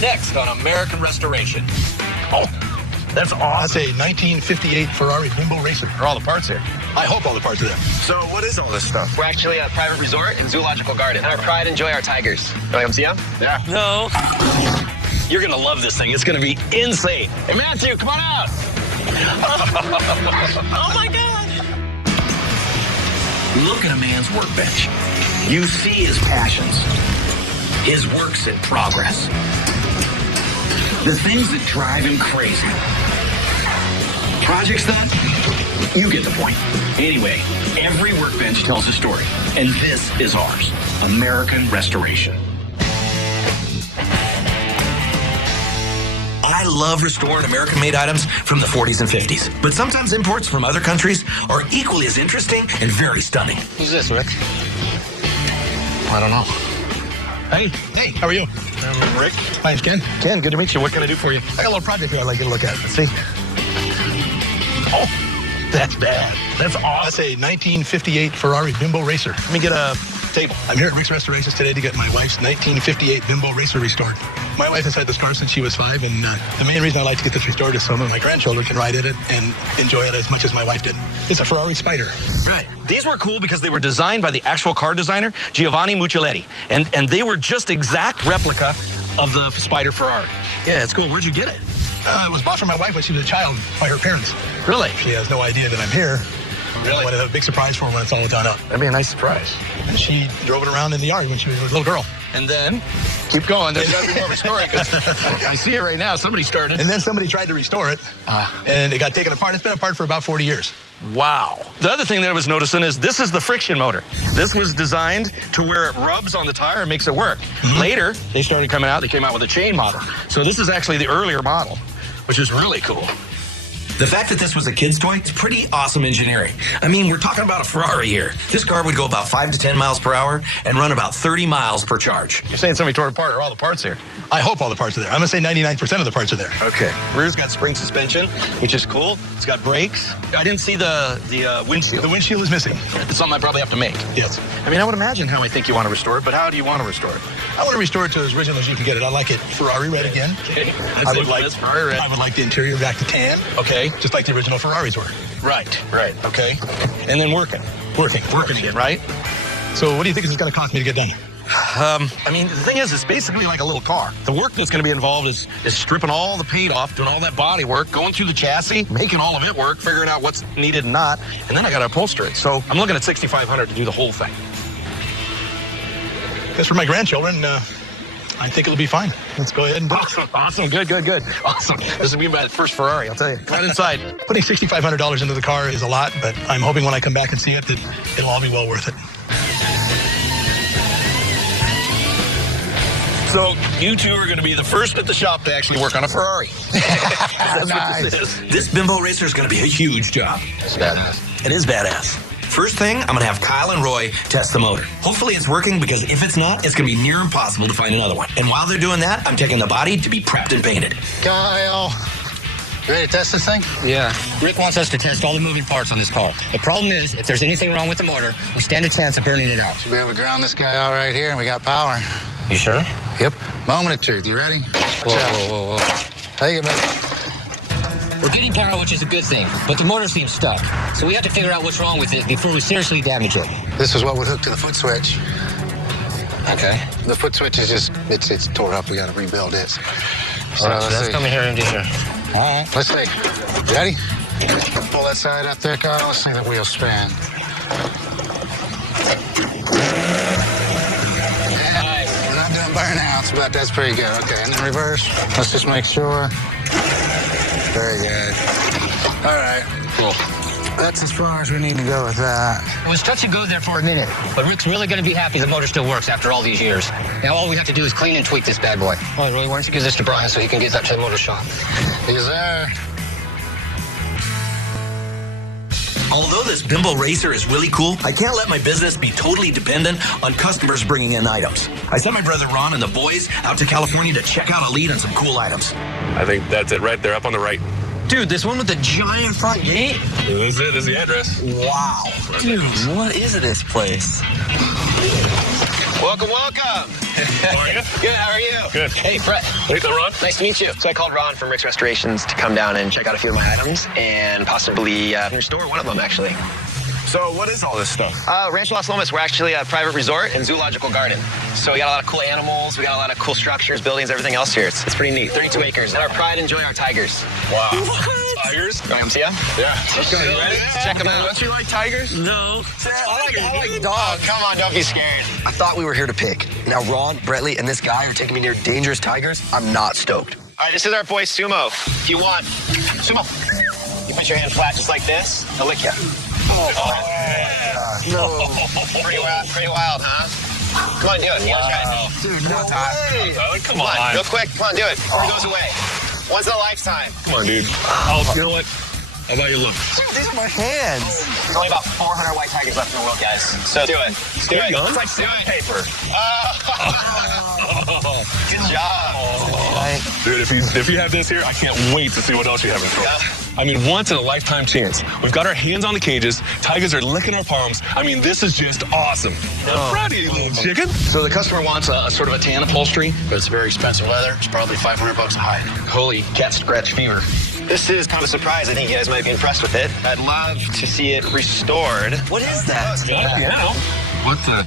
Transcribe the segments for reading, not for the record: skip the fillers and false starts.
Next on American Restoration. Oh, that's awesome. That's a 1958 Ferrari Bimbo Racer. Are all the parts here? I hope all the parts are there. So what is all this stuff? We're actually a private resort and zoological garden. And our pride enjoy our tigers. You want to come see them? Yeah. No. You're going to love this thing. It's going to be insane. Hey, Matthew, come on out. Oh, my God. Look at a man's workbench. You see his passions, his works in progress, the things that drive him crazy. Projects done? You get the point. Anyway, every workbench tells a story, and this is ours, American Restoration. I love restoring American-made items from the 40s and 50s, but sometimes imports from other countries are equally as interesting and very stunning. Who's this, Rick? I don't know. Hey, how are you? I'm Rick. My name's Ken. Ken, good to meet you. What can I do for you? I got a little project here I'd like you to look at. Let's see. Oh, that's bad. That's awesome. That's a 1958 Ferrari Bimbo Racer. Let me get a table. I'm here at Rick's Restorations today to get my wife's 1958 Bimbo Racer restored. My wife has had this car since she was 5, and the main reason I like to get this restored is so my grandchildren can ride in it and enjoy it as much as my wife did. It's a Ferrari Spider. Right. These were cool because they were designed by the actual car designer, Giovanni Muccialetti, and they were just exact replica of the Spider Ferrari. Yeah, it's cool. Where'd you get it? It was bought for my wife when she was a child by her parents. Really? She has no idea that I'm here. Really? I want to have a big surprise for her when it's all done up. That'd be a nice surprise. And she drove it around in the yard when she was a little girl. And then, keep going. There's got to be more of a story because I see it right now. Somebody started. And then somebody tried to restore it, and it got taken apart. It's been apart for about 40 years. Wow. The other thing that I was noticing is this is the friction motor. This was designed to where it rubs on the tire and makes it work. Later, they started coming out. They came out with a chain model. So this is actually the earlier model, which is really cool. The fact that this was a kid's toy is pretty awesome engineering. I mean, we're talking about a Ferrari here. This car would go about 5 to 10 miles per hour and run about 30 miles per charge. You're saying somebody tore apart, are all the parts here? I hope all the parts are there. I'm going to say 99% of the parts are there. Okay. Rear's got spring suspension, which is cool. It's got brakes. I didn't see the windshield. The windshield is missing. It's something I probably have to make. Yes. I mean, I would imagine how I think you want to restore it, but how do you want to restore it? I want to restore it to as original as you can get it. I like it Ferrari red again. Okay. I would like the interior back to tan. Okay. Just like the original Ferraris were. Right. Okay. And then working again, right? So what do you think it's going to cost me to get done? I mean, the thing is, it's basically like a little car. The work that's going to be involved is stripping all the paint off, doing all that body work, going through the chassis, making all of it work, figuring out what's needed and not, and then I got to upholster it. So I'm looking at $6,500 to do the whole thing. As for my grandchildren, I think it'll be fine. Let's go ahead and do it. Awesome. Good. Awesome. This will be my first Ferrari, I'll tell you. Right inside. Putting $6,500 into the car is a lot, but I'm hoping when I come back and see it that it'll all be well worth it. So you two are going to be the first at the shop to actually work on a Ferrari. That's Nice. what this is. This Bimbo Racer is going to be a huge job. It's badass. It is badass. First thing, I'm going to have Kyle and Roy test the motor. Hopefully it's working, because if it's not, it's going to be near impossible to find another one. And while they're doing that, I'm taking the body to be prepped and painted. Kyle, you ready to test this thing? Yeah. Rick wants us to test all the moving parts on this car. The problem is, if there's anything wrong with the motor, we stand a chance of burning it out. Should be able to ground this guy out right here, and we got power. You sure? Yep. Moment of truth. You ready? Whoa. Take it, man. We're getting power, which is a good thing, but the motor seems stuck. So we have to figure out what's wrong with it before we seriously damage it. This is what would hook to the foot switch. Okay. The foot switch is just, it's tore up. We got to rebuild it. So let's come in here and do here. All right. Let's see. Ready? Pull that side up there, Kyle. Let's see the wheel spin. Nice. We're not doing burnouts, but that's pretty good. Okay, and then reverse. Let's just make sure. Very good. All right. Cool. That's as far as we need to go with that. It was touch and go there for a minute, but Rick's really going to be happy the motor still works after all these years. Now all we have to do is clean and tweak this bad boy. All right, Roy, why don't you give this to Brian so he can get that to the motor shop? Yes, sir. Although this Bimbo Racer is really cool, I can't let my business be totally dependent on customers bringing in items. I sent my brother Ron and the boys out to California to check out a lead on some cool items. I think that's it right there, up on the right. Dude, this one with the giant front gate? This is the address. Wow. Dude, what is this place? Welcome, welcome. How are you? Good, how are you? Good. Hey, Brett. Hey, Ron. Nice to meet you. So I called Ron from Rick's Restorations to come down and check out a few of my items and possibly restore one of them, actually. So what is all this stuff? Rancho Las Lomas, we're actually a private resort and zoological garden. So we got a lot of cool animals, we got a lot of cool structures, buildings, everything else here. It's pretty neat. 32 acres. And our pride and joy are tigers. Wow. Tigers? Can I come see ya? Yeah. You ready? Check them out. Don't you like tigers? No. I like dogs. Come on, don't be scared. I thought we were here to pick. Now Ron, Brettley, and this guy are taking me near dangerous tigers. I'm not stoked. All right, this is our boy Sumo. If you want, Sumo, you put your hand flat just like this, he'll lick you. No. Pretty wild, huh? Come on, do it. Wow. Dude, no way. Oh, come Come on. on, real quick. Come on, do it before he goes away. Once in a lifetime. Come on, dude. You know what? How about you look? Dude, these are my hands. There's only about 400 white tigers left in the world, guys. So do it. Do it. It's like sandpaper. Good job. Dude, if you have this here, I can't wait to see what else you have in store. Yeah. I mean, once in a lifetime chance. We've got our hands on the cages. Tigers are licking our palms. I mean, this is just awesome. I'm proud of you, little chicken. So the customer wants a sort of a tan upholstery. But it's very expensive leather. It's probably $500 a hide. Holy cat scratch fever. This is kind of a surprise. I think you guys might be impressed with it. I'd love to see it restored. What is that? Yeah. What the?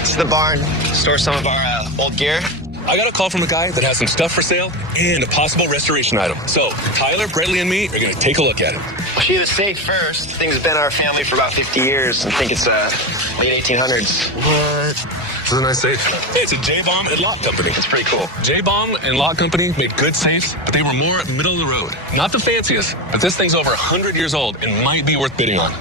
It's the barn. Store some of our old gear. I got a call from a guy that has some stuff for sale and a possible restoration item. So Tyler, Brettley, and me are going to take a look at it. We'll see the safe first. This thing's been our family for about 50 years. I think it's late 1800s. What? This is a nice safe. It's a J-Bomb and Lock Company. It's pretty cool. J-Bomb and Lock Company made good safes, but they were more middle of the road. Not the fanciest, but this thing's over 100 years old and might be worth bidding on.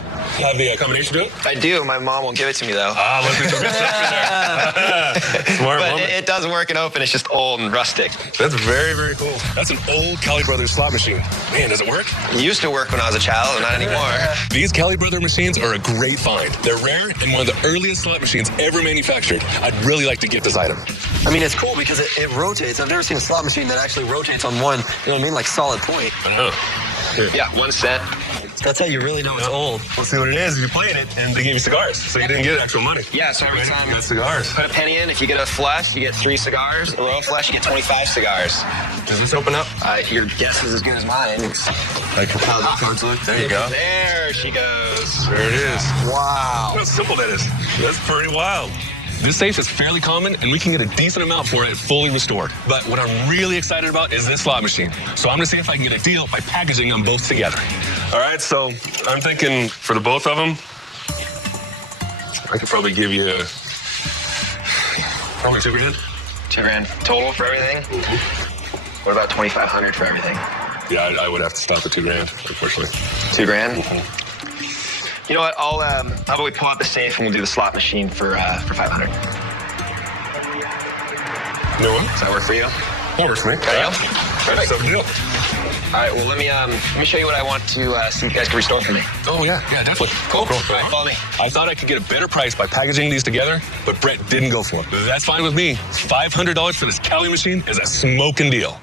Have the combination to it? I do. My mom won't give it to me, though. Ah, look at some good stuff in there. Smart But woman. it does work and open. It's just old and rustic. That's very, very cool. That's an old Cali Brothers slot machine. Man, does it work? It used to work when I was a child, and not anymore. These Cali Brother machines are a great find. They're rare and one of the earliest slot machines ever manufactured. I'd really like to get this item. I mean, it's cool because it rotates. I've never seen a slot machine that actually rotates on one, you know what I mean, like solid point. I know. Here. Yeah, 1 cent. That's how you really know it's old. Let's see what it is. You played it, and they gave you cigars, so you didn't get actual money. Yeah, so every time You got cigars. put a penny in, if you get a flush, you get 3 cigars. A royal flush, you get 25 cigars. Does this open up? Your guess is as good as mine. Like how the cards look. There you go. There she goes. There it is. Wow. Look how simple that is. That's pretty wild. This safe is fairly common, and we can get a decent amount for it fully restored. But what I'm really excited about is this slot machine. So I'm going to see if I can get a deal by packaging them both together. All right, so I'm thinking for the both of them, I could probably give you probably $2 grand. $2 grand total for everything. What about 2,500 for everything? Yeah, I would have to stop at $2 grand, unfortunately. $2 grand. You know what? How about we pull out the safe and we'll do the slot machine for 500. No one? Does that work for you? That works for me. Deal? Perfect. So deal. All right. Well, let me show you what I want to see if you guys can restore for me. Oh, yeah, definitely. Cool. All right, follow me. I thought I could get a better price by packaging these together, but Brett didn't go for it. That's fine with me. $500 for this Cali machine is a smoking deal.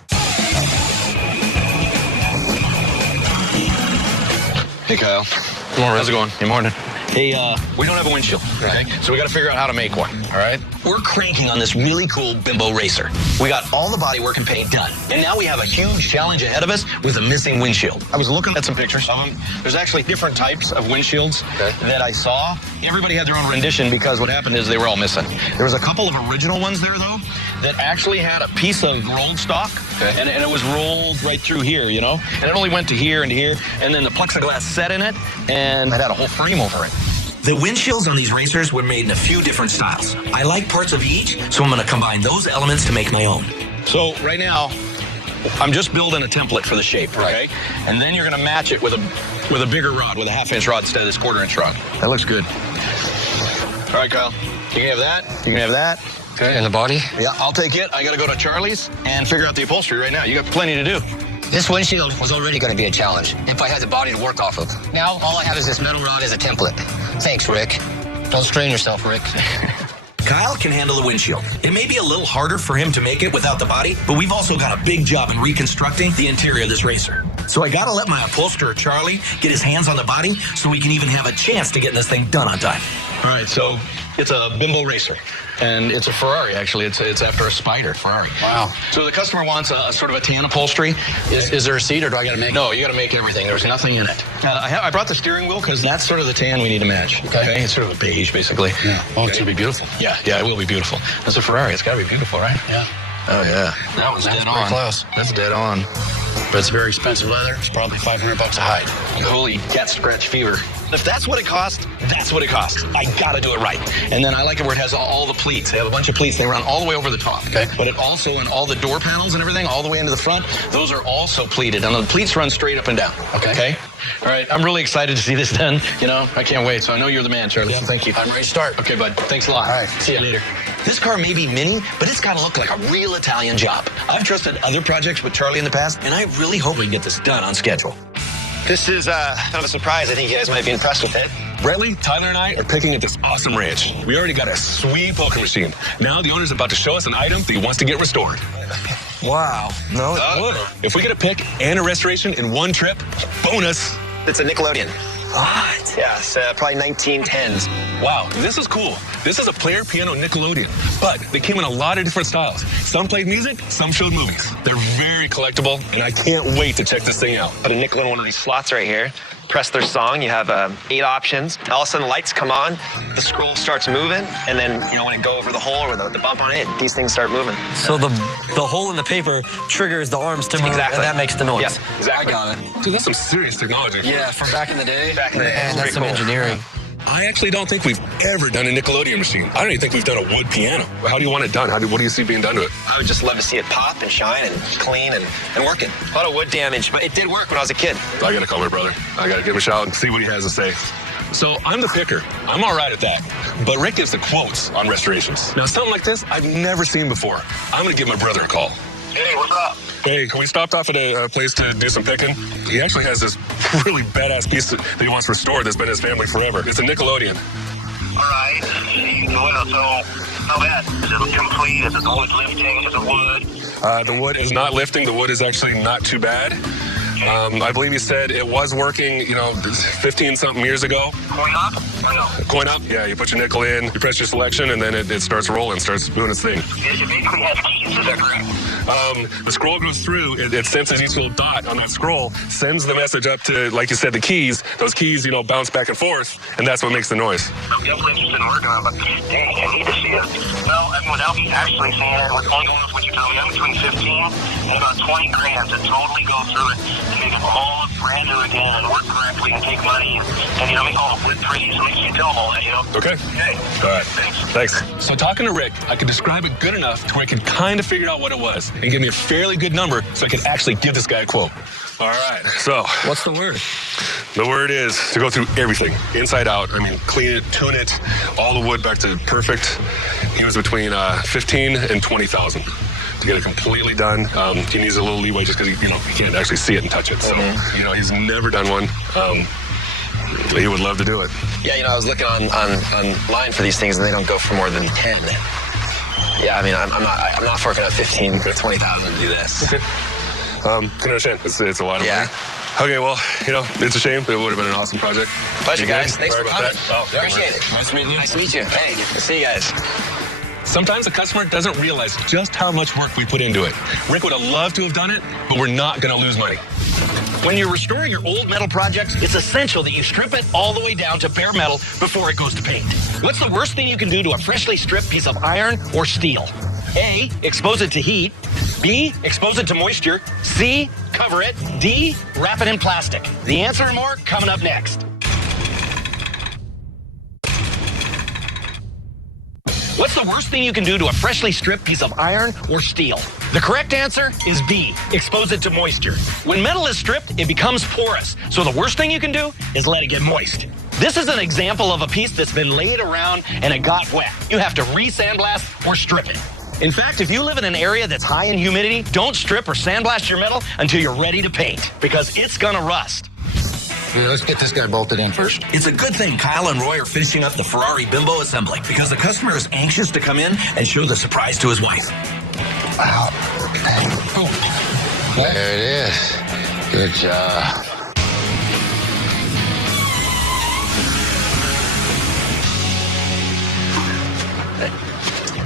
Hey, Kyle. Good morning. How's it going? Good morning. Hey, we don't have a windshield, okay? So we got to figure out how to make one, all right? We're cranking on this really cool Bimbo racer. We got all the bodywork and paint done. And now we have a huge challenge ahead of us with a missing windshield. I was looking at some pictures of them. There's actually different types of windshields that I saw. Everybody had their own rendition because what happened is they were all missing. There was a couple of original ones there, though, that actually had a piece of rolled stock, and it was rolled right through here, you know? And it only went to here and to here, and then the plexiglass set in it, and it had a whole frame over it. The windshields on these racers were made in a few different styles. I like parts of each, so I'm going to combine those elements to make my own. So right now, I'm just building a template for the shape, okay? And then you're gonna match it with a bigger rod, with a 1/2-inch rod instead of this 1/4-inch rod. That looks good. All right, Kyle. You can have that. You can have that. Okay, and the body? Yeah, I'll take it. I gotta go to Charlie's and figure out the upholstery right now. You got plenty to do. This windshield was already going to be a challenge if I had the body to work off of. Now, all I have is this metal rod as a template. Thanks, Rick. Don't strain yourself, Rick. Kyle can handle the windshield. It may be a little harder for him to make it without the body, but we've also got a big job in reconstructing the interior of this racer. So I gotta let my upholsterer, Charlie, get his hands on the body so we can even have a chance to get this thing done on time. All right, so it's a Bimbo Racer. And it's a Ferrari, actually. It's after a Spider Ferrari. Wow. So the customer wants a sort of a tan upholstery. Is there a seat, or do I got to make it? No, you got to make everything. There's nothing in it. I brought the steering wheel because that's sort of the tan we need to match. Okay. It's sort of a beige, basically. Yeah. Oh, it's going to be beautiful. Yeah, it will be beautiful. That's a Ferrari. It's got to be beautiful, right? Yeah. Oh, yeah. That was dead pretty on. close. That's dead on. But it's very expensive leather. It's probably $500 a hide. Holy cat scratch fever. If that's what it costs, that's what it costs. I gotta do it right. And then I like it where it has all the pleats. They have a bunch of pleats. They run all the way over the top. Okay. But it also, in all the door panels and everything, all the way into the front, those are also pleated. And the pleats run straight up and down. Okay. All right. I'm really excited to see this done. You know, I can't wait. So I know you're the man, Charlie. Yeah. Thank you. I'm ready to start. Okay, bud. Thanks a lot. All right. See you later. This car may be mini, but it's got to look like a real Italian job. I've trusted other projects with Charlie in the past, and I really hope we can get this done on schedule. This is kind of a surprise. I think you guys might be impressed with it. Bradley, Tyler, and I are picking at this awesome ranch. We already got a sweet poker machine. Now the owner's about to show us an item that he wants to get restored. Wow. No, If we get a pick and a restoration in one trip, bonus. it's a Nickelodeon. What? Yeah, it's probably 1910s. Wow, this is cool. This is a player piano Nickelodeon, but they came in a lot of different styles. Some played music, some showed movies. They're very collectible, and I can't wait to check this thing out. Put a nickel in one of these slots right here. Press their song. You have 8 options. All of a sudden, lights come on. The scroll starts moving, and then when it go over the hole or the bump on it, these things start moving. So the hole in the paper triggers the arms to move, Exactly. and that makes the noise. Yep, exactly. I got it. Dude, that's some serious technology. Yeah, from back in the day. Back in the day, Man, it's that's some pretty cool. engineering. I actually don't think we've ever done a Nickelodeon machine. I don't even think we've done a wood piano. How do you want it done? What do you see being done to it? I would just love to see it pop and shine and clean and working. A lot of wood damage, but it did work when I was a kid. I gotta call my brother. I gotta give him a shout and see what he has to say. So I'm the picker. I'm all right at that. But Rick gives the quotes on restorations. Now, something like this, I've never seen before. I'm gonna give my brother a call. Hey, what's up? Hey, we stopped off at a place to do some picking. He actually has this really badass piece that he wants restored that's been his family forever. It's a Nickelodeon. All right. Well, so how bad? Is it complete? Is it the wood lifting? Is it wood? The wood is not lifting. The wood is actually not too bad. I believe he said it was working, 15-something years ago. Going up? Or no? Going up, yeah, you put your nickel in, you press your selection, and then it starts rolling, starts doing its thing. It basically has keys, is that correct? The scroll goes through, it senses each little dot on that scroll, sends the message up to, like you said, the keys. Those keys, bounce back and forth, and that's what makes the noise. I'm definitely interested in working on it, but dang, I need to see it. Well, without me actually seeing it, only going with what you tell me, I'm between 15 and about 20 grand to totally go through it to make it all look brand new again and work correctly and take money and make all the wood pretty so you can tell them all that, Okay. Okay. All right. Thanks. So talking to Rick, I could describe it good enough to where I could kind of figure out what it was and give me a fairly good number so I could actually give this guy a quote. All right. So What's the word? the word is to go through everything, inside out. I mean, clean it, tune it, all the wood back to perfect. He was between 15 and 20,000 to get it completely done. He needs a little leeway just because he can't actually see it and touch it. So he's never done one. He would love to do it. Yeah, I was looking online for these things, and they don't go for more than 10. Yeah, I mean, I'm not forking out 15 to 20,000 to do this. Okay. Can understand. It's a lot of Yeah. money. Okay, well, it's a shame. It would have been an awesome project. Pleasure, You good? guys. Thanks Sorry for about coming. that. Oh, Appreciate it. Nice meeting you. Nice to meet you. Hey, see you guys. Sometimes the customer doesn't realize just how much work we put into it. Rick would have loved to have done it, but we're not going to lose money. When you're restoring your old metal projects, it's essential that you strip it all the way down to bare metal before it goes to paint. What's the worst thing you can do to a freshly stripped piece of iron or steel? A, expose it to heat. B, expose it to moisture. C, cover it. D, wrap it in plastic. The answer and more coming up next. What's the worst thing you can do to a freshly stripped piece of iron or steel? The correct answer is B, expose it to moisture. When metal is stripped, it becomes porous. So the worst thing you can do is let it get moist. This is an example of a piece that's been laid around and it got wet. You have to re-sandblast or strip it. In fact, if you live in an area that's high in humidity, don't strip or sandblast your metal until you're ready to paint, because it's gonna rust. Yeah, let's get this guy bolted in first. It's a good thing Kyle and Roy are finishing up the Ferrari Bimbo assembly, because the customer is anxious to come in and show the surprise to his wife. There it is. Good job.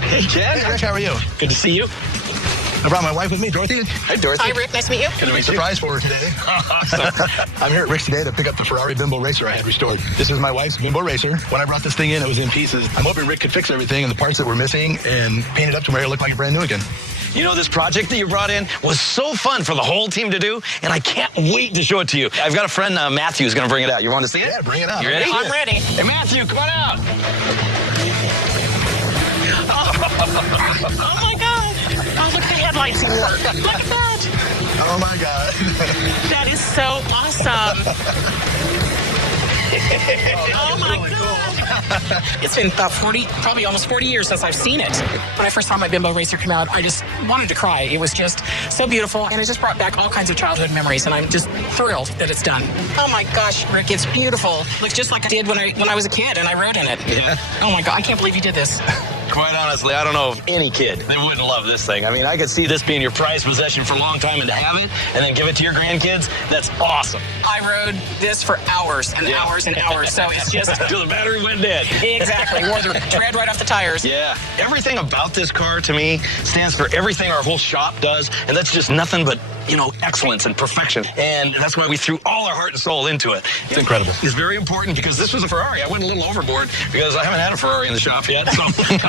Hey, Jen. Hey, Rick, how are you? Good to see you. I brought my wife with me, Dorothy. Hi, Dorothy. Hi, Rick. Nice to meet you. Gonna be a surprise for her today. Awesome. I'm here at Rick's today to pick up the Ferrari Bimbo Racer I had restored. This is my wife's Bimbo Racer. When I brought this thing in, it was in pieces. I'm hoping Rick could fix everything and the parts that were missing and paint it up to where it looked like brand new again. You know, this project that you brought in was so fun for the whole team to do, and I can't wait to show it to you. I've got a friend, Matthew, who's going to bring it out. You want to see it? Yeah, bring it out. You ready? I'm ready. Hey, Matthew, come on out. Oh, my God. Oh, look at the headlights. Look at that. Oh, my God. That is so awesome. Oh, my God. It's been about 40, probably almost 40 years since I've seen it. When I first saw my Bimbo Racer come out, I just wanted to cry. It was just so beautiful, and it just brought back all kinds of childhood memories, and I'm just thrilled that it's done. Oh, my gosh, Rick, it's beautiful. Looks just like I did when I was a kid, and I rode in it. Yeah. Oh, my God, I can't believe you did this. Quite honestly, I don't know of any kid that wouldn't love this thing. I mean, I could see this being your prized possession for a long time, and to have it and then give it to your grandkids, that's awesome. I rode this for hours and hours and hours, so it's just... Till the battery went dead. Exactly, wore the tread right off the tires. Yeah. Everything about this car, to me, stands for everything our whole shop does, and that's just nothing but, you know, excellence and perfection. And that's why we threw all our heart and soul into it. It's incredible. It's very important because this was a Ferrari. I went a little overboard because I haven't had a Ferrari in the shop yet, so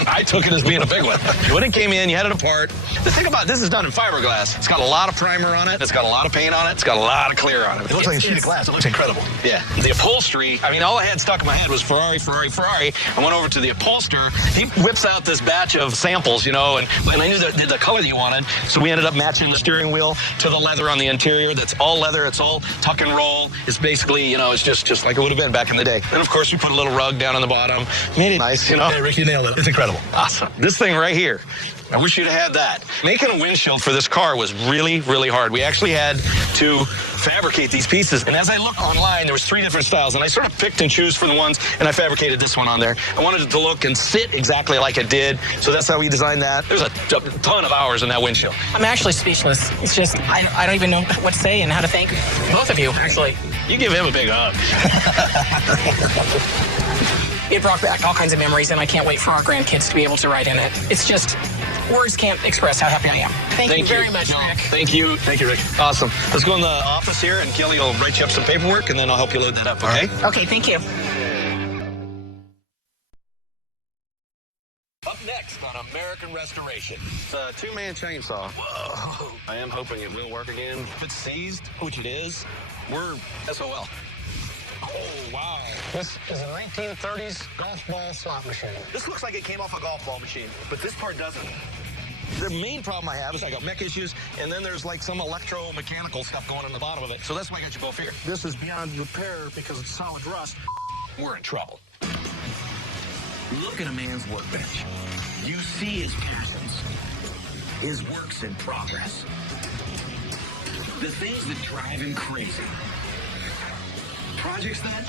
I took it as being a big one. When it came in, you had it apart. The thing about this is done in fiberglass. It's got a lot of primer on it. It's got a lot of paint on it. It's got a lot of clear on it. It looks like a sheet of glass. It looks incredible. Yeah. The upholstery, I mean, all I had stuck in my head was Ferrari, Ferrari, Ferrari. I went over to the upholster. He whips out this batch of samples, you know, and I knew the color that you wanted, so we ended up matching the steering wheel to the leather on the interior. That's all leather. It's all tuck and roll. It's basically, you know, it's just like it would have been back in the day. And, of course, we put a little rug down on the bottom. Made it nice, you know. Hey, Rick, you nailed it. It's incredible. Awesome. This thing right here, I wish you'd have had that. Making a windshield for this car was really, really hard. We actually had to fabricate these pieces. And as I looked online, there was 3 different styles, and I sort of picked and choose for the ones, and I fabricated this one on there. I wanted it to look and sit exactly like it did, so that's how we designed that. There's a ton of hours in that windshield. I'm actually speechless. It's just, I don't even know what to say and how to thank both of you, actually. You give him a big hug. It brought back all kinds of memories, and I can't wait for our grandkids to be able to ride in it. It's just, words can't express how happy I am. Thank you very much, Rick. Thank you. Thank you, Rick. Awesome. Let's go in the office here, and Kelly will write you up some paperwork, and then I'll help you load that up, okay? Okay, thank you. Up next on American Restoration. It's a 2-man chainsaw. Whoa. I am hoping it will work again. If it's seized, which it is, we're SOL. Oh, wow. This is a 1930s golf ball slot machine. This looks like it came off a golf ball machine, but this part doesn't. The main problem I have is I got mech issues, and then there's like some electromechanical stuff going on the bottom of it. So that's why I got you both here. This is beyond repair because it's solid rust. We're in trouble. Look at a man's workbench. You see his passions, his works in progress, the things that drive him crazy. Projects that,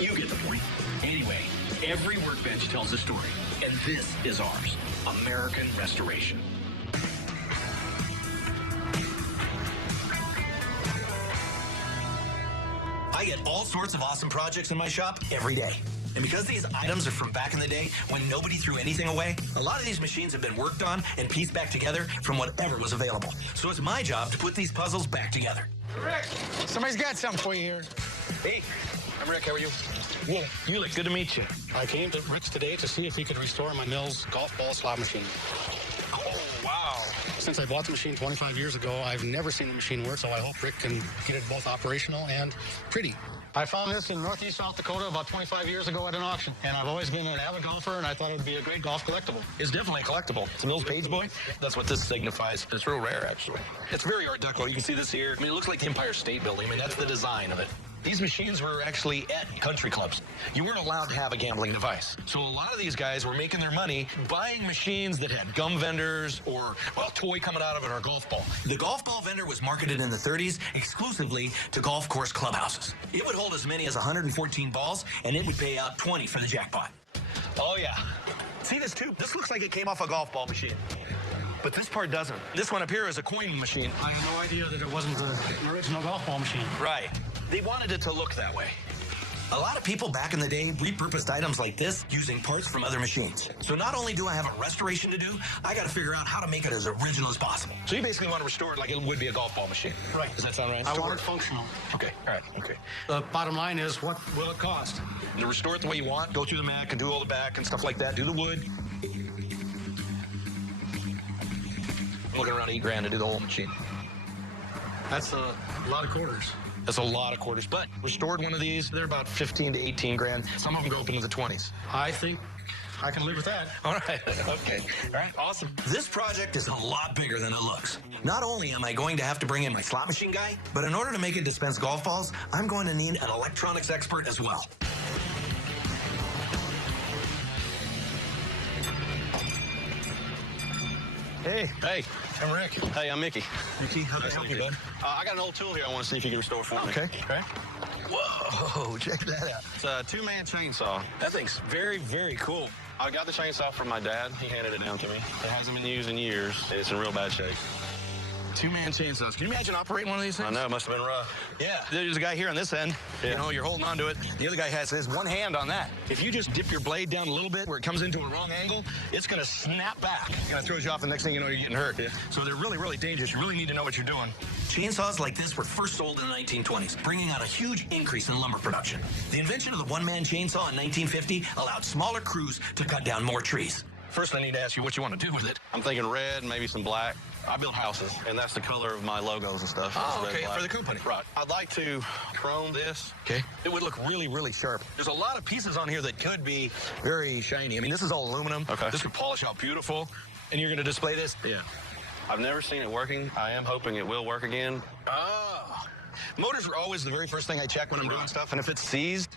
you get the point. Anyway, every workbench tells a story, and this is ours, American Restoration. I get all sorts of awesome projects in my shop every day. And because these items are from back in the day when nobody threw anything away, a lot of these machines have been worked on and pieced back together from whatever was available. So it's my job to put these puzzles back together. Rick, somebody's got something for you here. Hey, I'm Rick. How are you? Well, you look good to meet you. I came to Rick's today to see if he could restore my Mills golf ball slot machine. Oh, wow. Since I bought the machine 25 years ago, I've never seen the machine work, so I hope Rick can get it both operational and pretty. I found this in northeast South Dakota about 25 years ago at an auction, and I've always been an avid golfer, and I thought it would be a great golf collectible. It's definitely collectible. It's a Mills Page Boy. That's what this signifies. It's real rare, actually. It's very Art Deco. You can see this here. I mean, it looks like the Empire State Building. I mean, that's the design of it. These machines were actually at country clubs. You weren't allowed to have a gambling device. So a lot of these guys were making their money buying machines that had gum vendors or, well, toy coming out of it or a golf ball. The golf ball vendor was marketed in the 30s exclusively to golf course clubhouses. It would hold as many as 114 balls, and it would pay out 20 for the jackpot. Oh, yeah. See this tube? This looks like it came off a golf ball machine. but this part doesn't. This one up here is a coin machine. I had no idea that it wasn't an original golf ball machine. Right. They wanted it to look that way. A lot of people back in the day repurposed items like this using parts from other machines. So not only do I have a restoration to do, I got to figure out how to make it as original as possible. So you basically want to restore it like it would be a golf ball machine. Right. Does that sound right? I want it functional. Okay, all right, okay. The bottom line is, what will it cost? To restore it the way you want, go through the Mac and do all the back and stuff like that. Do the wood. I'm looking around $8,000 to do the whole machine. That's a lot of quarters. That's a lot of quarters. But restored one of these, they're about 15 to 18 grand. Some of them go up into the 20s. I think I can live with that. All right, okay. All right, awesome. This project is a lot bigger than it looks. Not only am I going to have to bring in my slot machine guy, but in order to make it dispense golf balls, I'm going to need an electronics expert as well. Hey. Hey. I'm Rick. Hey, I'm Mickey. Mickey, how can I help you, bud? I got an old tool here I want to see if you can restore for me. Okay. Okay. Whoa, check that out. It's a two-man chainsaw. That thing's very, very cool. I got the chainsaw from my dad. He handed it down to me. It hasn't been used in years. It's in real bad shape. Two-man chainsaws. Can you imagine operating one of these things? I know, it must have been rough. Yeah. There's a guy here on this end. Yeah. You know, you're holding on to it. The other guy has his one hand on that. If you just dip your blade down a little bit where it comes into a wrong angle, it's going to snap back. And it throws you off, and the next thing you know, you're getting hurt. Yeah. So they're really, really dangerous. You really need to know what you're doing. Chainsaws like this were first sold in the 1920s, bringing out a huge increase in lumber production. The invention of the one-man chainsaw in 1950 allowed smaller crews to cut down more trees. First, I need to ask you what you want to do with it. I'm thinking red, maybe some black. I build houses, and that's the color of my logos and stuff. Oh, Red, okay, black. for the company. Right. I'd like to chrome this. Okay. It would look really, really sharp. There's a lot of pieces on here that could be very shiny. I mean, this is all aluminum. Okay. This could polish out beautiful. And you're going to display this? Yeah. I've never seen it working. I am hoping it will work again. Oh. Motors are always the very first thing I check when I'm doing stuff. And if it's seized,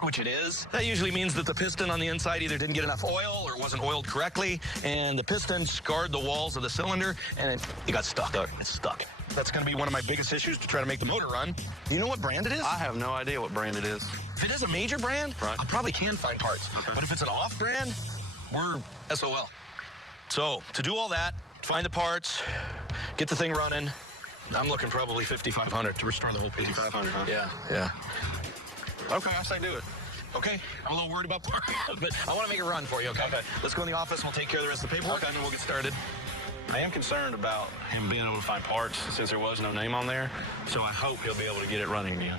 which it is, that usually means that the piston on the inside either didn't get enough oil or wasn't oiled correctly, and the piston scarred the walls of the cylinder, and it got stuck. It's stuck. That's going to be one of my biggest issues to try to make the motor run. Do you know what brand it is? I have no idea what brand it is. If it is a major brand, Right. I probably can find parts. Okay. But if it's an off brand, we're SOL. So to do all that, find the parts, get the thing running, I'm looking probably $5,500 to restore the whole piece. $5,500, huh? Yeah. Okay, I say do it. Okay, I'm a little worried about parts, but I want to make it run for you, okay? Let's go in the office, we'll take care of the rest of the paperwork, and then we'll get started. I am concerned about him being able to find parts since there was no name on there, so I hope he'll be able to get it running again.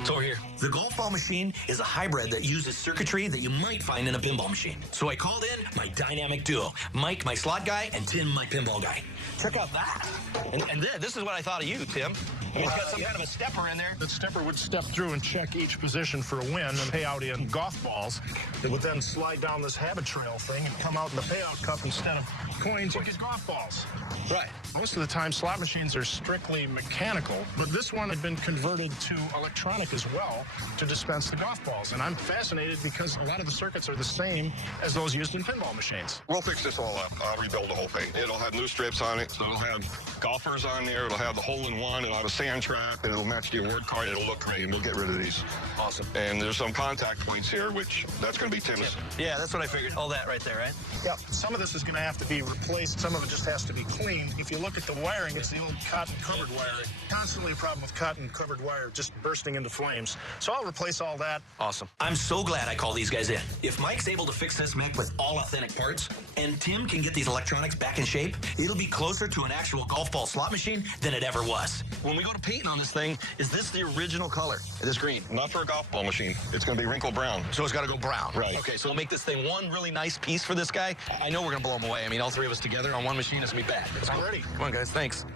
It's over here. The golf ball machine is a hybrid that uses circuitry that you might find in a pinball machine. So I called in my dynamic duo, Mike, my slot guy, and Tim, my pinball guy. Check out that. And this is what I thought of you, Tim. I mean, it's got some kind of a stepper in there. The stepper would step through and check each position for a win and pay out in golf balls. It would then slide down this habit trail thing and come out in the payout cup instead of coins, you get golf balls. Right. Most of the time, slot machines are strictly mechanical, but this one had been converted to electronic as well to dispense the golf balls. And I'm fascinated because a lot of the circuits are the same as those used in pinball machines. We'll fix this all up. I'll rebuild the whole thing. It'll have new strips on it. So it'll have golfers on there. It'll have the hole-in-one. It'll have a sand trap, and it'll match the award card. It'll look great, and we'll get rid of these. Awesome. And there's some contact points here, which that's going to be Tim's. Yeah, that's what I figured. All that right there, right? Yeah, some of this is going to have to be replaced. Some of it just has to be cleaned. If you look at the wiring, it's the old cotton-covered wiring. Constantly a problem with cotton-covered wire just bursting into flames. So I'll replace all that. Awesome. I'm so glad I called these guys in. If Mike's able to fix this mech with all authentic parts, and Tim can get these electronics back in shape, it'll be closer to an actual golf ball slot machine than it ever was. When we go to painting on this thing, is this the original color? This green? Not for a golf ball machine. It's going to be wrinkled brown. So it's got to go brown. Right. Okay, so we'll make this thing one really nice piece for this guy. I know we're going to blow him away. I mean, all three of us together on one machine is going to be bad. I'm ready. Come on, guys. Thanks.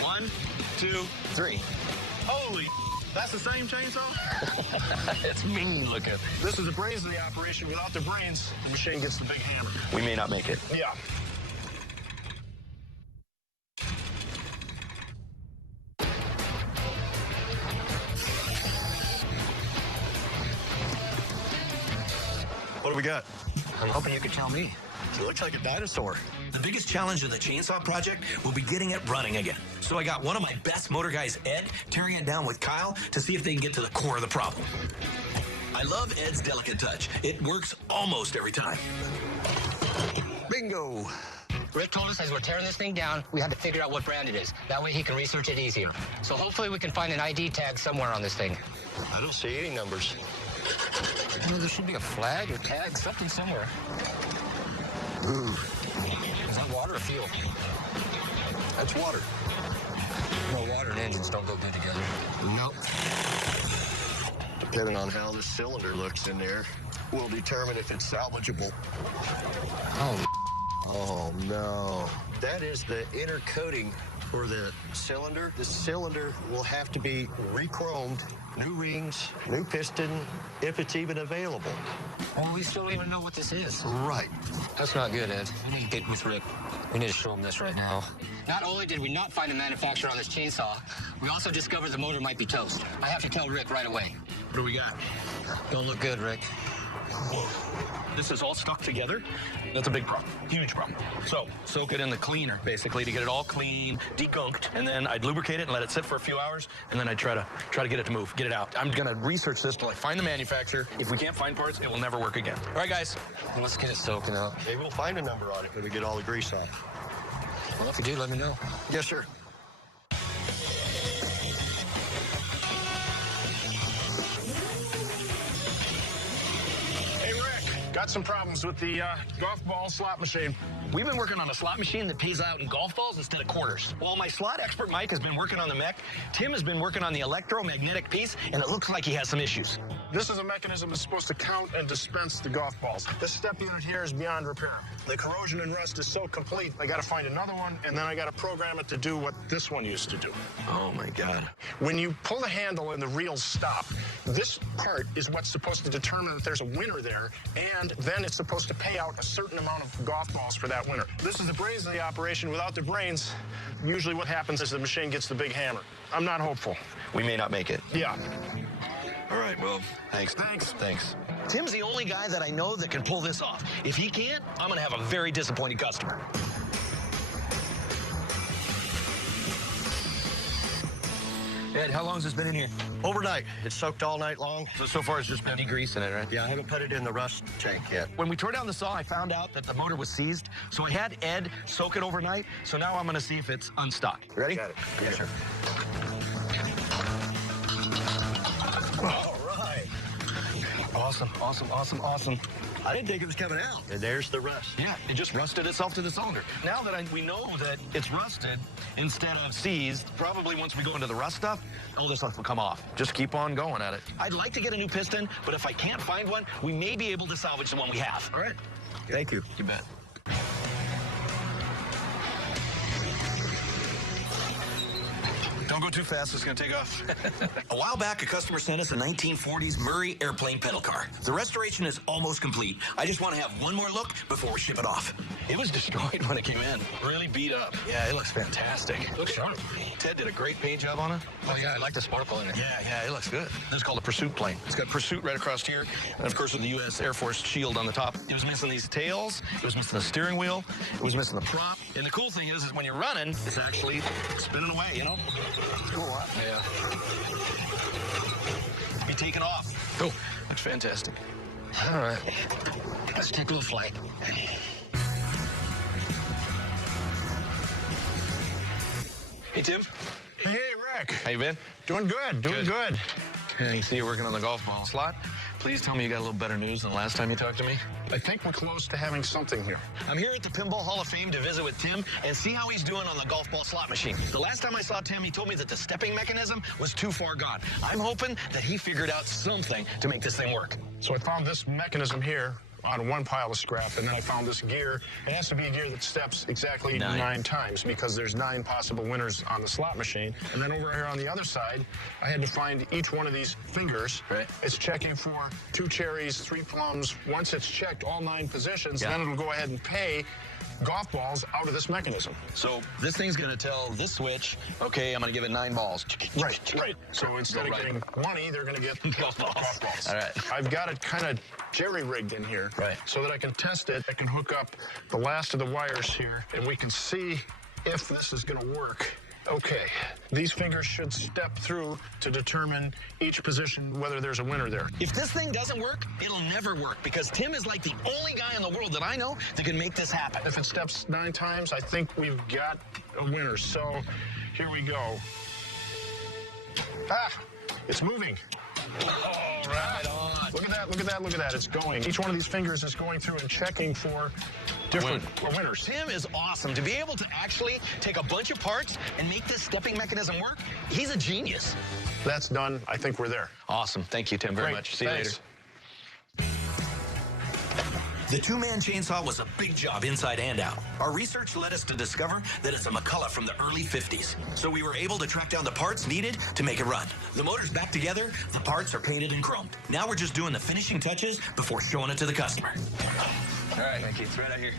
1, 2, 3. Holy, that's the same chainsaw? It's mean looking. This is the brains of the operation. Without the brains, the machine gets the big hammer. We may not make it. Yeah. What do we got? I'm hoping you could tell me. He looks like a dinosaur. The biggest challenge of the chainsaw project will be getting it running again. So I got one of my best motor guys, Ed, tearing it down with Kyle to see if they can get to the core of the problem. I love Ed's delicate touch. It works almost every time. Bingo. Rick told us as we're tearing this thing down, we had to figure out what brand it is. That way he can research it easier. So hopefully we can find an ID tag somewhere on this thing. I don't see any numbers. You know, there should be a flag or tag, something somewhere. Ooh. Is that water or fuel? That's water. No, water and engines don't go good together. Nope. Depending on how this cylinder looks in there, will determine if it's salvageable. Oh, no. That is the inner coating for the cylinder. The cylinder will have to be re-chromed, new rings, new piston, if it's even available. Well, we still don't even know what this is. Right. That's not good, Ed. We need to get with Rick. We need to show him this right now. Not only did we not find a manufacturer on this chainsaw, we also discovered the motor might be toast. I have to tell Rick right away. What do we got? Don't look good, Rick. Whoa. This is all stuck together. That's a big problem, huge problem. So soak it in the cleaner, basically, to get it all clean, degunked, and then I'd lubricate it and let it sit for a few hours, and then I'd try to get it to move, get it out. I'm gonna research this till I find the manufacturer. If we can't find parts, it will never work again. All right, guys. Well, let's get it soaking out. Maybe we'll find a number on it when we get all the grease off. Well, if you do, let me know. Yes, sir. Got some problems with the golf ball slot machine. We've been working on a slot machine that pays out in golf balls instead of quarters. While my slot expert Mike has been working on the mech, Tim has been working on the electromagnetic piece, and it looks like he has some issues. This is a mechanism that's supposed to count and dispense the golf balls. This step unit here is beyond repair. The corrosion and rust is so complete, I gotta find another one, and then I gotta program it to do what this one used to do. Oh, my God. When you pull the handle and the reels stop, this part is what's supposed to determine that there's a winner there, and then it's supposed to pay out a certain amount of golf balls for that winner. This is the brains of the operation. Without the brains, usually what happens is the machine gets the big hammer. I'm not hopeful. We may not make it. Yeah. All right, well, thanks. Tim's the only guy that I know that can pull this off. If he can't, I'm gonna have a very disappointed customer. Ed, how long has this been in here? Overnight. It's soaked all night long. So far, it's just been grease in it, right? Yeah, I haven't put it in the rust tank yet. When we tore down the saw, I found out that the motor was seized, so I had Ed soak it overnight. So now I'm gonna see if it's unstuck. Ready? Got it. Yes, sir. All right. Awesome. I didn't think it was coming out. And there's the rust. Yeah, it just rusted itself to the cylinder. Now that we know that it's rusted instead of seized, probably once we go into the rust stuff, all this stuff will come off. Just keep on going at it. I'd like to get a new piston, but if I can't find one, we may be able to salvage the one we have. All right. Thank you. You bet. Don't go too fast, it's gonna take off. A while back, a customer sent us a 1940s Murray airplane pedal car. The restoration is almost complete. I just want to have one more look before we ship it off. It was destroyed when it came in. Really beat up. Yeah, it looks fantastic. Looks sharp. Ted did a great paint job on it. Oh, yeah, I like the sparkle in it. Yeah, it looks good. This is called a pursuit plane. It's got pursuit right across here, and of course with the U.S. Air Force shield on the top. It was missing these tails, it was missing the steering wheel, it was missing the prop. And the cool thing is when you're running, it's actually spinning away, you know? Cool, huh? Yeah. Be taken off. Oh, that's fantastic. All right. Let's take a little flight. Hey, Tim. Hey, Rick. How you been? Doing good. Yeah, you see you're working on the golf ball slot. Please tell me you got a little better news than the last time you talked to me. I think we're close to having something here. I'm here at the Pinball Hall of Fame to visit with Tim and see how he's doing on the golf ball slot machine. The last time I saw Tim, he told me that the stepping mechanism was too far gone. I'm hoping that he figured out something to make this thing work. So I found this mechanism here on one pile of scrap, and then I found this gear. It has to be a gear that steps exactly 9 times because there's 9 possible winners on the slot machine. And then over here on the other side, I had to find each one of these fingers. Right. It's checking for 2 cherries, 3 plums. Once it's checked all 9 positions, then it'll go ahead and pay golf balls out of this mechanism. So this thing's gonna tell this switch, okay, I'm gonna give it 9 balls. Right. So instead of getting money, they're gonna get golf balls. All right. I've got it kind of jerry-rigged in here so that I can test it. I can hook up the last of the wires here, and we can see if this is gonna work Okay, these fingers should step through to determine each position whether there's a winner there. If this thing doesn't work, it'll never work because Tim is like the only guy in the world that I know that can make this happen. If it steps 9 times, I think we've got a winner. So here we go. Ah, it's moving. Oh, right on. Look at that, look at that, look at that. It's going. Each one of these fingers is going through and checking for different winners. Tim is awesome. To be able to actually take a bunch of parts and make this stepping mechanism work, he's a genius. That's done. I think we're there. Awesome. Thank you, Tim, very Great. much. See you later. The two-man chainsaw was a big job inside and out. Our research led us to discover that it's a McCullough from the early 50s. So we were able to track down the parts needed to make it run. The motor's back together, the parts are painted and chromed. Now we're just doing the finishing touches before showing it to the customer. All right, thank you. It's right out here.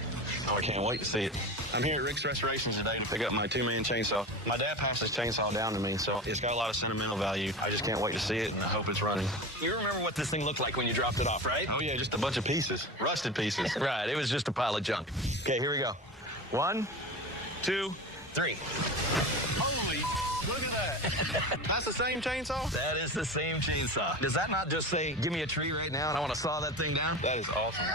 Oh, I can't wait to see it. I'm here at Rick's Restorations today to pick up my two-man chainsaw. My dad passed this chainsaw down to me, so it's got a lot of sentimental value. I just can't wait to see it, and I hope it's running. You remember what this thing looked like when you dropped it off, right? Oh, yeah, just a bunch of pieces. Rusted pieces. Right, it was just a pile of junk. Okay, here we go. 1, 2, 3. Holy, look at that. That's the same chainsaw? That is the same chainsaw. Does that not just say, give me a tree right now and I want to saw that thing down? That is awesome.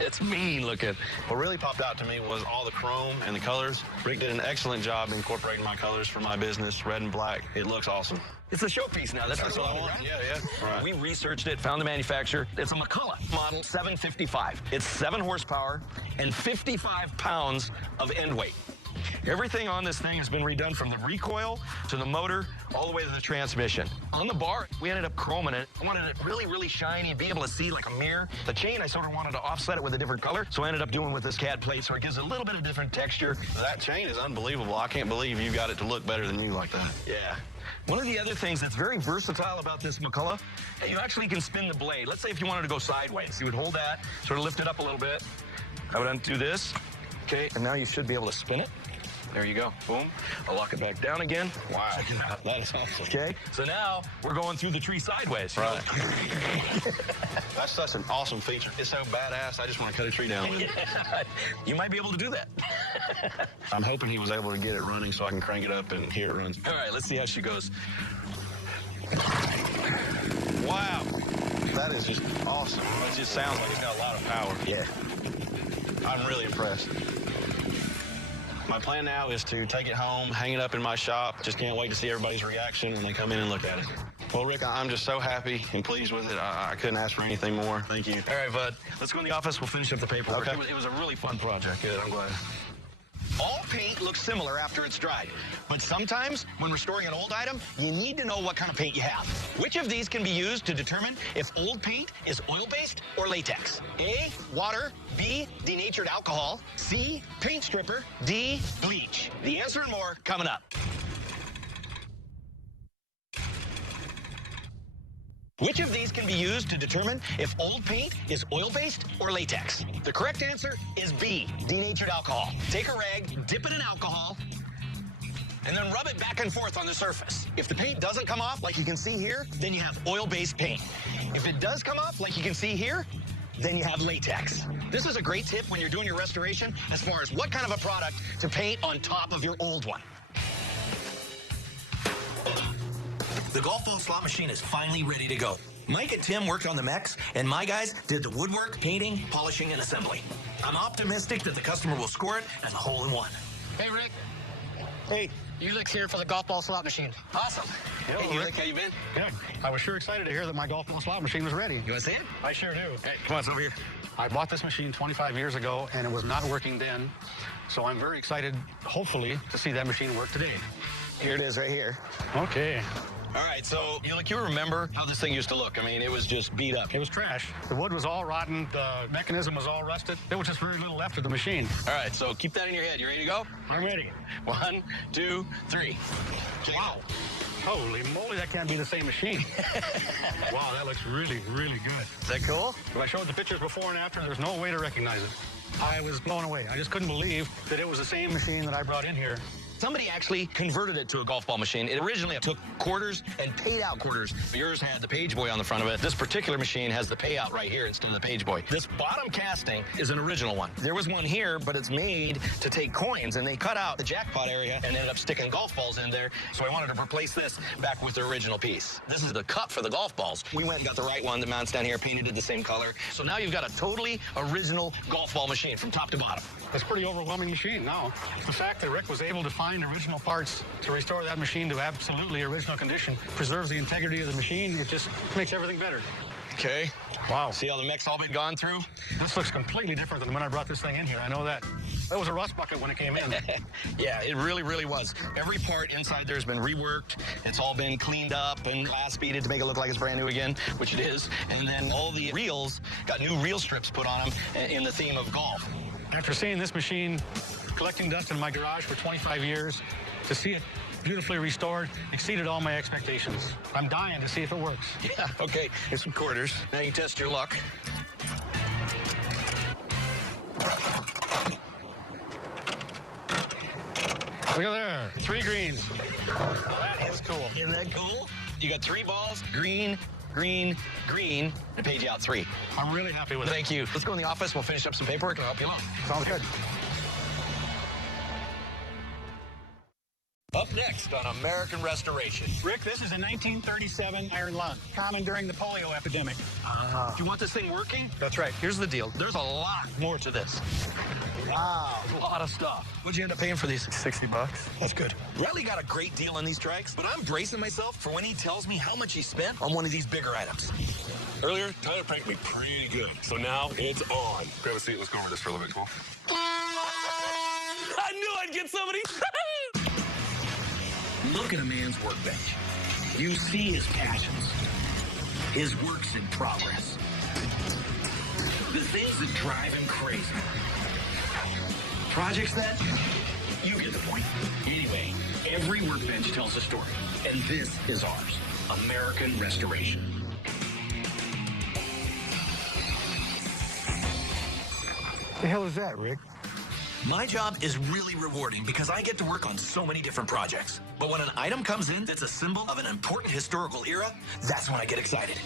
It's mean looking. What really popped out to me was all the chrome and the colors. Rick did an excellent job incorporating my colors for my business, red and black. It looks awesome. It's a showpiece now. That's what I want. Right? Yeah. Right. We researched it, found the manufacturer. It's a McCullough model 755. It's 7 horsepower and 55 pounds of end weight. Everything on this thing has been redone from the recoil to the motor all the way to the transmission. On the bar, we ended up chroming it. I wanted it really, really shiny, be able to see like a mirror. The chain, I sort of wanted to offset it with a different color, so I ended up doing with this CAD plate, so it gives a little bit of different texture. That chain is unbelievable. I can't believe you got it to look better than you like that. Yeah. One of the other things that's very versatile about this McCullough, you actually can spin the blade. Let's say if you wanted to go sideways, you would hold that, sort of lift it up a little bit. I would undo this, okay, and now you should be able to spin it. There you go. Boom. I'll lock it back down again. Wow. That is awesome. Okay. So now we're going through the tree sideways. Right. That's such an awesome feature. It's so badass. I just want to cut a tree down. You might be able to do that. I'm hoping he was able to get it running so I can crank it up and hear it runs. All right, let's see how she goes. Wow. That is just awesome. It just sounds like it's got a lot of power. Yeah. I'm really impressed. My plan now is to take it home, hang it up in my shop. Just can't wait to see everybody's reaction when they come in and look at it. Well, Rick, I'm just so happy and pleased with it. I couldn't ask for anything more. Thank you. All right, bud. Let's go in the office. We'll finish up the paperwork. Okay. It was a really fun project. Good, I'm glad. All paint looks similar after it's dried, but sometimes when restoring an old item, you need to know what kind of paint you have. Which of these can be used to determine if old paint is oil-based or latex? A, water, B, denatured alcohol, C, paint stripper, D, bleach. The answer and more coming up. Which of these can be used to determine if old paint is oil-based or latex? The correct answer is B, denatured alcohol. Take a rag, dip it in alcohol, and then rub it back and forth on the surface. If the paint doesn't come off, like you can see here, then you have oil-based paint. If it does come off, like you can see here, then you have latex. This is a great tip when you're doing your restoration as far as what kind of a product to paint on top of your old one. The golf ball slot machine is finally ready to go. Mike and Tim worked on the mechs, and my guys did the woodwork, painting, polishing, and assembly. I'm optimistic that the customer will score it as a hole-in-one. Hey, Rick. Hey. Ulick's here for the golf ball slot machine. Awesome. Hey, Rick, how you been? Good. I was sure excited to hear that my golf ball slot machine was ready. You want to see it? I sure do. Hey, come on, it's over here. I bought this machine 25 years ago, and it was not working then. So I'm very excited, hopefully, to see that machine work today. Here it is right here. Okay. All right, so you remember how this thing used to look. I mean, it was just beat up. It was trash. The wood was all rotten. The mechanism was all rusted. There was just very little left of the machine. All right, so keep that in your head. You ready to go? I'm ready. 1, 2, 3. Wow. Holy moly, that can't be the same machine. Wow, that looks really, really good. Is that cool? If I showed the pictures before and after, there's no way to recognize it. I was blown away. I just couldn't believe that it was the same machine that I brought in here Somebody actually converted it to a golf ball machine. It originally took quarters and paid out quarters. Yours had the page boy on the front of it. This particular machine has the payout right here instead of the page boy. This bottom casting is an original one. There was one here, but it's made to take coins, and they cut out the jackpot area and ended up sticking golf balls in there. So I wanted to replace this back with the original piece. This is the cup for the golf balls. We went and got the right one that mounts down here, painted it the same color. So now you've got a totally original golf ball machine from top to bottom. It's a pretty overwhelming machine now. The fact that Rick was able to find original parts to restore that machine to absolutely original condition preserves the integrity of the machine. It just makes everything better. Okay. Wow. See how the mech's all been gone through? This looks completely different than when I brought this thing in here. I know that. That was a rust bucket when it came in. Yeah, it really, really was. Every part inside there has been reworked. It's all been cleaned up and glass beaded to make it look like it's brand new again, which it is. And then all the reels got new reel strips put on them in the theme of golf. After seeing this machine collecting dust in my garage for 25 years, to see it beautifully restored exceeded all my expectations. I'm dying to see if it works. Yeah, okay. Here's some quarters. Now you test your luck. Look at there. 3 greens. That is cool. Isn't that cool? You got 3 balls, green, green, green, and it paid you out 3. I'm really happy with it. Thank you. Let's go in the office. We'll finish up some paperwork and I'll help you along. Sounds good. Up next on American Restoration. Rick, this is a 1937 iron lung, common during the polio epidemic. Do you want this thing working? That's right. Here's the deal. There's a lot more to this. Wow. A lot of stuff. What'd you end up paying for these? $60. That's good. Riley got a great deal on these trikes, but I'm bracing myself for when he tells me how much he spent on one of these bigger items. Earlier, Tyler pranked me pretty good. So now it's on. Grab a seat. Let's go over this for a little bit, cool? I knew I'd get somebody. Look at a man's workbench. You see his passions, his works in progress, the things that drive him crazy. Projects that, you get the point. Anyway, every workbench tells a story, and this is ours, American Restoration. The hell is that, Rick? My job is really rewarding because I get to work on so many different projects. But when an item comes in that's a symbol of an important historical era, that's when I get excited.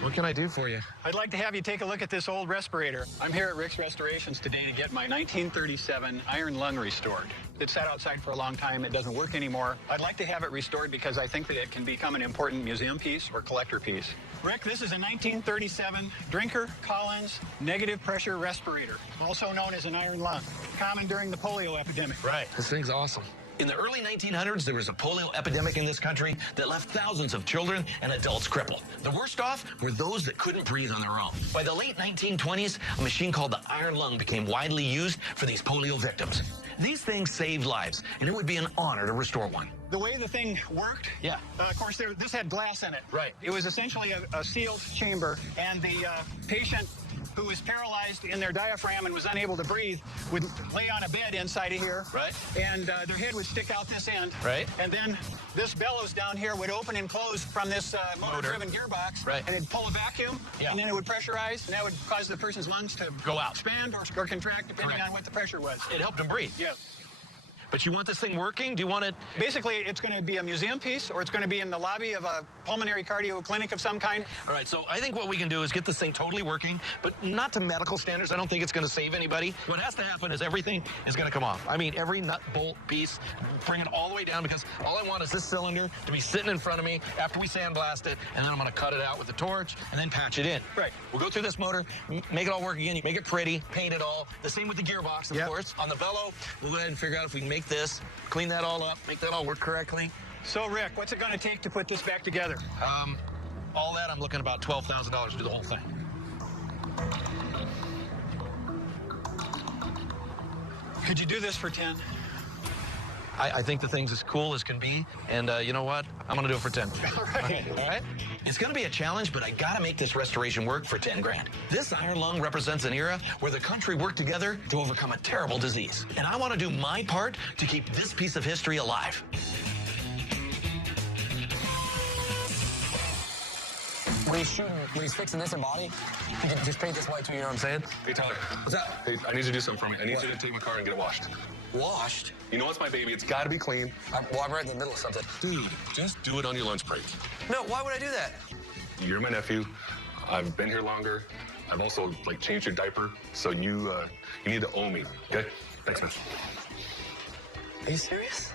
What can I do for you? I'd like to have you take a look at this old respirator. I'm here at Rick's Restorations today to get my 1937 iron lung restored. It sat outside for a long time. It doesn't work anymore. I'd like to have it restored because I think that it can become an important museum piece or collector piece. Rick, this is a 1937 Drinker Collins negative pressure respirator, also known as an iron lung, common during the polio epidemic. Right. This thing's awesome. In the early 1900s, there was a polio epidemic in this country that left thousands of children and adults crippled. The worst off were those that couldn't breathe on their own. By the late 1920s, a machine called the iron lung became widely used for these polio victims. These things saved lives, and it would be an honor to restore one. The way the thing worked, Yeah. of course, this had glass in it. Right. It was essentially a sealed chamber, and the patient who was paralyzed in their diaphragm and was unable to breathe would lay on a bed inside of here. Right. And their head would stick out this end. Right. And then this bellows down here would open and close from this motor-driven gearbox. Right. And it'd pull a vacuum. Yeah. And then it would pressurize, and that would cause the person's lungs to Go out. expand or contract depending on what the pressure was. It helped them breathe. Yeah. But you want this thing working? Do you want it? Basically, it's going to be a museum piece, or it's going to be in the lobby of a pulmonary cardio clinic of some kind. All right, so I think what we can do is get this thing totally working, but not to medical standards. I don't think it's going to save anybody. What has to happen is everything is going to come off. I mean, every nut, bolt, piece, bring it all the way down, because all I want is this cylinder to be sitting in front of me after we sandblast it, and then I'm going to cut it out with the torch and then patch it in. Right. We'll go through this motor, make it all work again, make it pretty, paint it all. The same with the gearbox, of course. On the Velo, we'll go ahead and figure out if we can make this, clean that all up, make that all work correctly. So, Rick, what's it going to take to put this back together? All that, I'm looking about $12,000 to do the whole thing. Could you do this for 10? I think the thing's as cool as can be, and you know what? I'm gonna do it for 10. All right. Okay, all right? It's gonna be a challenge, but I gotta make this restoration work for 10 grand. This iron lung represents an era where the country worked together to overcome a terrible disease. And I wanna do my part to keep this piece of history alive. When he's fixing this in body, he can just paint this white too, you know what I'm saying? Hey, Tyler. What's that? Hey, I need you to do something for me. I need you to take my car and get it washed. Washed? You know it's my baby. It's got to be clean. I'm right in the middle of something. Dude, just do it on your lunch break. No, why would I do that? You're my nephew. I've been here longer. I've also changed your diaper, so you need to owe me. Okay? Thanks, man. Are you serious?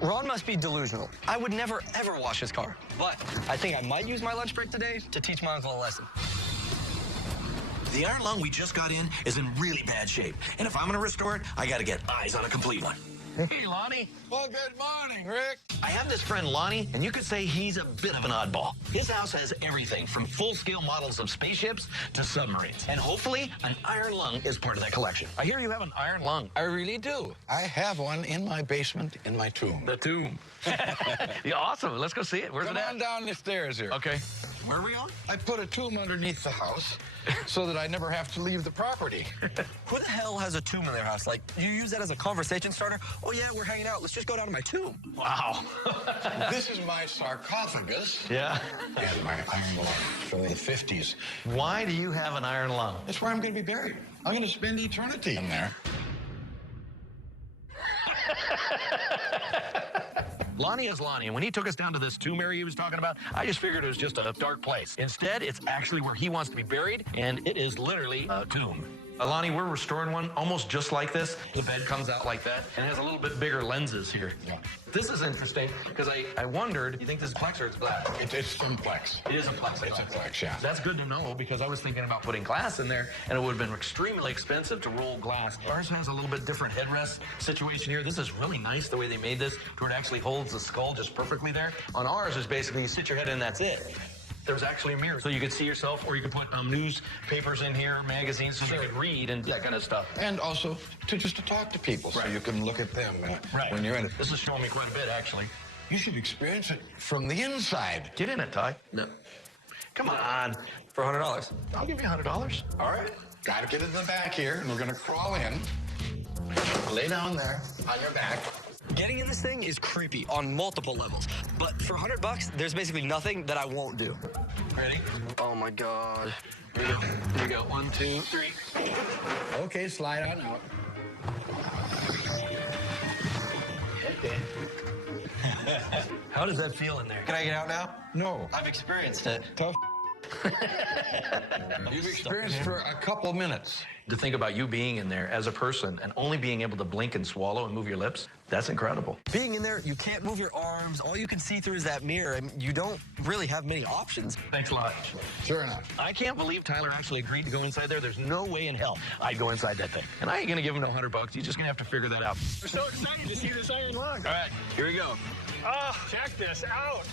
Ron must be delusional. I would never, ever wash his car. But I think I might use my lunch break today to teach my uncle a lesson. The iron lung we just got in is in really bad shape. And if I'm going to restore it, I got to get eyes on a complete one. Hey, Lonnie. Well, good morning, Rick. I have this friend, Lonnie, and you could say he's a bit of an oddball. His house has everything from full-scale models of spaceships to submarines. And hopefully, an iron lung is part of that collection. I hear you have an iron lung. I really do. I have one in my basement in my tomb. The tomb. Yeah, awesome. Let's go see it. Where's Come it at? on down the stairs here. Okay. Where are we on? I put a tomb underneath the house so that I never have to leave the property. Who the hell has a tomb in their house? Like, you use that as a conversation starter? Oh, yeah, we're hanging out. Let's just go down to my tomb. Wow. This is my sarcophagus. Yeah. And my iron lung from the 50s. Why do you have an iron lung? That's where I'm going to be buried. I'm going to spend eternity in there. Lonnie is Lonnie, and when he took us down to this tomb area he was talking about, I just figured it was just a dark place. Instead, it's actually where he wants to be buried, and it is literally a tomb. Lonnie, we're restoring one almost just like this. The bed comes out like that, and it has a little bit bigger lenses here. Yeah. This is interesting, because I wondered, you think this is Plex or it's glass? It's from Plex. It is a Plex. It's a Plex, yeah. That's good to know, because I was thinking about putting glass in there, and it would have been extremely expensive to roll glass. Ours has a little bit different headrest situation here. This is really nice, the way they made this, to where it actually holds the skull just perfectly there. On ours, is basically you sit your head in, that's it. There's actually a mirror, so you could see yourself, or you could put newspapers in here, magazines, so you could read and that kind of stuff. And also to talk to people, so you can look at them when you're in it. This is showing me quite a bit, actually. You should experience it from the inside. Get in it, Ty. No. Come on. For $100. I'll give you $100. All right. Got to get in the back here, and we're going to crawl in. Lay down there on your back. Getting in this thing is creepy on multiple levels. But for $100, there's basically nothing that I won't do. Ready? Oh, my God. Here we go. Here we go. 1, 2, 3. Okay, slide on out. Okay. How does that feel in there? Can I get out now? No. I've experienced it. Tough. You've experienced for a couple minutes. To think about you being in there as a person and only being able to blink and swallow and move your lips, that's incredible. Being in there, you can't move your arms. All you can see through is that mirror. I mean, you don't really have many options. Thanks a lot. Sure enough. I can't believe Tyler actually agreed to go inside there. There's no way in hell I'd go inside that thing. And I ain't gonna give him no $100. He's just gonna have to figure that out. We're so excited to see this iron lung. All right, here we go. Oh, check this out.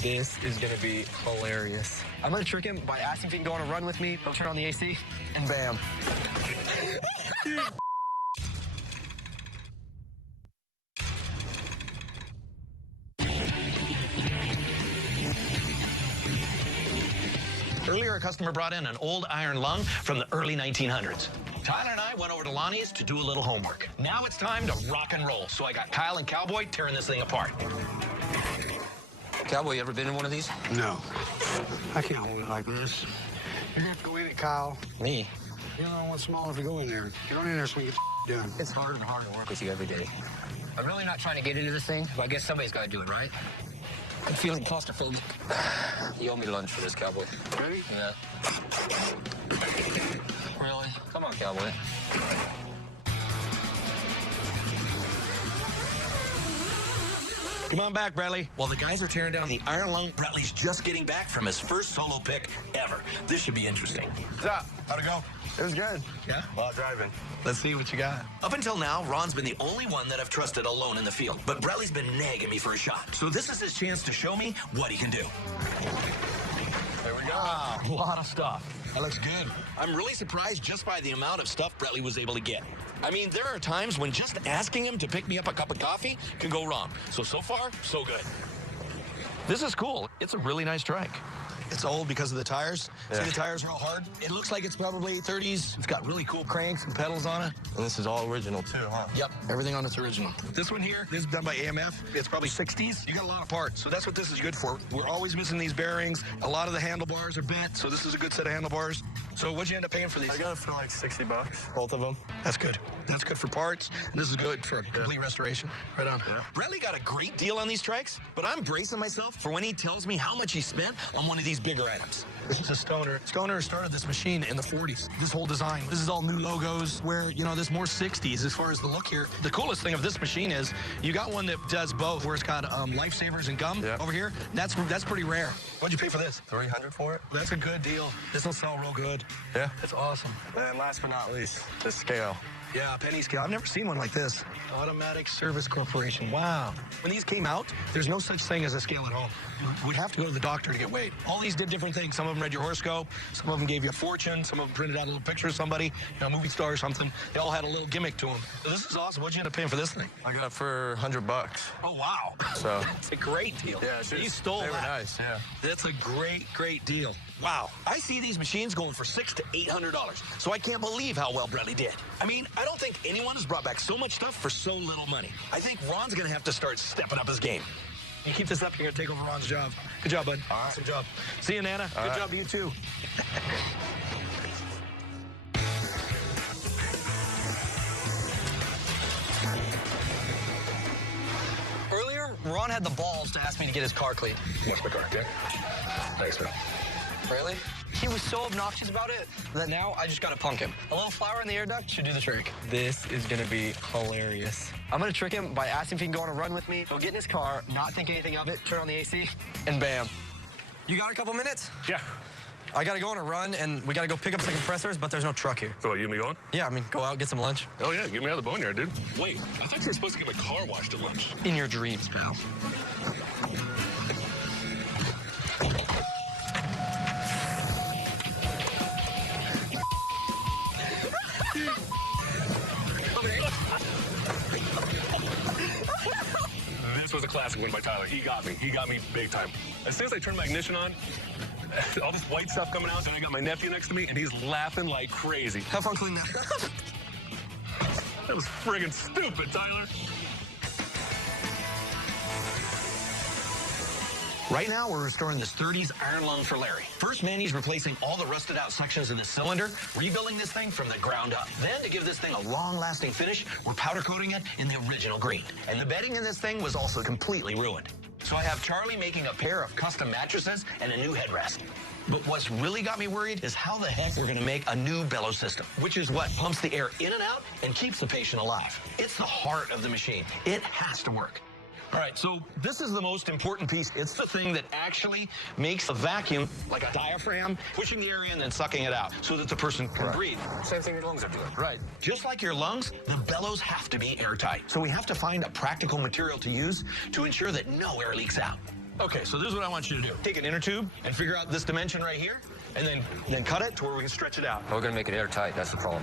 This is gonna be hilarious. I'm gonna trick him by asking if he can go on a run with me. He'll turn on the AC, and bam. Earlier, a customer brought in an old iron lung from the early 1900s. Tyler and I went over to Lonnie's to do a little homework. Now it's time to rock and roll. So I got Kyle and Cowboy tearing this thing apart. Cowboy, you ever been in one of these? No. I can't hold it like this. You're gonna have to go in it, Kyle. Me? You don't want small if you go in there. Get on in there so we can get done. It's harder and harder to work with you every day. I'm really not trying to get into this thing, but I guess somebody's got to do it, right? I'm feeling claustrophobic. You owe me lunch for this, Cowboy. Ready? Yeah. Really? Come on, Cowboy. Come on back, Bradley. While the guys are tearing down the iron lung, Bradley's just getting back from his first solo pick ever. This should be interesting. What's up? How'd it go? It was good. Yeah? A lot of driving. Let's see what you got. Up until now, Ron's been the only one that I've trusted alone in the field, but Bradley's been nagging me for a shot. So this is his chance to show me what he can do. There we go. Wow, a lot of stuff. That looks good. I'm really surprised just by the amount of stuff Bradley was able to get. I mean, there are times when just asking him to pick me up a cup of coffee can go wrong. So far, so good. This is cool. It's a really nice trike. It's old because of the tires. Yeah. See the tires are all hard? It looks like it's probably 30s. It's got really cool cranks and pedals on it. And this is all original, too, huh? Yep, everything on it's original. This one here, this is done by AMF. It's probably 60s. You got a lot of parts, so that's what this is good for. We're always missing these bearings. A lot of the handlebars are bent, so this is a good set of handlebars. So what'd you end up paying for these? I got it for like $60, both of them. That's good. That's good for parts, and this is good for a complete restoration. Right on. Yeah. Bradley got a great deal on these trikes, but I'm bracing myself for when he tells me how much he spent on one of these bigger items. This is a Stoner. Stoner started this machine in the 40s. This whole design. This is all new logos where, you know, this more 60s as far as the look here. The coolest thing of this machine is you got one that does both, where it's got lifesavers and gum over here. That's pretty rare. What'd you pay for this? $300 for it. That's a good deal. This will sell real good. Yeah. It's awesome. And last but not least, the scale. Yeah, penny scale. I've never seen one like this. Automatic Service Corporation. Wow. When these came out, there's no such thing as a scale at home. You would have to go to the doctor to get weighed. All these did different things. Some of them read your horoscope. Some of them gave you a fortune. Some of them printed out a little picture of somebody, a movie star or something. They all had a little gimmick to them. So this is awesome. What'd you end up paying for this thing? I got it for $100. Oh, wow. So it's a great deal. Yeah, you stole that. They were nice, yeah. That's a great deal. Wow, I see these machines going for $600 to $800, so I can't believe how well Bradley did. I mean, I don't think anyone has brought back so much stuff for so little money. I think Ron's gonna have to start stepping up his game. You keep this up, you're gonna take over Ron's job. Good job, bud. All right. Awesome job. See you, Nana. All Good right. job to you, too. Earlier, Ron had the balls to ask me to get his car cleaned. Watch my car, okay? Thanks, man. Really? He was so obnoxious about it that now I just gotta punk him. A little flour in the air duct should do the trick. This is gonna be hilarious. I'm gonna trick him by asking if he can go on a run with me. He'll get in his car, not think anything of it, turn on the AC, and bam. You got a couple minutes? Yeah. I gotta go on a run, and we gotta go pick up some compressors, but there's no truck here. So, you and me going? Yeah, I mean, go out, get some lunch. Oh, yeah, get me out of the boneyard, dude. Wait, I thought you were supposed to get my car washed at lunch. In your dreams, pal. This was a classic one by Tyler. He got me. He got me big time. As soon as I turned my ignition on, all this white stuff coming out, and I got my nephew next to me, and he's laughing like crazy. Have fun cleaning that. That was friggin' stupid, Tyler. Right now, we're restoring this 30s iron lung for Larry. First, Manny's replacing all the rusted out sections in the cylinder, rebuilding this thing from the ground up. Then, to give this thing a long-lasting finish, we're powder coating it in the original green. And the bedding in this thing was also completely ruined. So I have Charlie making a pair of custom mattresses and a new headrest. But what's really got me worried is how the heck we're gonna make a new bellow system, which is what pumps the air in and out and keeps the patient alive. It's the heart of the machine. It has to work. All right, so this is the most important piece. It's the thing that actually makes a vacuum, like a diaphragm, pushing the air in and sucking it out so that the person can breathe. Same thing your lungs are doing. Right. Just like your lungs, the bellows have to be airtight. So we have to find a practical material to use to ensure that no air leaks out. Okay, so this is what I want you to do. Take an inner tube and figure out this dimension right here, and then cut it to where we can stretch it out. We're gonna make it airtight. That's the problem.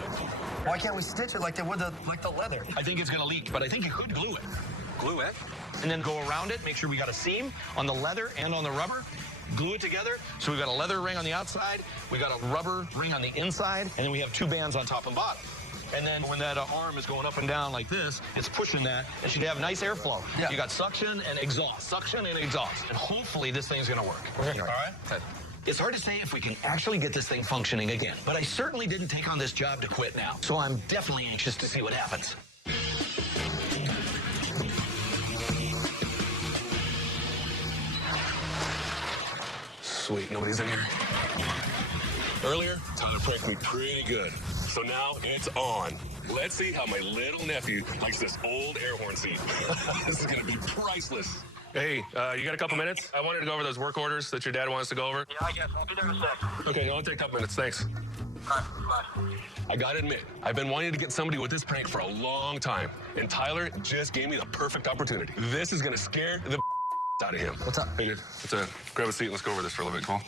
Why can't we stitch it like they would the leather? I think it's gonna leak, but I think you could glue it. Glue it? And then go around it, make sure we got a seam on the leather and on the rubber. Glue it together. So we've got a leather ring on the outside, we got a rubber ring on the inside, and then we have two bands on top and bottom. And then when that arm is going up and down like this, it's pushing that. It should have nice airflow. Yeah. You got suction and exhaust, suction and exhaust. And hopefully this thing's gonna work. All right? It's hard to say if we can actually get this thing functioning again, but I certainly didn't take on this job to quit now. So I'm definitely anxious to see what happens. Sweet, nobody's in here. Earlier, Tyler pranked me pretty good. So now it's on. Let's see how my little nephew likes this old air horn seat. This is gonna be priceless. Hey, you got a couple minutes? I wanted to go over those work orders that your dad wants to go over. Yeah, I guess. I'll be there in a sec. Okay, it'll only take a couple minutes, thanks. All right, bye. I gotta admit, I've been wanting to get somebody with this prank for a long time, and Tyler just gave me the perfect opportunity. This is gonna scare the out of him. What's up? Hey, dude, let's grab a seat and let's go over this for a little bit, come on.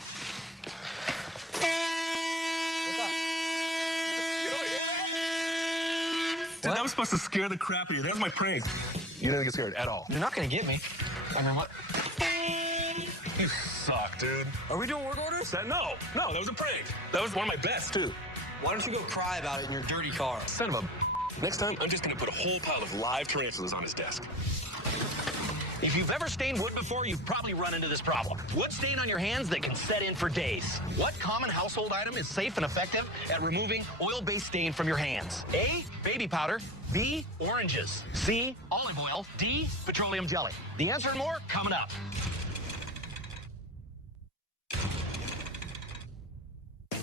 Dude, that was supposed to scare the crap out of you. That was my prank. You didn't get scared at all. You're not gonna get me. I mean, what? You suck, dude. Are we doing work orders? No, that was a prank. That was one of my best, too. Why don't you go cry about it in your dirty car? Son of a... Next time, I'm just gonna put a whole pile of live tarantulas on his desk. If you've ever stained wood before, you've probably run into this problem. Wood stain on your hands that can set in for days. What common household item is safe and effective at removing oil-based stain from your hands? A, baby powder. B, oranges. C, olive oil. D, petroleum jelly. The answer and more coming up.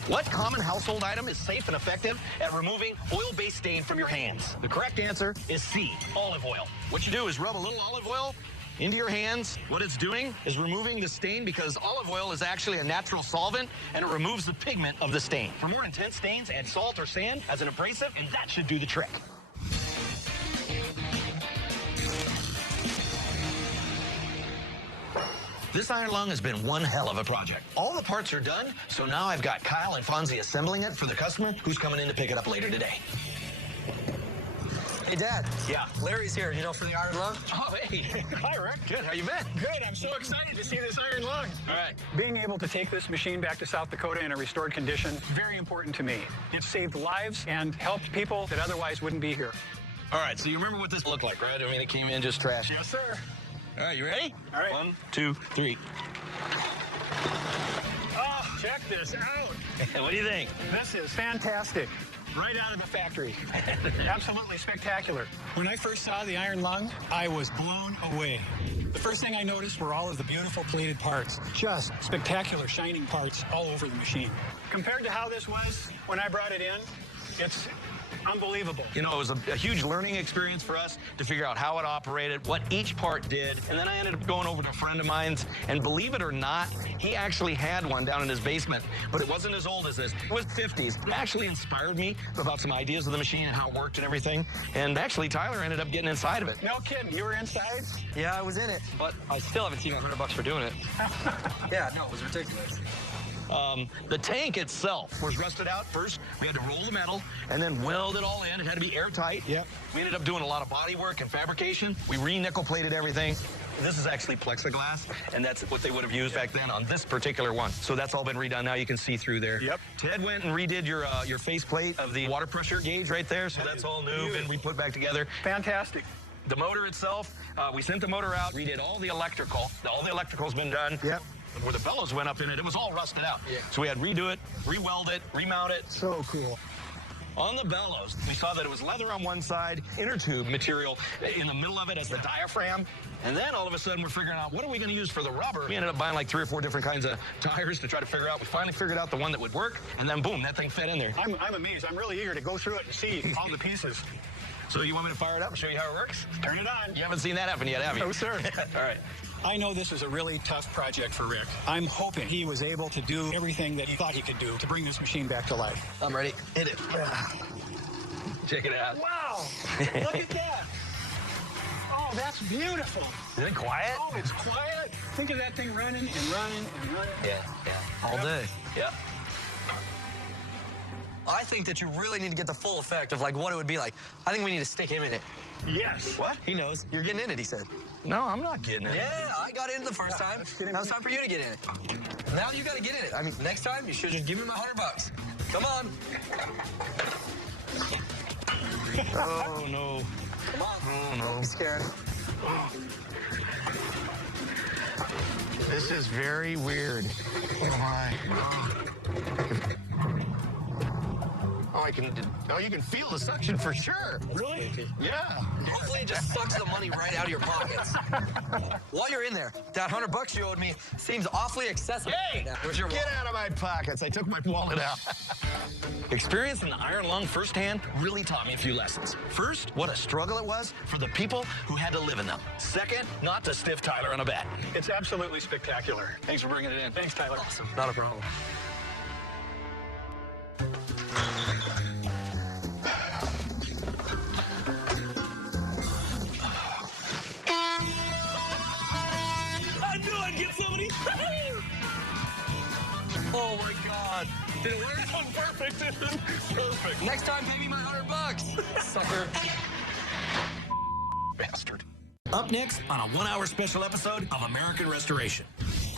What common household item is safe and effective at removing oil-based stain from your hands? The correct answer is C, olive oil. What you do is rub a little olive oil into your hands. What it's doing is removing the stain because olive oil is actually a natural solvent and it removes the pigment of the stain. For more intense stains, add salt or sand as an abrasive and that should do the trick. This iron lung has been one hell of a project. All the parts are done, so now I've got Kyle and Fonzie assembling it for the customer who's coming in to pick it up later today. Hey, Dad. Yeah. Larry's here, for the iron lung. Oh, hey. Hi, Rick. Good. How you been? Good. I'm so excited to see this iron lung. All right. Being able to take this machine back to South Dakota in a restored condition, very important to me. It saved lives and helped people that otherwise wouldn't be here. All right, so you remember what this looked like, right? I mean, it came in just trash. Yes, sir. All right, you ready? All right. 1, 2, 3. Oh, check this out. What do you think? This is fantastic. Right out of the factory. Absolutely spectacular. When I first saw the iron lung, I was blown away. The first thing I noticed were all of the beautiful plated parts. Just spectacular shining parts all over the machine. Compared to how this was when I brought it in, it's unbelievable. You know, it was a huge learning experience for us to figure out how it operated, what each part did. And then I ended up going over to a friend of mine's, and believe it or not, he actually had one down in his basement, but it wasn't as old as this. It was 50s. It actually inspired me about some ideas of the machine and how it worked and everything. And actually, Tyler ended up getting inside of it. No kidding. You were inside? Yeah, I was in it, but I still haven't seen $100 for doing it. Yeah, no, it was ridiculous. The tank itself was rusted out first. We had to roll the metal and then weld it all in. It had to be airtight. Yep. We ended up doing a lot of body work and fabrication. We re-nickel plated everything. This is actually plexiglass, and that's what they would have used back then on this particular one. So that's all been redone. Now you can see through there. Yep. Ted went and redid your face plate of the water pressure gauge right there. So that's all new and we put back together. Fantastic. The motor itself, we sent the motor out, redid all the electrical. All the electrical's been done. Yep. Where the bellows went up in it, it was all rusted out. Yeah. So we had to redo it, re-weld it, remount it. So cool. On the bellows, we saw that it was leather on one side, inner tube material in the middle of it as the diaphragm. And then all of a sudden we're figuring out, what are we going to use for the rubber? We ended up buying like 3 or 4 different kinds of tires to try to figure out. We finally figured out the one that would work, and then boom, that thing fit in there. I'm amazed. I'm really eager to go through it and see all the pieces. So you want me to fire it up and show you how it works? Turn it on. You haven't seen that happen yet, have you? No, sir. All right. I know this is a really tough project for Rick. I'm hoping he was able to do everything that he thought he could do to bring this machine back to life. I'm ready. Hit it. Check it out. Wow. Look at that. Oh, that's beautiful. Is it quiet? Oh, it's quiet. Think of that thing running and running and running. Yeah. All day. Yep. I think that you really need to get the full effect of like what it would be like. I think we need to stick him in it. Yes. What? He knows. You're getting in it, he said. No, I'm not getting in it. Yeah, I got in it the first time. Now it's time for you to get in it. Now you got to get in it. I mean, next time you should just give me my $100. Come on. Oh, no. Come on. Oh, no. I'm scared. This is very weird. Oh, my. Oh, you can feel the suction for sure. Really? Yeah. Hopefully it just sucks the money right out of your pockets. While you're in there, that $100 you owed me seems awfully excessive. Hey, where's your get wallet? out of my pockets. I took my wallet out. Experiencing the iron lung firsthand really taught me a few lessons. First, what a struggle it was for the people who had to live in them. Second, not to stiff Tyler on a bet. It's absolutely spectacular. Thanks for bringing it in. Thanks, Tyler. Awesome. Not a problem. I knew I'd get somebody. Oh my God. Did it work? Perfect. Perfect. Next time, pay me my $100. Sucker. Bastard. Up next on a 1-hour special episode of American Restoration.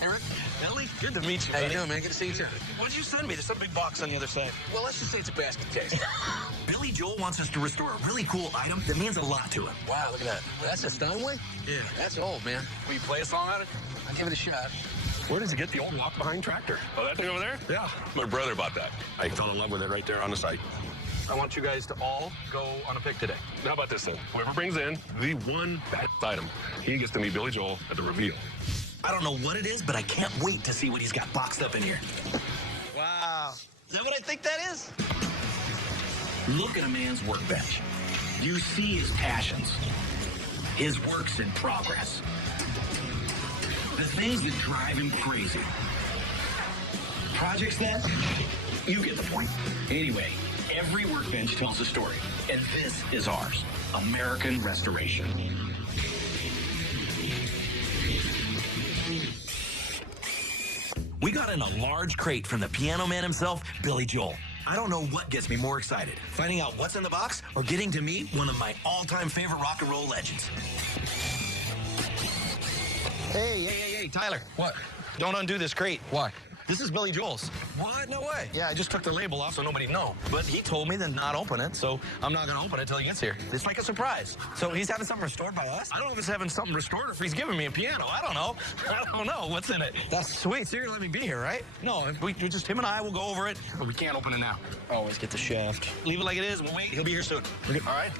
Eric? LED Billy, good to meet you. How you buddy. doing, man? Good to see you too. What did you send me? There's some big box on the other side. Well, let's just say it's a basket case. Billy Joel wants us to restore a really cool item that means a lot to him. Wow, look at that. That's a Steinway? Yeah. That's old, man. Will you play a song on it? I'll give it a shot. Where did you get the old walk-behind tractor? Oh, that thing over there? Yeah. My brother bought that. I fell in love with it right there on the site. I want you guys to all go on a pick today. How about this then? Whoever brings in the one bad item, he gets to meet Billy Joel at the reveal. I don't know what it is, but I can't wait to see what he's got boxed up in here. Wow. Is that what I think that is? Look at a man's workbench. You see his passions, his works in progress, the things that drive him crazy. Projects that, you get the point. Anyway, every workbench tells a story, and this is ours, American Restoration. We got in a large crate from the piano man himself, Billy Joel. I don't know what gets me more excited, finding out what's in the box or getting to meet one of my all-time favorite rock and roll legends. Hey, Tyler. What? Don't undo this crate. Why? This is Billy Joel's. What? No way. Yeah, I just took the label off so nobody know. But he told me to not open it, so I'm not going to open it till he gets here. It's like a surprise. So he's having something restored by us? I don't know if it's having something restored or if he's giving me a piano. I don't know. I don't know what's in it. That's sweet. So you're going to let me be here, right? No, we just him and I will go over it, but we can't open it now. Always get the shaft. Leave it like it is. We'll wait. He'll be here soon. All right?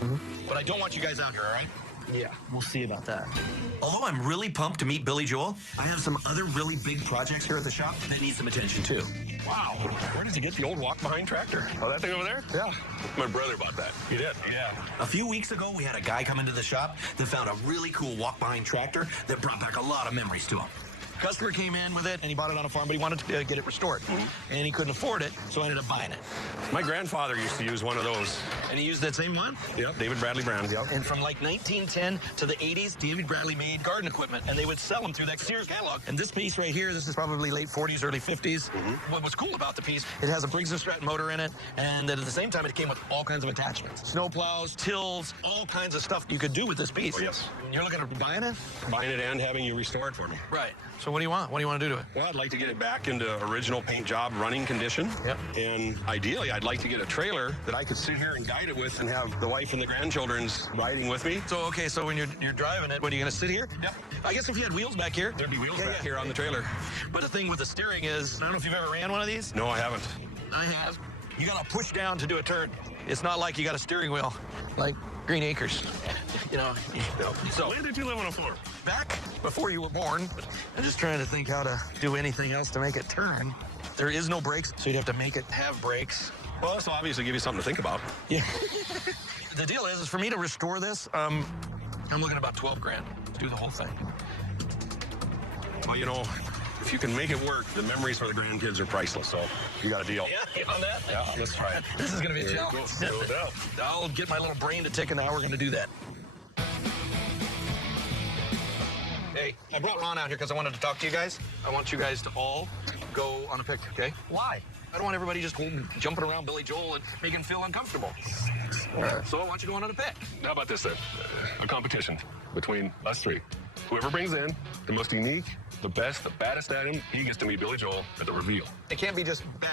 But I don't want you guys out here, all right? Yeah, we'll see about that. Although I'm really pumped to meet Billy Joel, I have some other really big projects here at the shop that need some attention too. Wow. Where did you get the old walk-behind tractor? Oh, that thing over there? Yeah. My brother bought that. He did? Yeah. A few weeks ago, we had a guy come into the shop that found a really cool walk-behind tractor that brought back a lot of memories to him. Customer came in with it, and he bought it on a farm, but he wanted to get it restored. And he couldn't afford it, so I ended up buying it. My grandfather used to use one of those. And he used that same one? Yep, David Bradley Brown. Yep. And from like 1910 to the 80s, David Bradley made garden equipment, and they would sell them through that Sears catalog. And this piece right here, this is probably late 40s, early 50s. What was cool about the piece, it has a Briggs & Stratton motor in it, and at the same time, it came with all kinds of attachments. Snow plows, tills, all kinds of stuff you could do with this piece. Oh, yes. You're looking at buying it? Buying it and having you restore it for me. Right. So what do you want? What do you want to do to it? Well, I'd like to get it back into original paint job running condition. Yep. And ideally, I'd like to get a trailer that I could sit here and guide it with and have the wife and the grandchildren's riding with me. So, okay, so when you're driving it, what, are you going to sit here? Yep. I guess if you had wheels back here. There'd be wheels back here on the trailer. But the thing with the steering is, I don't know if you've ever ran one of these. No, I haven't. I have. You got to push down to do a turn. It's not like you got a steering wheel like Green Acres. You know. So When did you live on a farm? back before you were born, I'm just trying to think how to do anything else to make it turn. There is no brakes, so you'd have to make it have brakes. Well, this will obviously give you something to think about. Yeah. The deal is for me to restore this, I'm looking at about 12 grand to do the whole thing. Well, you know, if you can make it work, the memories for the grandkids are priceless. So you got a deal. Yeah, you on that? Yeah, let's try it. This is going to be a challenge. I'll get my little brain to tick, and how we're going to do that. Hey, I brought Ron out here because I wanted to talk to you guys. I want you guys to all go on a pick, okay? Why? I don't want everybody just jumping around Billy Joel and making him feel uncomfortable. So I want you going on a pick. How about this then? A competition between us three. Whoever brings in the most unique, the best, the baddest item, he gets to meet Billy Joel at the reveal. It can't be just bad.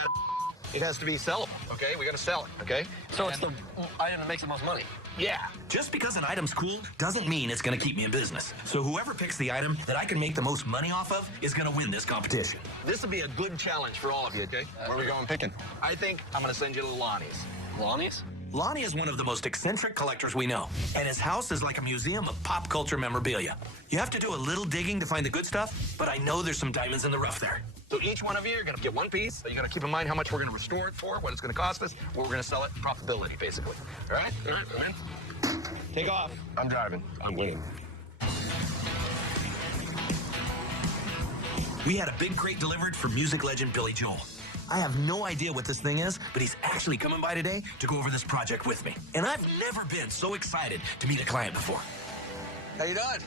It has to be sellable, okay? We got to sell it, okay? So it's the item that makes the most money. Yeah. Just because an item's cool doesn't mean it's going to keep me in business. So whoever picks the item that I can make the most money off of is going to win this competition. This will be a good challenge for all of you, okay? Where are we going picking? I think I'm going to send you to Lonnie's. Lonnie's? Lonnie is one of the most eccentric collectors we know, and his house is like a museum of pop culture memorabilia. You have to do a little digging to find the good stuff, but I know there's some diamonds in the rough there. So each one of you are going to get one piece. You're going to keep in mind how much we're going to restore it for, what it's going to cost us, what we're going to sell it, profitability, basically. All right? All right, I'm in. Take off. I'm driving. I'm winning. We had a big crate delivered for music legend Billy Joel. I have no idea what this thing is, but he's actually coming by today to go over this project with me. And I've never been so excited to meet a client before. How you doing?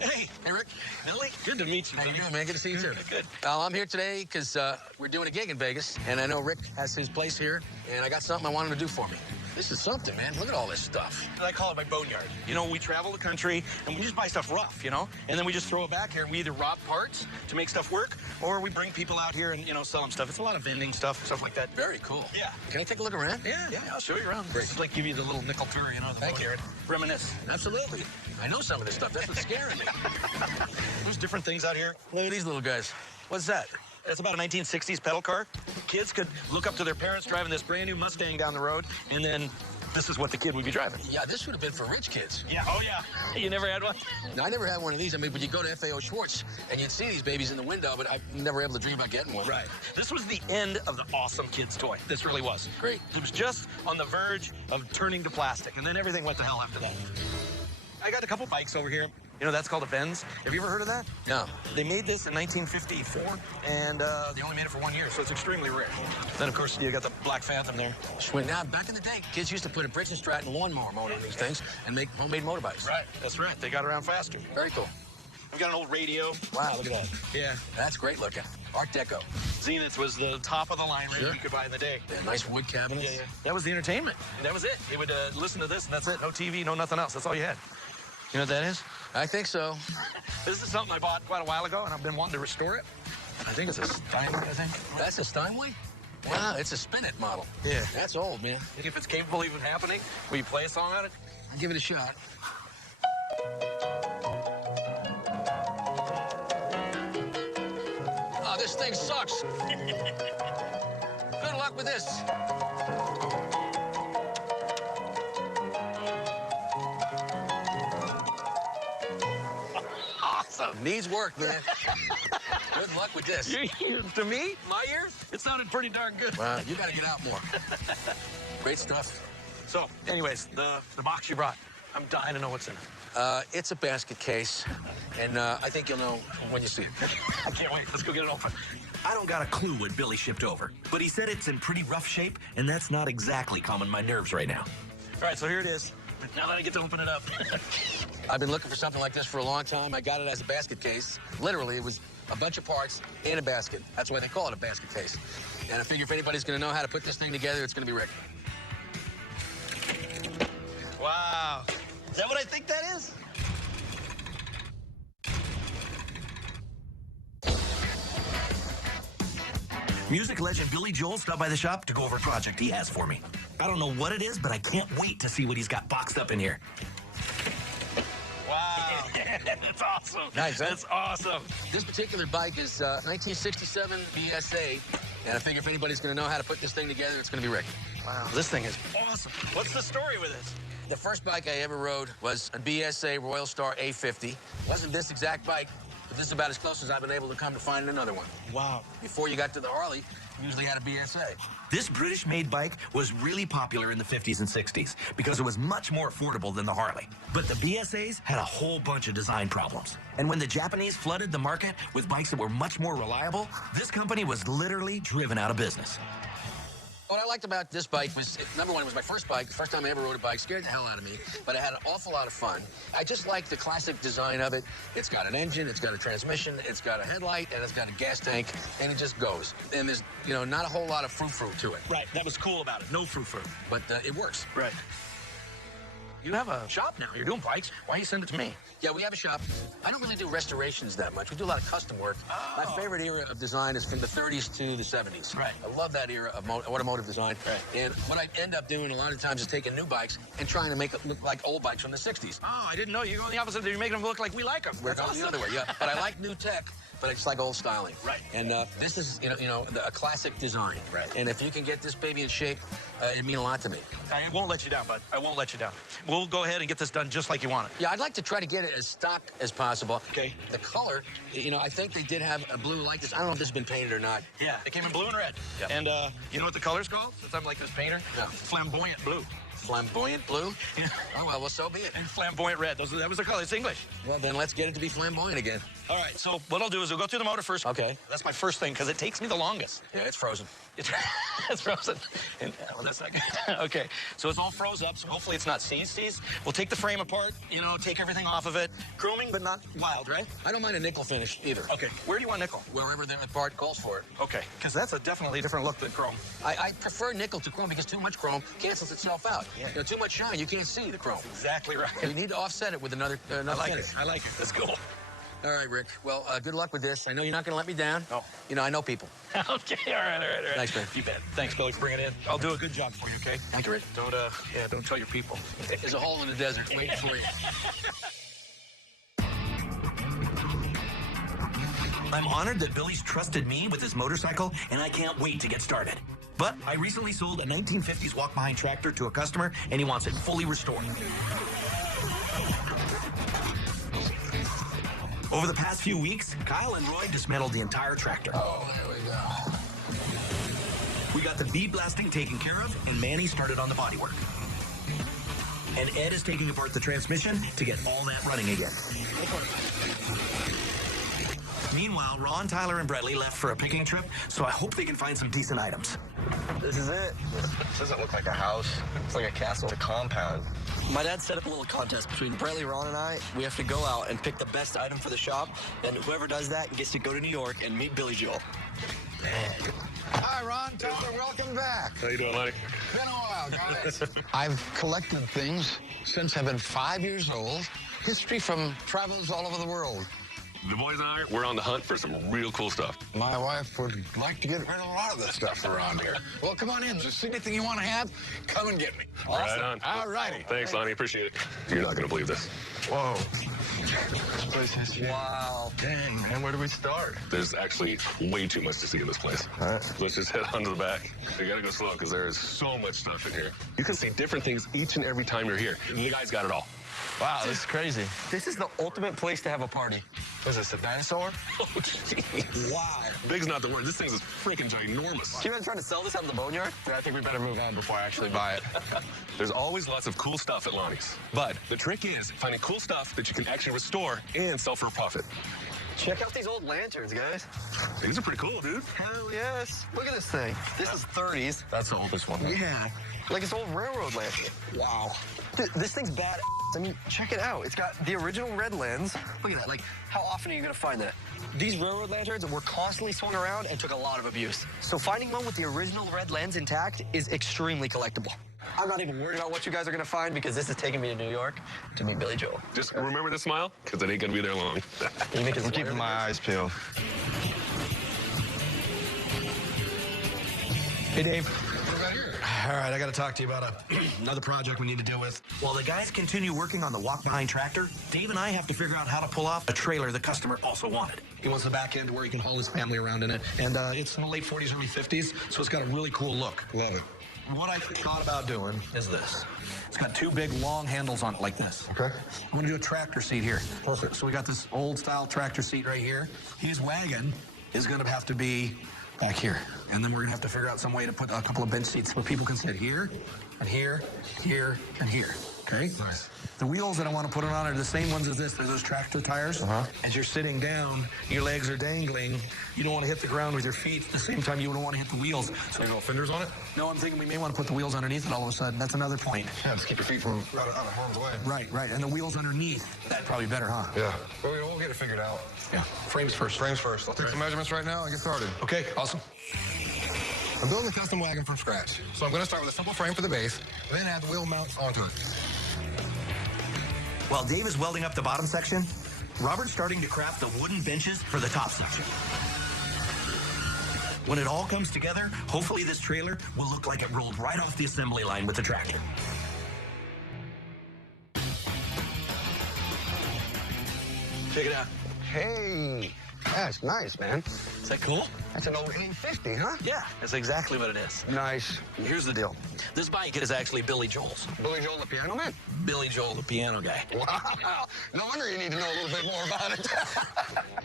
Hey, Rick. Nelly, good to meet you. How you doing, man? Good to see you, too. Good. I'm here today because we're doing a gig in Vegas, and I know Rick has his place here, and I got something I want him to do for me. This is something, man. Look at all this stuff. I call it my boneyard. You know, we travel the country, and we just buy stuff rough, you know? And then we just throw it back here, and we either rob parts to make stuff work, or we bring people out here and, you know, sell them stuff. It's a lot of vending stuff like that. Very cool. Yeah. Can I take a look around? Yeah, I'll show you around. Great. Just like give you the little nickel tour, you know? Thank you. Reminisce. Absolutely. I know some of this stuff. That's what's scaring me. There's different things out here. Look at these little guys. What's that? It's about a 1960s pedal car. Kids could look up to their parents driving this brand new Mustang down the road, and then this is what the kid would be driving. Yeah, this would have been for rich kids. Yeah, oh yeah. You never had one? No, I never had one of these. I mean, but you go to FAO Schwartz, and you'd see these babies in the window, but I never able to dream about getting one. Right. This was the end of the awesome kid's toy. This really was. Great. It was just on the verge of turning to plastic, and then everything went to hell after that. I got a couple bikes over here. You know, that's called a Benz. Have you ever heard of that? No. They made this in 1954, and they only made it for 1 year, so it's extremely rare. Then, of course, you got the Black Phantom there. Sweet. Now, back in the day, kids used to put a Briggs & Stratton lawnmower motor on these things and make homemade motorbikes. Right. That's right. They got around faster. Very cool. We've got an old radio. Wow, look at that. Yeah. That's great looking. Art Deco. Zenith was the top of the line radio you could buy in the day. Yeah, nice wood cabinets. Yeah. That was the entertainment. That was it. You would listen to this, and that's it. No TV, no nothing else. That's all you had. You know what that is? I think so. This is something I bought quite a while ago, and I've been wanting to restore it. I think it's a Steinway, I think. That's a Steinway? Wow, it's a Spin-It model. Yeah. That's old, man. If it's capable of even happening, will you play a song on it? I'll give it a shot. Oh, this thing sucks. Good luck with this. Awesome. Needs work, man. Good luck with this. Your ears, to me? My ears? It sounded pretty darn good. Wow, you got to get out more. Great stuff. So, anyways, the box you brought, I'm dying to know what's in it. It's a basket case, and I think you'll know when you see it. I can't wait. Let's go get it open. I don't got a clue what Billy shipped over, but he said it's in pretty rough shape, and that's not exactly calming my nerves right now. All right, so here it is. Now that I get to open it up. I've been looking for something like this for a long time. I got it as a basket case. Literally, it was a bunch of parts in a basket. That's why they call it a basket case. And I figure if anybody's going to know how to put this thing together, it's going to be Rick. Wow. Is that what I think that is? Music legend Billy Joel stopped by the shop to go over a project he has for me. I don't know what it is, but I can't wait to see what he's got boxed up in here. Wow. That's awesome. Nice, huh? That's awesome. This particular bike is 1967 BSA, and I figure if anybody's going to know how to put this thing together, it's going to be Rick. Wow, this thing is awesome. What's the story with this? The first bike I ever rode was a BSA Royal Star A50. Wasn't this exact bike, but this is about as close as I've been able to come to finding another one. Wow. Before you got to the Harley, you usually had a BSA. This British-made bike was really popular in the 50s and 60s because it was much more affordable than the Harley. But the BSAs had a whole bunch of design problems. And when the Japanese flooded the market with bikes that were much more reliable, this company was literally driven out of business. What I liked about this bike was, number one, it was my first bike. The first time I ever rode a bike, scared the hell out of me, but I had an awful lot of fun. I just liked the classic design of it. It's got an engine, it's got a transmission, it's got a headlight, and it's got a gas tank, and it just goes. And there's, you know, not a whole lot of frou-frou to it. Right, that was cool about it. No frou-frou. But it works. Right. You have a shop now. You're doing bikes. Why don't you send it to me? Yeah, we have a shop. I don't really do restorations that much. We do a lot of custom work. Oh. My favorite era of design is from the 30s to the 70s. Right. I love that era of automotive design. Right. And what I end up doing a lot of times is taking new bikes and trying to make it look like old bikes from the 60s. Oh, I didn't know. You're going the opposite. You're making them look like we like them. We're going the other way, yeah. But I like new tech. But it's like old styling. Right. And this is, a classic design. Right. And if you can get this baby in shape, it'd mean a lot to me. I won't let you down, bud. I won't let you down. We'll go ahead and get this done just like you want it. Yeah, I'd like to try to get it as stock as possible. Okay. The color, I think they did have a blue like this. I don't know if this has been painted or not. Yeah, it came in blue and red. Yep. And you know what the color's called? Since I'm like this painter? Yeah. Flamboyant blue. Flamboyant blue? Yeah. Oh, well, so be it. And flamboyant red. That was the color. It's English. Well, then let's get it to be flamboyant again. All right, so what I'll do is we'll go through the motor first. Okay. That's my first thing, because it takes me the longest. Yeah, it's frozen. It's frozen. And, well, that's not good. Okay, so it's all froze up, so hopefully it's not seized. We'll take the frame apart, take everything off of it. Chroming, but not wild, right? I don't mind a nickel finish either. Okay, where do you want nickel? Wherever the part calls for it. Okay, because that's a definitely different look than chrome. I prefer nickel to chrome because too much chrome cancels itself out. Yeah. Too much shine, you can't see the chrome. Exactly right. You need to offset it with another I like finish. it. I like it. Let's go. All right, Rick. Well, good luck with this. I know you're not going to let me down. No. I know people. Okay, all right. Thanks, man. You bet. Thanks, Billy, for bringing it in. I'll do a good job for you, okay? Thank you, Rick. Don't tell your people. There's a hole in the desert waiting for you. I'm honored that Billy's trusted me with his motorcycle, and I can't wait to get started. But I recently sold a 1950s walk-behind tractor to a customer, and he wants it fully restored. Over the past few weeks, Kyle and Roy dismantled the entire tractor. Oh, there we go. We got the bead blasting taken care of, and Manny started on the bodywork. And Ed is taking apart the transmission to get all that running again. Meanwhile, Ron, Tyler, and Bradley left for a picnic trip, so I hope they can find some decent items. This is it. This doesn't look like a house. It's like a castle. It's a compound. My dad set up a little contest between Bradley, Ron, and I. We have to go out and pick the best item for the shop, and whoever does that gets to go to New York and meet Billy Joel. Hi, Ron. Tyler, welcome back. How you doing, Lenny? Been a while, guys. I've collected things since I've been 5 years old. History from travels all over the world. The boys and I, we're on the hunt for some real cool stuff. My wife would like to get rid of a lot of this stuff around here. Well, come on in. Just anything you want to have, come and get me. Right on. All righty. Thanks, Lonnie. Appreciate it. You're not going to believe this. Whoa. This place has history. Wow. Dang, man. Where do we start? There's actually way too much to see in this place. All right. Let's just head on to the back. You gotta go slow because there is so much stuff in here. You can see different things each and every time you're here. And you guys got it all. Wow, this is crazy. This is the ultimate place to have a party. Was this a dinosaur? Oh, jeez. Wow. Big's not the word. This thing is freaking ginormous. You guys trying to sell this out of the boneyard? Yeah, I think we better move on before I actually buy it. There's always lots of cool stuff at Lonnie's. But the trick is finding cool stuff that you can actually restore and sell for a profit. Check out these old lanterns, guys. These are pretty cool, dude. Hell yes. Look at this thing. This is 30s. That's the oldest one. Yeah. Like it's old railroad lantern. Wow. Dude, this thing's bad. I mean, check it out. It's got the original red lens. Look at that. Like, how often are you going to find that? These railroad lanterns were constantly swung around and took a lot of abuse. So finding one with the original red lens intact is extremely collectible. I'm not even worried about what you guys are going to find because this is taking me to New York to meet Billy Joel. Just remember to smile, because it ain't going to be there long. I'm keeping my eyes peeled. Hey, Dave. All right, I got to talk to you about another project we need to deal with. While the guys continue working on the walk-behind tractor, Dave and I have to figure out how to pull off a trailer the customer also wanted. He wants the back end where he can haul his family around in it. And it's in the late 40s, early 50s, so it's got a really cool look. Love it. What I thought about doing is this. It's got two big long handles on it like this. Okay. I'm going to do a tractor seat here. Perfect. So we got this old style tractor seat right here. His wagon is going to have to be back here. And then we're going to have to figure out some way to put a couple of bench seats where people can sit here, and here, here, and here. Okay? Nice. The wheels that I want to put it on are the same ones as this. They're those tractor tires. As you're sitting down, your legs are dangling. You don't want to hit the ground with your feet at the same time you don't want to hit the wheels. So No fenders on it? no, I'm thinking we may want to put the wheels underneath it all of a sudden. That's another point. Yeah, just keep your feet from out of harm's way. Right. And the wheels underneath. That'd probably better, huh? Yeah. Well, we'll get it figured out. Yeah. Frames first. Frames first. I'll take some measurements right now and get started. Okay, awesome. I'm building a custom wagon from scratch. So I'm going to start with a simple frame for the base, then add the wheel mounts onto it. While Dave is welding up the bottom section, Robert's starting to craft the wooden benches for the top section. When it all comes together, hopefully this trailer will look like it rolled right off the assembly line with the tractor. Check it out. Hey, that's nice, man. Is that cool? That's an old 850, huh? Yeah, that's exactly what it is. Nice. Here's the deal. This bike is actually Billy Joel's. Billy Joel, the piano man? Billy Joel, the piano guy. Wow. No wonder you need to know a little bit more about it.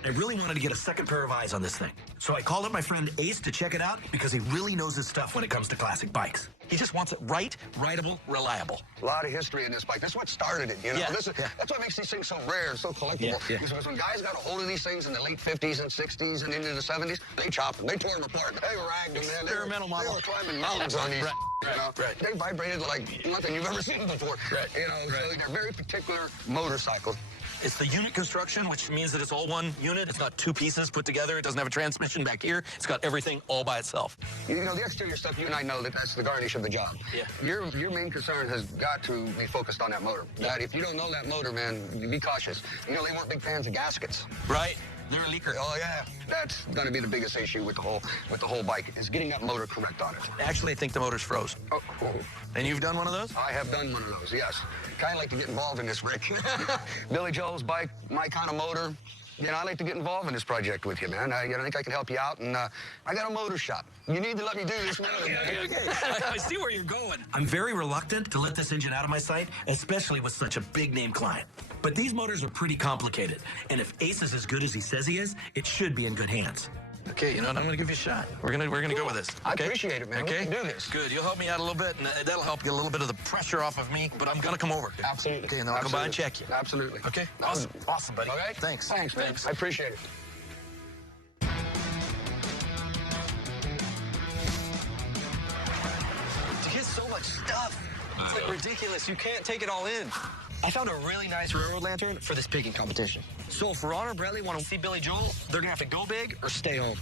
I really wanted to get a second pair of eyes on this thing. So I called up my friend Ace to check it out because he really knows his stuff when it comes to classic bikes. He just wants it right, rideable, reliable. A lot of history in this bike. That's what started it, you know? Yeah, That's what makes these things so rare and so collectible. Yeah. Because when guys got a hold of these things in the late 50s and 60s and into the 70s, they chopped them. They tore them apart. They ragged them, man. Experimental model. They were climbing mountains on these. You know? They vibrated like nothing you've ever seen before. You know, so they're very particular motorcycles. It's the unit construction, which means that it's all one unit. It's not two pieces put together. It doesn't have a transmission back here. It's got everything all by itself. You know, the exterior stuff, you and I know that's the garnish of the job. Yeah. Your main concern has got to be focused on that motor. That if you don't know that motor, man, be cautious. You know, they weren't big fans of gaskets. Right. They're a leaker. Oh, yeah. That's going to be the biggest issue with the whole bike, is getting that motor correct on it. Actually, I think the motor's froze. Oh. And you've done one of those? I have done one of those, yes. Kind of like to get involved in this, Rick. Billy Joel's bike, my kind of motor. You know, I like to get involved in this project with you, man. I think I can help you out, and I got a motor shop. You need to let me do this, man. Okay. I see where you're going. I'm very reluctant to let this engine out of my sight, especially with such a big-name client. But these motors are pretty complicated, and if Ace is as good as he says he is, it should be in good hands. Okay, you know what? I'm going to give you a shot. We're gonna go with this. I appreciate it, man. Okay, We can do this. Good. You'll help me out a little bit, and that'll help get a little bit of the pressure off of me. But I'm going to come over. Absolutely. Okay, and then I'll come by and check you. Absolutely. Okay. Awesome, buddy. Okay. Thanks. Thanks, man. I appreciate it. He has so much stuff. It's like ridiculous. You can't take it all in. I found a really nice railroad lantern for this picking competition. So if Ron or Bradley want to see Billy Joel, they're gonna have to go big or stay home.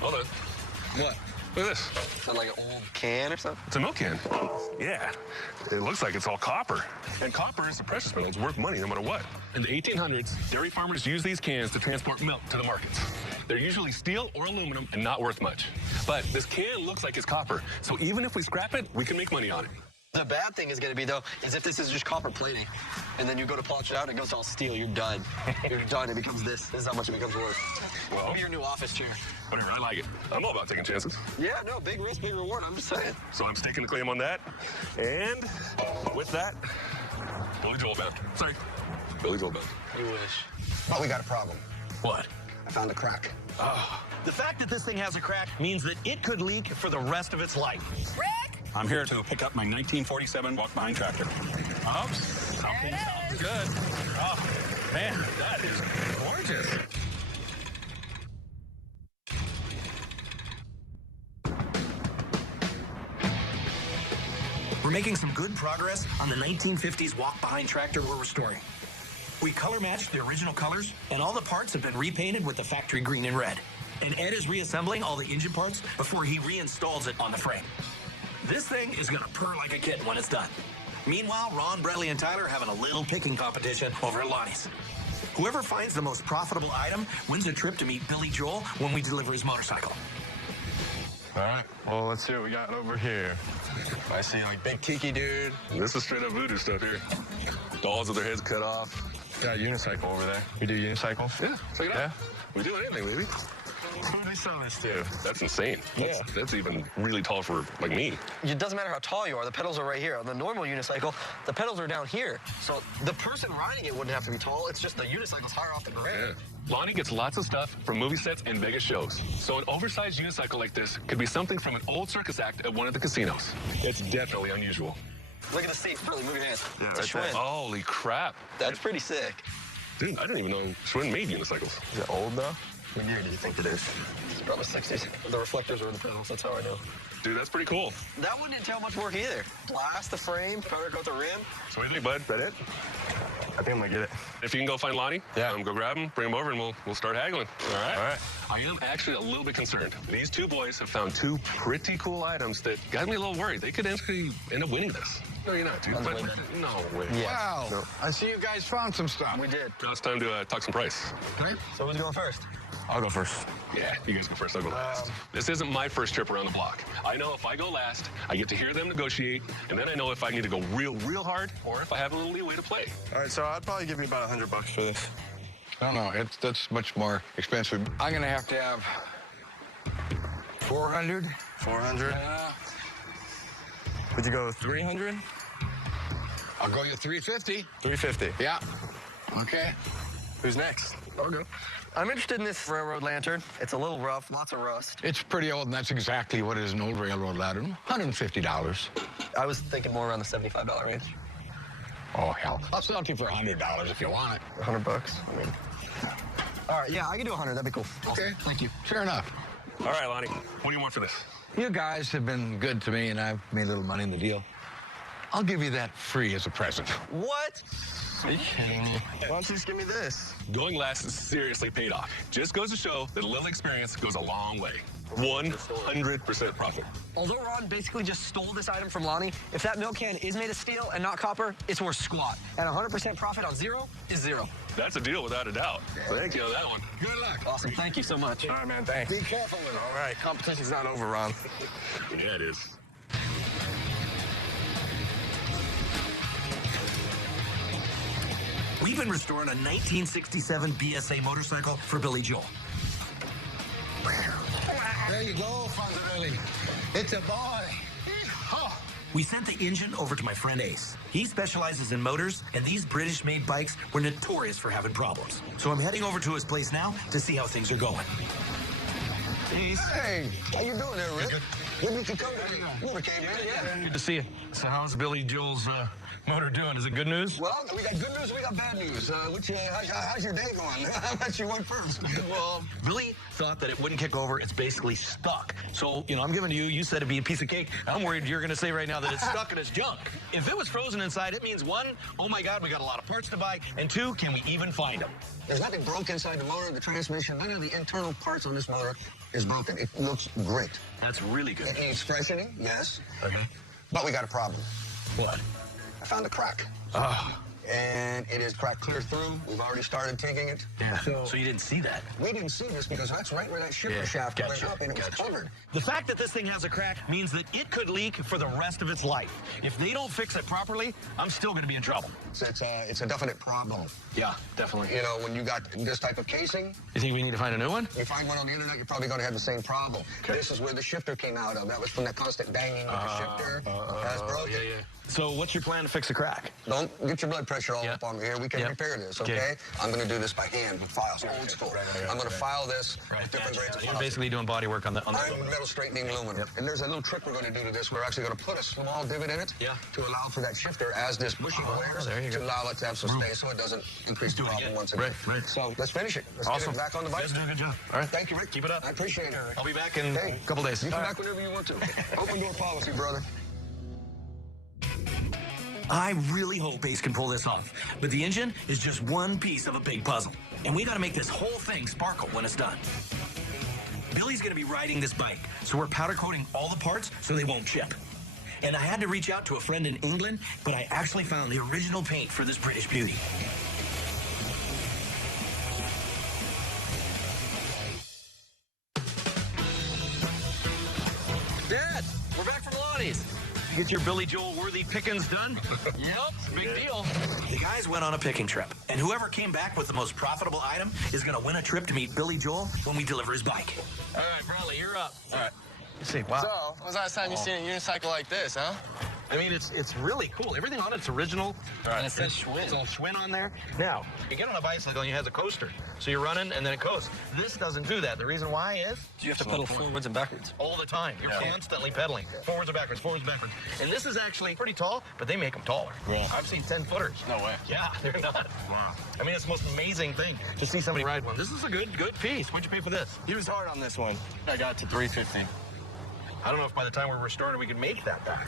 Hold on. What? Look at this. Is that like an old can or something? It's a milk can. Yeah. It looks like it's all copper. And copper is a precious metal. It's worth money no matter what. In the 1800s, dairy farmers used these cans to transport milk to the markets. They're usually steel or aluminum and not worth much. But this can looks like it's copper. So even if we scrap it, we can make money on it. The bad thing is going to be, though, is if this is just copper plating, and then you go to polish it out, and it goes all steel, you're done. You're done. It becomes this. This is how much it becomes worth. Well, Be your new office chair. Whatever, I like it. I'm all about taking chances. Yeah, no, big risk, big reward. I'm just saying. So I'm staking a claim on that. And with that, Billy Joel bound. Sorry, Billy Joel bound. You wish. But we got a problem. What? I found a crack. Oh. The fact that this thing has a crack means that it could leak for the rest of its life. Rick! I'm here to pick up my 1947 walk-behind tractor. Oops. Something sounds good. Oh, man, that is gorgeous. We're making some good progress on the 1950s walk-behind tractor we're restoring. We color matched the original colors, and all the parts have been repainted with the factory green and red. And Ed is reassembling all the engine parts before he reinstalls it on the frame. This thing is gonna purr like a kitten when it's done. Meanwhile, Ron, Bradley, and Tyler are having a little picking competition over at Lonnie's. Whoever finds the most profitable item wins a trip to meet Billy Joel when we deliver his motorcycle. All right, well, let's see what we got over here. I see, like, big Kiki dude. This is straight up voodoo stuff here. Dolls with their heads cut off. Got a unicycle over there. We do unicycles? Yeah, check it out. We do anything, baby. Who do they sell this to? That's insane. Yeah. That's even really tall for, like, me. It doesn't matter how tall you are. The pedals are right here. On the normal unicycle, the pedals are down here. So the person riding it wouldn't have to be tall. It's just the unicycle's higher off the ground. Yeah. Lonnie gets lots of stuff from movie sets and Vegas shows. So an oversized unicycle like this could be something from an old circus act at one of the casinos. It's definitely unusual. Look at the seat. Really, move your hands. Yeah, it's a right there. Schwinn. Holy crap. That's pretty sick. Dude, I didn't even know Schwinn made unicycles. Is it old, though? What year do you think it is? It's probably 60s. The reflectors are in the pedals. That's how I know. Dude, that's pretty cool. That wouldn't entail much work either. Blast the frame, powder coat the rim. Sweet, bud. That it? I think I'm gonna get it. If you can go find Lonnie, go grab him, bring him over, and we'll start haggling. All right? All right. I am actually a little bit concerned. These two boys have found two pretty cool items that got me a little worried. They could actually end up winning this. No, you're not, dude. No way. Wow. No. I see you guys found some stuff. We did. Now it's time to talk some price. Okay. So who's going first? I'll go first. Yeah, you guys go first. I'll go last. This isn't my first trip around the block. I know if I go last, I get to hear them negotiate, and then I know if I need to go real hard or if I have a little leeway to play. All right, so I'd probably give you about $100 for this. No, that's much more expensive. I'm gonna have to have 400. 400. Would you go 300? I'll go you 350. 350. Yeah. Okay. Who's next? I'll go. I'm interested in this railroad lantern. It's a little rough, lots of rust. It's pretty old, and that's exactly what is an old railroad lantern. $150. I was thinking more around the $75 range. Oh, hell. I'll sell it to you for $100 if you want it. $100? I mean... All right, yeah, I can do 100. That'd be cool. Okay, thank you. Fair enough. All right, Lonnie, what do you want for this? You guys have been good to me, and I've made a little money in the deal. I'll give you that free as a present. What? Are you kidding me? Why don't you just give me this? Going last is seriously paid off. Just goes to show that a little experience goes a long way. 100% profit. Although Ron basically just stole this item from Lonnie, if that milk can is made of steel and not copper, it's worth squat. And 100% profit on zero is zero. That's a deal without a doubt. Thank you on that one. Good luck. Awesome. Thank you so much. All right, man. Thanks. Be careful with it. All right, competition's not over, Ron. Yeah, it is. We've been restoring a 1967 BSA motorcycle for Billy Joel. There you go, Father Billy. It's a boy. We sent the engine over to my friend Ace. He specializes in motors, and these British-made bikes were notorious for having problems. So I'm heading over to his place now to see how things are going. Ace. Hey, how you doing there, Rick? Good you could come down. You never came in. Yeah, good to see you. So how's Billy Joel's motor doing? Is it good news? Well, we got good news, we got bad news. How's your day going? I'll let you one first. Well, Billy thought that it wouldn't kick over. It's basically stuck. So, I'm giving to you. You said it'd be a piece of cake. I'm worried you're going to say right now that it's stuck and it's junk. If it was frozen inside, it means one, oh my God, we got a lot of parts to buy. And two, can we even find them? There's nothing broke inside the motor, the transmission. None of the internal parts on this motor is broken. It looks great. That's really good. It needs freshening, yes. Okay. But we got a problem. What? I found a crack. Oh. And it is cracked clear through. We've already started tinking it. Yeah. So you didn't see that? We didn't see this because that's right where that shifter shaft went up and it was covered. The fact that this thing has a crack means that it could leak for the rest of its life. If they don't fix it properly, I'm still going to be in trouble. It's a definite problem. Yeah, definitely. You know, when you got this type of casing. You think we need to find a new one? You find one on the internet, you're probably going to have the same problem. Okay. This is where the shifter came out of. That was from that constant banging of the shifter. That's broken. Yeah. So what's your plan to fix the crack? Don't get your blood pressure all up on me here. We can repair this, okay? I'm going to do this by hand with files. Old school. I'm going to file this with different grades of You're files. basically doing body work on the metal straightening aluminum. Yep. And there's a little trick we're going to do to this. We're actually going to put a small divot in it to allow for that shifter as this bushing wears to allow it to have some space so it doesn't increase the problem once again. Right. So let's finish it. Let's get it back on the bike. You guys do a good job. All right. Thank you, Rick. Keep it up. I appreciate it. I'll be back in a couple days. You come back whenever you want to. Open door policy, brother. I really hope Ace can pull this off, but the engine is just one piece of a big puzzle, and we got to make this whole thing sparkle when it's done. Billy's going to be riding this bike, so we're powder coating all the parts so they won't chip. And I had to reach out to a friend in England, but I actually found the original paint for this British beauty. Dad, we're back from Lonnie's. Get your Billy Joel worthy pickings done? Yep, big deal. The guys went on a picking trip, and whoever came back with the most profitable item is going to win a trip to meet Billy Joel when we deliver his bike. All right, Bradley, you're up. All right. You see, So, when's the last time you seen a unicycle like this, huh? I mean, it's really cool. Everything on it's original. And it says Schwinn. It's all Schwinn on there. Now, you get on a bicycle and it has a coaster. So you're running and then it coasts. This doesn't do that. The reason why is... You have to pedal forwards and backwards. All the time. You're constantly pedaling. Forwards and backwards, forwards and backwards. And this is actually pretty tall, but they make them taller. Yeah. I've seen 10-footers. No way. Yeah, they're not. Wow. I mean, it's the most amazing thing to see somebody ride one. This is a good piece. What'd you pay for this? He was hard on this one. I got to $350. I don't know if by the time we're restored we can make that back.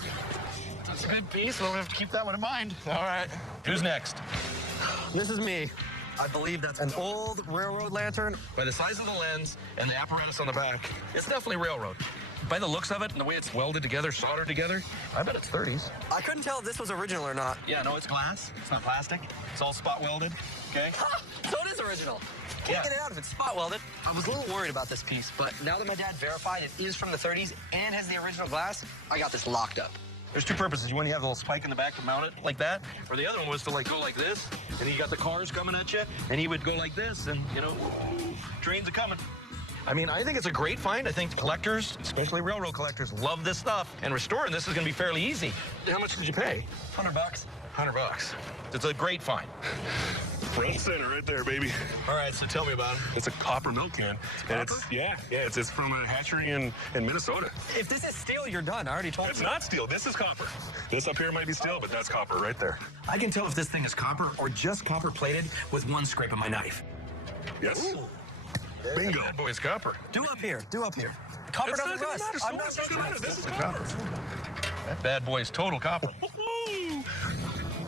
That's a good piece. We'll have to keep that one in mind. All right. Who's next? This is me. I believe that's an old railroad lantern. By the size of the lens and the apparatus on the back, it's definitely railroad. By the looks of it and the way it's welded together, soldered together, I bet it's 30s. I couldn't tell if this was original or not. Yeah, no, it's glass. It's not plastic. It's all spot welded. Okay? So it is original. Can't get it out if it's spot welded. I was a little worried about this piece, but now that my dad verified it is from the 30s and has the original glass, I got this locked up. There's two purposes. One, you have a little spike in the back to mount it like that, or the other one was to go like this, and you got the cars coming at you, and he would go like this, and trains are coming. I mean, I think it's a great find. I think collectors, especially railroad collectors, love this stuff, and restoring this is going to be fairly easy. How much did you pay? $100. $100. It's a great find. Front center right there, baby. All right, so tell me about it. It's a copper milk can. And it's from a hatchery in Minnesota. If this is steel, you're done. I already told you. It's not steel. This is copper. This up here might be steel, but that's copper right there. I can tell if this thing is copper or just copper plated with one scrape of my knife. Yes. Ooh. Bingo. That boy's copper. Do up here. Do up here. Copper It's doesn't not rust. gonna I'm matter. not So much is this is copper. That bad boy is total copper.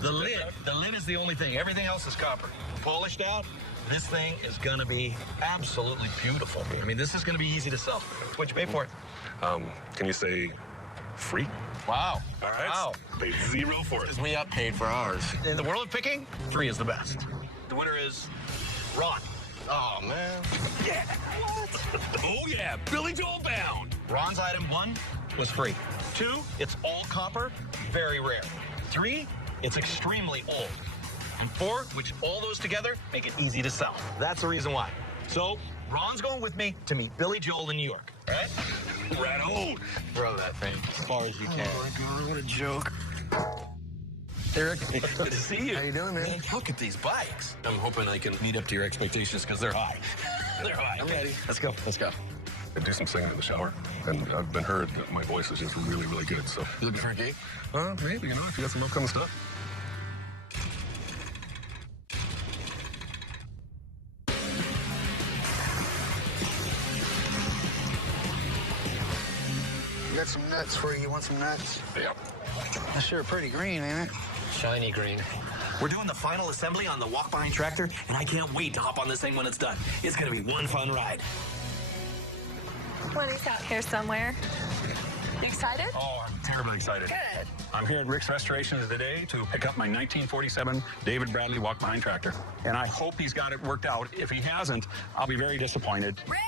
The lid is the only thing. Everything else is copper. Polished out, this thing is gonna be absolutely beautiful. I mean, this is gonna be easy to sell. What'd you pay for it? Can you say free? Wow. All right. Wow. Paid $0 for it. Because we paid for ours. In the world of picking, 3 is the best. The winner is Ron. Oh, man. Yeah. What? Oh, yeah. Billy Joel bound. Ron's item 1 was free. 2, it's all copper, very rare. 3, it's extremely old. And 4, which all those together make it easy to sell. That's the reason why. So, Ron's going with me to meet Billy Joel in New York. All right? Right on. Throw that thing as far as you can. Oh, my God, what a joke. Eric, good to see you. How you doing, man? Look at these bikes. I'm hoping I can meet up to your expectations because they're high. They're high. I'm ready. Let's go. Let's go. I do some singing in the shower, and I've been heard that my voice is just really, really good. So You looking for a gig? maybe, you know, if you got some upcoming stuff. Got some nuts for you. You want some nuts? Yep. That's sure pretty green, ain't it? Shiny green. We're doing the final assembly on the walk-behind tractor, and I can't wait to hop on this thing when it's done. It's going to be one fun ride. Woody's out here somewhere. You excited? Oh, I'm terribly excited. Good. I'm here at Rick's Restorations today to pick up my 1947 David Bradley walk-behind tractor. And I hope he's got it worked out. If he hasn't, I'll be very disappointed. Rick?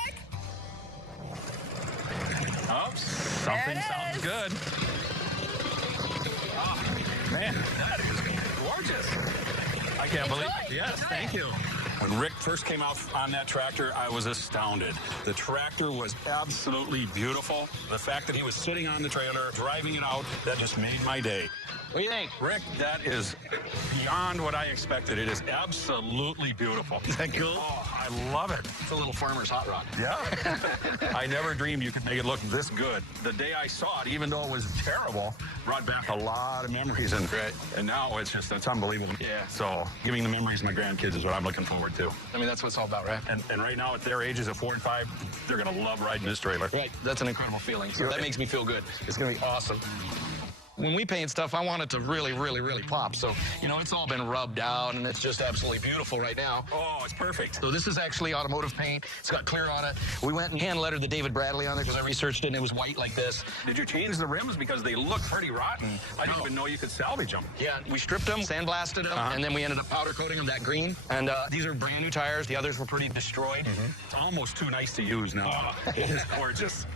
Oops, something sounds good. Oh, man, that is gorgeous. I can't believe it. Yes, thank you. When Rick first came out on that tractor, I was astounded. The tractor was absolutely beautiful. The fact that he was sitting on the trailer, driving it out, that just made my day. What do you think? Rick, that is beyond what I expected. It is absolutely beautiful. Is that cool? Oh, I love it. It's a little farmer's hot rod. Yeah. I never dreamed you could make it look this good. The day I saw it, even though it was terrible, brought back a lot of memories. And now it's unbelievable. Yeah. So giving the memories to my grandkids is what I'm looking forward to. I mean, that's what it's all about, right? And right now, at their ages of 4 and 5, they're going to love riding this trailer. Right. That's an incredible feeling. So that makes me feel good. It's going to be awesome. When we paint stuff, I want it to really, really, really pop. So, you know, it's all been rubbed out, and it's just absolutely beautiful right now. Oh, it's perfect. So this is actually automotive paint. It's got clear on it. We went and hand-lettered the David Bradley on there because I researched it, and it was white like this. Did you change the rims? Because they look pretty rotten. I didn't even know you could salvage them. Yeah, we stripped them, sandblasted them, and then we ended up powder coating them that green. And these are brand new tires. The others were pretty destroyed. It's almost too nice to use now. It is gorgeous.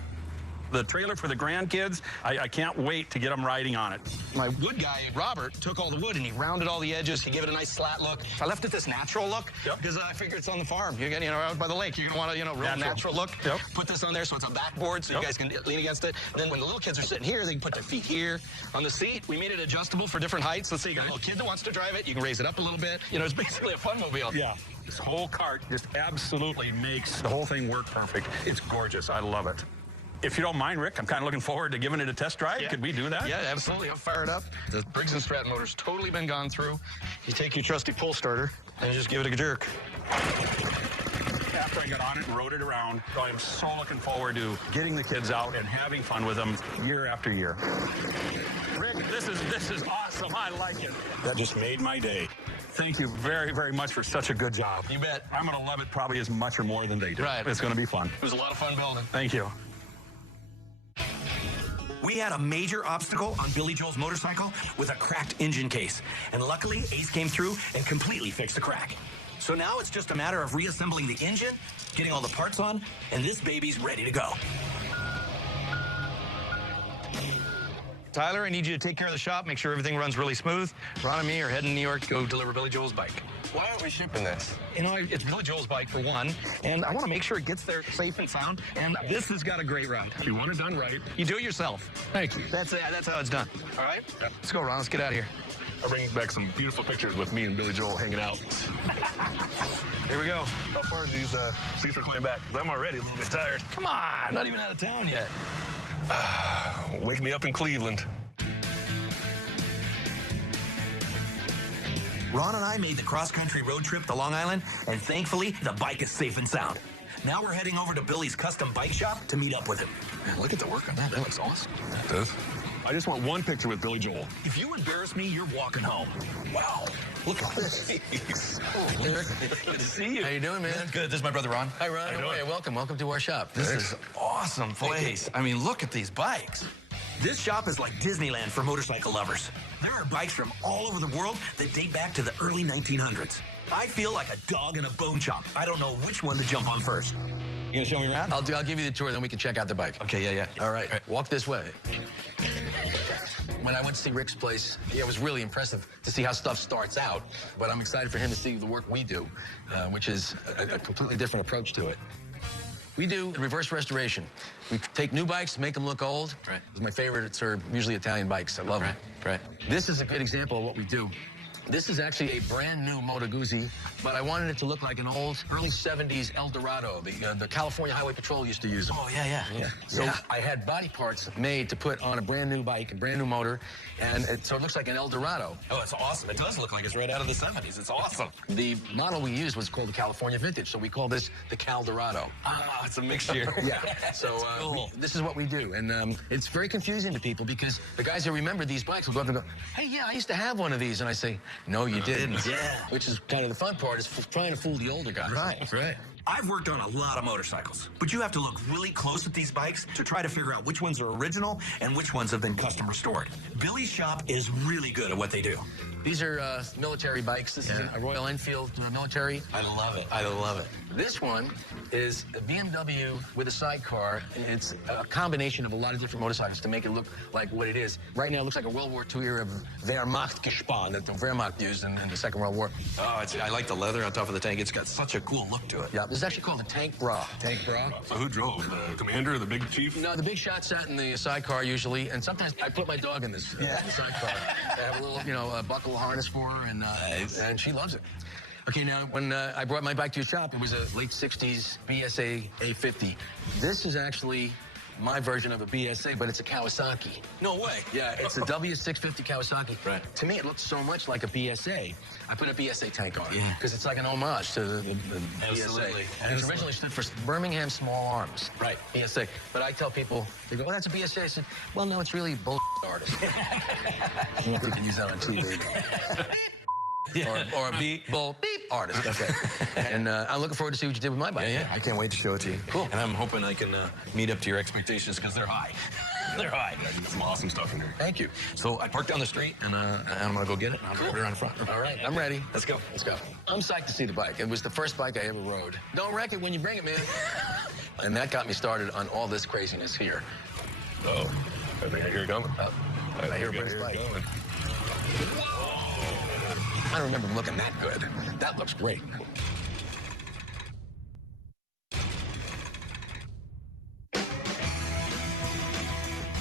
The trailer for the grandkids, I can't wait to get them riding on it. My wood guy, Robert, took all the wood and he rounded all the edges. He gave it a nice slat look. I left it this natural look because I figure it's on the farm. You're getting, out by the lake. You're going to want a, real natural look. Put this on there so it's a backboard so you guys can lean against it. And then when the little kids are sitting here, they can put their feet here on the seat. We made it adjustable for different heights. Let's say you got a little kid that wants to drive it. You can raise it up a little bit. It's basically a fun mobile. Yeah. This whole cart just absolutely makes the whole thing work perfect. It's gorgeous. I love it. If you don't mind, Rick, I'm kind of looking forward to giving it a test drive. Yeah. Could we do that? Yeah, absolutely. I'll fire it up. The Briggs & Stratton motor's totally been gone through. You take your trusty pull starter and just give it a jerk. After I got on it and rode it around, I am so looking forward to getting the kids out and having fun with them year after year. Rick, this is awesome. I like it. That just made my day. Thank you very, very much for such a good job. You bet. I'm going to love it probably as much or more than they do. Right. It's going to be fun. It was a lot of fun building. Thank you. We had a major obstacle on Billy Joel's motorcycle with a cracked engine case. And luckily, Ace came through and completely fixed the crack. So now it's just a matter of reassembling the engine, getting all the parts on, and this baby's ready to go. Tyler, I need you to take care of the shop, make sure everything runs really smooth. Ron and me are heading to New York to go deliver Billy Joel's bike. Why aren't we shipping this? It's Billy Joel's bike for one, and I want to make sure it gets there safe and sound, and this has got a great ride. If you want it done right, you do it yourself. Thank you. That's how it's done. All right? Let's go, Ron. Let's get out of here. I'll bring back some beautiful pictures with me and Billy Joel hanging out. Here we go. How far are these seats recline back? I'm already a little bit tired. Come on, not even out of town yet. Wake me up in Cleveland. Ron and I made the cross-country road trip to Long Island, and thankfully, the bike is safe and sound. Now we're heading over to Billy's custom bike shop to meet up with him. Man, look at the work on that. That looks awesome. It does. I just want one picture with Billy Joel. If you embarrass me, you're walking home. Wow. Look at this. Good to see you. How you doing, man? Good. This is my brother, Ron. Hi, Ron. How you doing? Welcome to our shop. This is awesome place. I mean, look at these bikes. This shop is like Disneyland for motorcycle lovers. There are bikes from all over the world that date back to the early 1900s. I feel like a dog in a bone chop. I don't know which one to jump on first. You gonna show me around? I'll give you the tour, then we can check out the bike. Okay, yeah. All right. Walk this way. When I went to see Rick's place, it was really impressive to see how stuff starts out, but I'm excited for him to see the work we do, which is a completely different approach to it. We do reverse restoration. We take new bikes, make them look old. Right. My favorites are usually Italian bikes. I love them. Right. This is a good example of what we do. This is actually a brand new Moto Guzzi, but I wanted it to look like an old early 70s Eldorado. The California Highway Patrol used to use them. Oh, yeah. So I had body parts made to put on a brand new bike, a brand new motor, and so it looks like an Eldorado. Oh, it's awesome. It does look like it's right out of the 70s. It's awesome. The model we used was called the California Vintage, so we call this the Caldorado. Ah, it's a mixture. Yeah. So cool. This is what we do, and it's very confusing to people because the guys who remember these bikes will go up and go, "Hey, yeah, I used to have one of these," and I say, "No, you didn't." Yeah. Which is kind of the fun part, is trying to fool the older guys. Right. I've worked on a lot of motorcycles, but you have to look really close at these bikes to try to figure out which ones are original and which ones have been custom restored. Billy's shop is really good at what they do. These are military bikes. This is a Royal Enfield military. I love it. This one is a BMW with a sidecar. It's a combination of a lot of different motorcycles to make it look like what it is. Right now, it looks like a World War II era Wehrmachtgespann that the Wehrmacht used in the Second World War. Oh, I like the leather on top of the tank. It's got such a cool look to it. Yeah, this is actually called a tank bra. So who drove? The commander, the big chief? No, the big shot sat in the sidecar usually, and sometimes I put my dog in this in the sidecar. I have a little, a buckle harness for her, and she loves it. Okay, now, when I brought my bike to your shop, it was a late 60s BSA A50. This is actually my version of a BSA, but it's a Kawasaki. No way. Yeah, it's a W650 Kawasaki. Right. To me, it looks so much like a BSA. I put a BSA tank on it because it's like an homage to the Absolutely. BSA. And it originally stood for Birmingham Small Arms. Right. BSA. But I tell people, they go, "Well, that's a BSA." I said, "Well, no, it's really bull artist." I don't know if we can use that on TV. Or a beep artist. Okay. And I'm looking forward to see what you did with my bike. Yeah. I can't wait to show it to you. Cool. And I'm hoping I can meet up to your expectations because they're high. They're high. Some awesome stuff in here. Thank you. So I parked down the street, and I'm going to go get it. And I'll put it on front. All right, I'm ready. Let's go. I'm psyched to see the bike. It was the first bike I ever rode. Don't wreck it when you bring it, man. And that got me started on all this craziness here. Oh, I think I hear it coming. I hear a British bike. I don't remember him looking that good. That looks great.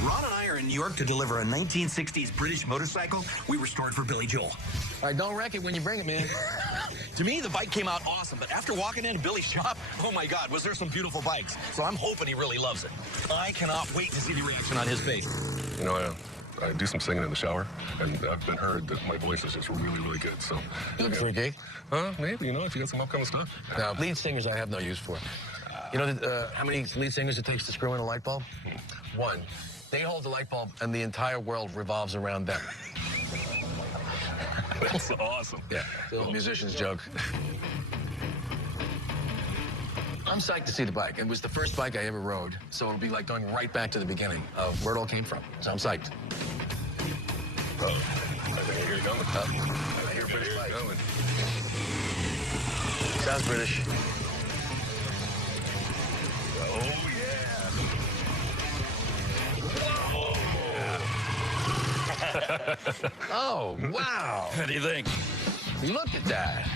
Ron and I are in New York to deliver a 1960s British motorcycle we restored for Billy Joel. All right, don't wreck it when you bring it, man. To me, the bike came out awesome, but after walking into Billy's shop, oh my God, was there some beautiful bikes. So I'm hoping he really loves it. I cannot wait to see the reaction on his face. You know, I do some singing in the shower, and I've been heard that my voice is just really, really good. So, you look for a gig? Maybe, if you got some upcoming stuff. No, lead singers I have no use for. You know how many lead singers it takes to screw in a light bulb? One. They hold the light bulb, and the entire world revolves around them. That's awesome. Yeah, the old musician's joke. I'm psyched to see the bike. It was the first bike I ever rode, so it'll be like going right back to the beginning of where it all came from. So I'm psyched. I think I hear it coming. I hear British bike. Sounds British. Oh, yeah. Oh, wow. What do you think? Look at that.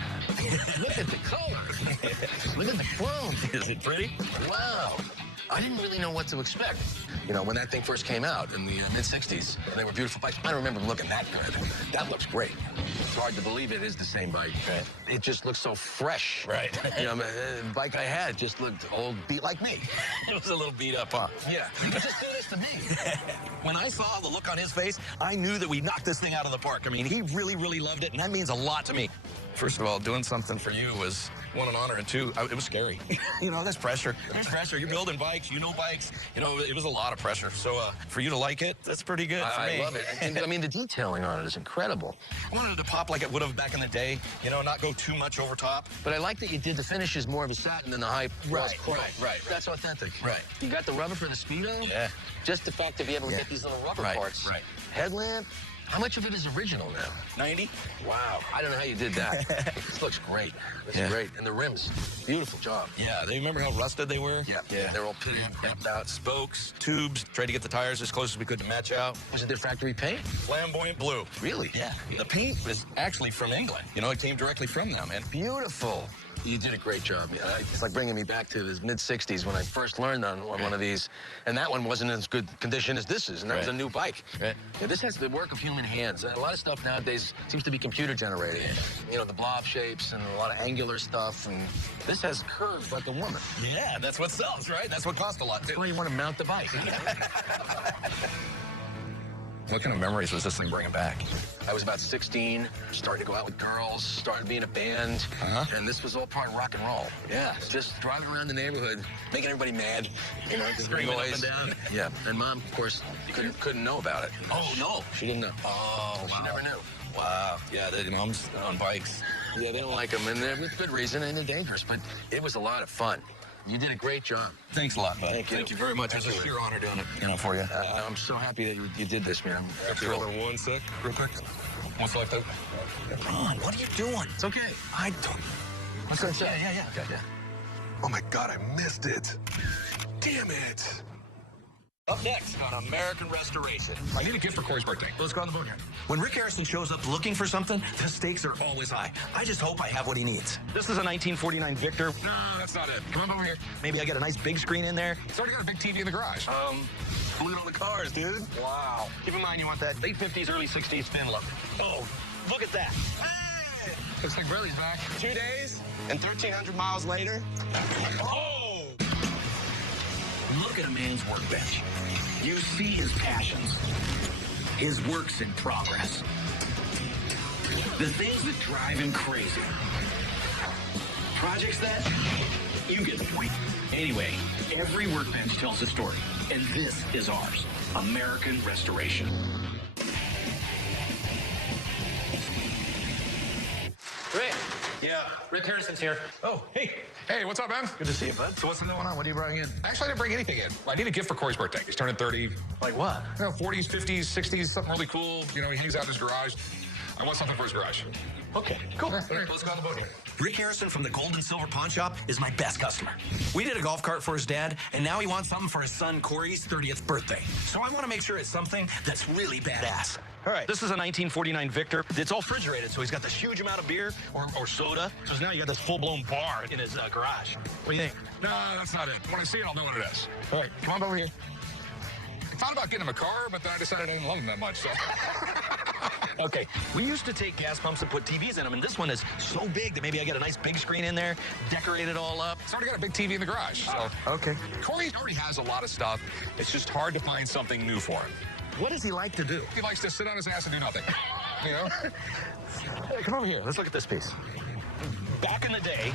Look at the color. Look at the chrome. Is it pretty? Wow. I didn't really know what to expect. You know, when that thing first came out in the mid-'60s, and they were beautiful bikes, I don't remember them looking that good. That looks great. It's hard to believe it is the same bike. Right. It just looks so fresh. Right. You know, the bike I had just looked old, beat like me. It was a little beat up, huh? Yeah. But just do this to me. When I saw the look on his face, I knew that we knocked this thing out of the park. I mean, he really, really loved it, and that means a lot to me. First of all, doing something for you was, one, an honor, and two, it was scary. You know, there's pressure. There's pressure. You're building bikes. You know bikes. You know, it was a lot of pressure. So for you to like it, that's pretty good for me. I love it. And, I mean, the detailing on it is incredible. I wanted it to pop like it would have back in the day. You know, not go too much over top. But I like that you did the finishes more of a satin than the high. Right. That's authentic. Right. You got the rubber for the Speedo? Yeah. Just the fact to be able to get these little rubber parts. Right. Headlamp? How much of it is original now? 90. Wow. I don't know how you did that. This looks great. It's great. And the rims, beautiful job. Yeah, they remember how rusted they were? Yeah. They're all pitted out. Spokes, tubes, tried to get the tires as close as we could to match out. Was it their factory paint? Flamboyant blue. Really? Yeah. The paint was actually from England. You know, it came directly from them, man. Beautiful. You did a great job. It's like bringing me back to the mid-'60s when I first learned on one of these. And that one wasn't in as good condition as this is, and that was a new bike. Right. Yeah, this has the work of human hands. A lot of stuff nowadays seems to be computer generated. You know, the blob shapes and a lot of angular stuff. And this has curves like a woman. Yeah, that's what sells, right? That's what costs a lot, too. Well, you want to mount the bike. What kind of memories was this thing bringing back? I was about 16, starting to go out with girls, started being a band, and this was all part of rock and roll. Yeah. Just driving around the neighborhood, making everybody mad, you know, just Screaming up and down. Yeah, and Mom, of course, couldn't know about it. Oh, no. She didn't know. Oh, She never knew. Wow. Yeah, the moms on bikes. Yeah, they don't like them, and they're with good reason, and they're dangerous, but it was a lot of fun. You did a great job. Thanks a lot, bud. Thank you very much. It was a sheer honor doing it, you know, for you. I'm so happy that you did this, man. I'm thrilled. Hold on one sec, real quick. What's left out? Ron, what are you doing? It's okay. I don't... What's that? Yeah. Okay, yeah. Oh my God, I missed it. Damn it. Up next on American Restoration. I need a gift for Corey's birthday. Let's go on the boat here. When Rick Harrison shows up looking for something, the stakes are always high. I just hope I have what he needs. This is a 1949 Victor. No, that's not it. Come on over here. Maybe I get a nice big screen in there. It's already got a big TV in the garage. Glued on the cars, dude. Wow. Keep in mind you want that late 50s, early 60s fin look. Oh, look at that. Hey! Looks like Briley's back. 2 days and 1,300 miles later. Oh! Look at a man's workbench. You see his passions, his works in progress, the things that drive him crazy. Projects that, you get the point. Anyway, every workbench tells a story, and this is ours, American Restoration. Rick. Yeah. Rick Harrison's here. Oh, hey. Hey, what's up, man? Good to see you, bud. So what's going on? What are you bringing in? Actually, I didn't bring anything in. I need a gift for Corey's birthday. He's turning 30. Like what? You know, 40s, 50s, 60s, something really cool. You know, he hangs out in his garage. I want something for his garage. Okay, cool. All right, let's go on the boat here. Rick Harrison from the Gold and Silver Pawn Shop is my best customer. We did a golf cart for his dad, and now he wants something for his son Corey's 30th birthday. So I want to make sure it's something that's really badass. All right, this is a 1949 Victor. It's all refrigerated, so he's got this huge amount of beer or soda. So now you got this full-blown bar in his garage. What do you think? No, that's not it. When I see it, I'll know what it is. All right, come on over here. I thought about getting him a car, but then I decided I didn't love him that much, so... Okay, we used to take gas pumps and put TVs in them, and this one is so big that maybe I get a nice big screen in there, decorate it all up. It's already got a big TV in the garage, so... Okay. Corey already has a lot of stuff. It's just hard to find something new for him. What does he like to do? He likes to sit on his ass and do nothing. You know? Hey, come over here. Let's look at this piece. Back in the day,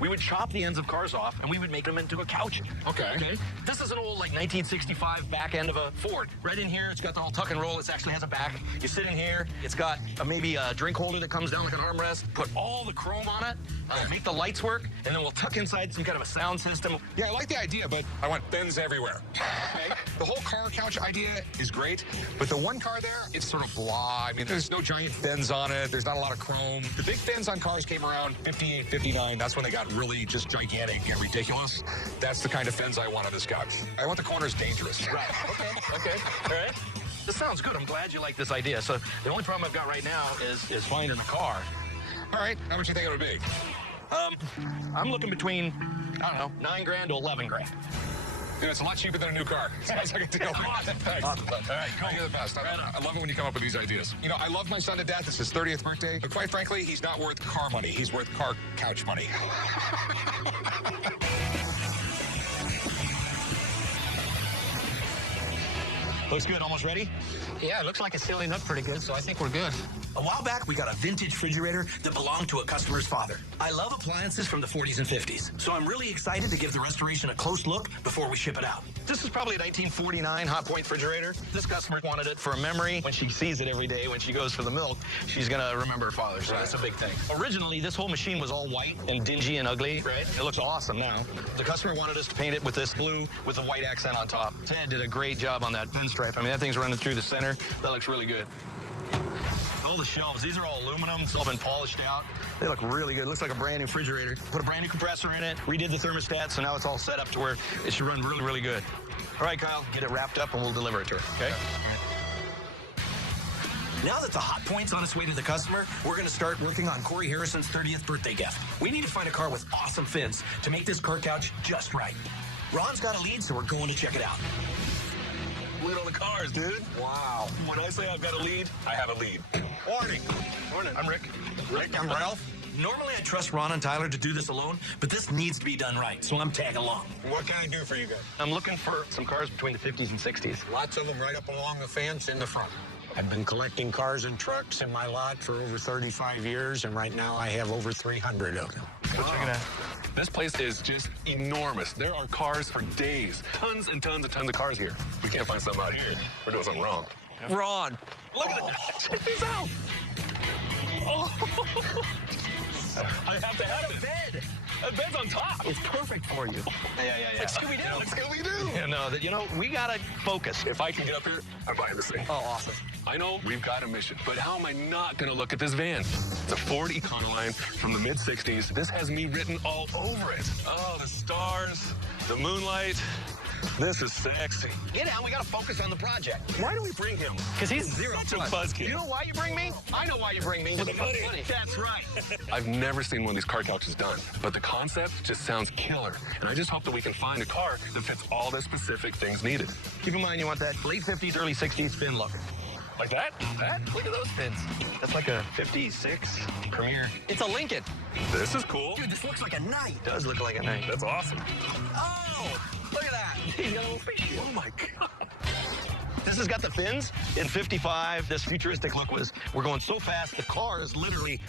we would chop the ends of cars off, and we would make them into a couch. Okay. This is an old, like, 1965 back end of a Ford. Right in here, it's got the whole tuck and roll. It actually has a back. You sit in here. It's got maybe a drink holder that comes down like an armrest. Put all the chrome on it. Make the lights work, and then we'll tuck inside some kind of a sound system. Yeah, I like the idea, but I want fins everywhere. Okay? The whole car couch idea is great, but the one car there, it's sort of blah. I mean, there's no giant fins on it. There's not a lot of chrome. The big fins on cars came around 58, 59. That's when they got really just gigantic and ridiculous. That's the kind of fins I want on this couch. I want the corners dangerous. Right. Okay. All right. This sounds good. I'm glad you like this idea. So the only problem I've got right now is finding a car. All right. How much do you think it would be? I'm looking between I don't know, 9 grand to 11 grand. You know, it's a lot cheaper than a new car. Sounds like a deal. Awesome. Thanks. Awesome. All right, cool. You're the best. I love it when you come up with these ideas. You know, I love my son to death. It's his 30th birthday. But quite frankly, he's not worth car money. He's worth car couch money. Looks good. Almost ready? Yeah, it looks like it's sealing up pretty good, so I think we're good. A while back, we got a vintage refrigerator that belonged to a customer's father. I love appliances from the 40s and 50s, so I'm really excited to give the restoration a close look before we ship it out. This is probably a 1949 Hot Point refrigerator. This customer wanted it for a memory. When she sees it every day, when she goes for the milk, she's going to remember her father, so that's a big thing. Originally, this whole machine was all white and dingy and ugly. Right. It looks awesome now. The customer wanted us to paint it with this blue with a white accent on top. Ted did a great job on that pinstripe. I mean, that thing's running through the center. That looks really good. All the shelves, these are all aluminum. It's all been polished out. They look really good. It looks like a brand new refrigerator. Put a brand new compressor in it, redid the thermostat, so now it's all set up to where it should run really, really good. All right, Kyle, get it wrapped up and we'll deliver it to her, okay? Now that the Hot Point's on its way to the customer, we're going to start working on Corey Harrison's 30th birthday gift. We need to find a car with awesome fins to make this car couch just right. Ron's got a lead, so we're going to check it out. Lead on the cars, dude. Wow. When I say I've got a lead, I have a lead. Morning. Morning. I'm Rick. Rick, I'm Ralph. Normally, I trust Ron and Tyler to do this alone, but this needs to be done right, so I'm tagging along. What can I do for you guys? I'm looking for some cars between the 50s and 60s. Lots of them right up along the fence in the front. I've been collecting cars and trucks in my lot for over 35 years, and right now I have over 300 of them. Go check it out. This place is just enormous. There are cars for days. Tons and tons and tons of cars here. We can't find something out here. We're doing something wrong. Ron, look at that. Check this out. Oh. I have to have it. Bed. That bed's on top. It's perfect for you. Yeah. Like Scooby-Doo. Like Scooby-Doo. Yeah, no, you know, we got to focus. If I can get up here, I'm buying this thing. Oh, awesome. I know we've got a mission, but how am I not going to look at this van? It's a Ford Econoline from the mid-60s. This has me written all over it. Oh, the stars, the moonlight. This is sexy. Get down. We got to focus on the project. Why do we bring him? Because he's zero such a plus. buzzkill. You know why you bring me? I know why you bring me. For the money. That's right. I've never seen one of these car couches done, but the concept just sounds killer. And I just hope that we can find a car that fits all the specific things needed. Keep in mind you want that late 50s, early 60s fin look. Like that? That? Look at those fins. That's like a 56 Premier. It's a Lincoln. This is cool. Dude, this looks like a knight. It does look like a knight. That's awesome. Oh, look at that. He's got a little fish. Oh, my God. This has got the fins. In 55, this futuristic look was, we're going so fast, the car is literally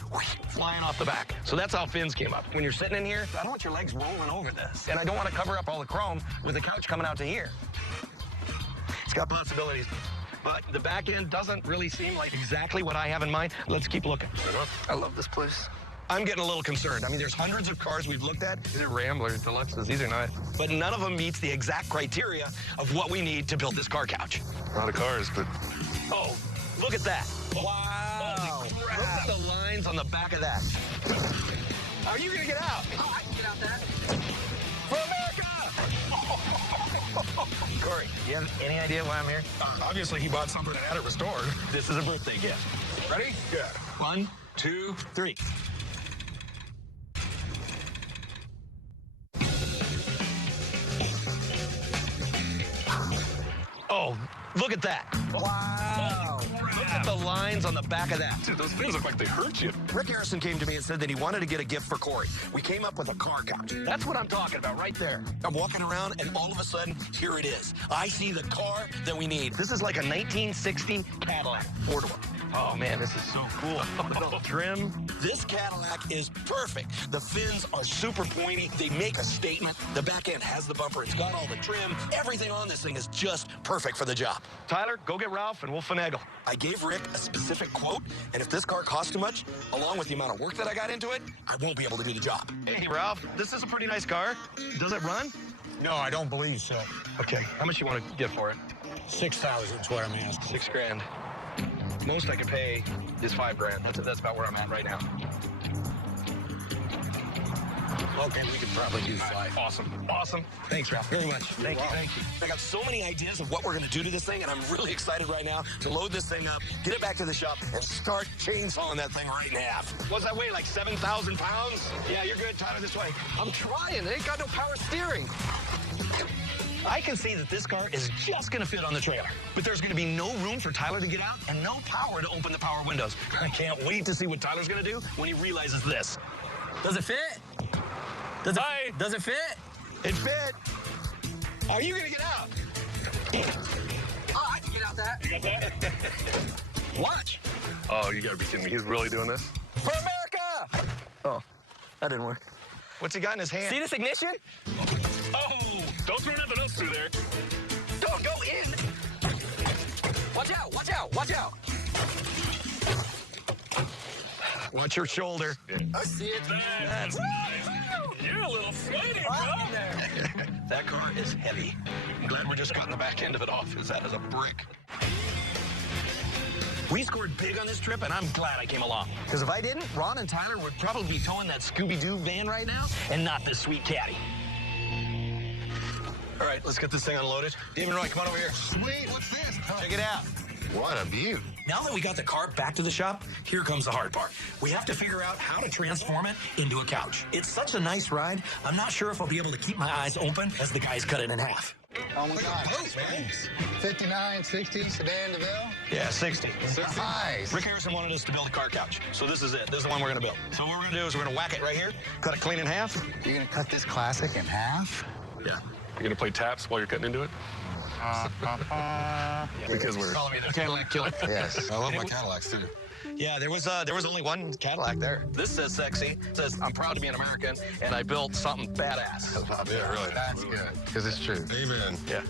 flying off the back. So that's how fins came up. When you're sitting in here, I don't want your legs rolling over this. And I don't want to cover up all the chrome with the couch coming out to here. It's got possibilities. But the back end doesn't really seem like exactly what I have in mind. Let's keep looking. I love this place. I'm getting a little concerned. I mean, there's hundreds of cars we've looked at. These are Ramblers, Deluxes. These are nice. But none of them meets the exact criteria of what we need to build this car couch. A lot of cars, but... Oh, look at that. Wow. Look at the lines on the back of that. How are you going to get out? Oh, I can get out there. For America! Corey, you have any idea why I'm here? Obviously, he bought something and had it restored. This is a birthday gift. Ready? Yeah. 1, 2, 3. Oh, look at that. Wow. Look at the lines on the back of that. Dude, those things look like they hurt you. Rick Harrison came to me and said that he wanted to get a gift for Corey. We came up with a car couch. That's what I'm talking about right there. I'm walking around, and all of a sudden, here it is. I see the car that we need. This is like a 1960 Cadillac four-door. Oh, man, this is so cool. Trim. This Cadillac is perfect. The fins are super pointy. They make a statement. The back end has the bumper. It's got all the trim. Everything on this thing is just perfect for the job. Tyler, go get Ralph, and we'll finagle. I gave Rick a specific quote, and if this car costs too much, along with the amount of work that I got into it, I won't be able to do the job. Hey, Ralph, this is a pretty nice car. Does it run? No, I don't believe so. Okay, how much you want to get for it? 6,000 is what I'm asking. 6 grand. Most I can pay is 5 grand. That's about where I'm at right now. Okay, we could probably do 5. Awesome. Awesome. Thanks, Ralph, very much. Thank you. Thank you. I got so many ideas of what we're going to do to this thing, and I'm really excited right now to load this thing up, get it back to the shop, and start chainsawing that thing right in half. What's that weigh, like 7,000 pounds? Yeah, you're good, Tyler, this way. I'm trying. It ain't got no power steering. I can see that this car is just going to fit on the trailer, but there's going to be no room for Tyler to get out and no power to open the power windows. I can't wait to see what Tyler's going to do when he realizes this. Does it fit? Does it fit? It fit. Are you going to get out? Oh, I can get out that. You got that? Watch. Oh, you got to be kidding me. He's really doing this? For America! Oh, that didn't work. What's he got in his hand? See this ignition? Oh, don't throw nothing else through there. Don't go in. Watch out, watch out, watch out. Watch your shoulder. I see it. That's nice. You're a little flighty, bro. That car is heavy. I'm glad we're just cutting the back end of it off, because that is a brick. We scored big on this trip, and I'm glad I came along. Because if I didn't, Ron and Tyler would probably be towing that Scooby-Doo van right now, and not this sweet caddy. All right, let's get this thing unloaded. David and Roy, come on over here. Sweet, what's this? Check it out. What a view. Now that we got the car back to the shop, here comes the hard part. We have to figure out how to transform it into a couch. It's such a nice ride, I'm not sure if I'll be able to keep my eyes open as the guys cut it in half. Oh my God. 59, 60, sedan DeVille? Yeah, 60. Nice. Rick Harrison wanted us to build a car couch, so this is it. This is the one we're going to build. So what we're going to do is we're going to whack it right here, cut it clean in half. You're going to cut this classic in half? Yeah. You're going to play taps while you're cutting into it? Because we're... Cadillac killer. Yes. I love my Cadillacs, too. Yeah, there was only one Cadillac there. This says sexy. It says, I'm proud to be an American, and I built something badass. Yeah, really. That's good. Because it's true. Amen. Yeah.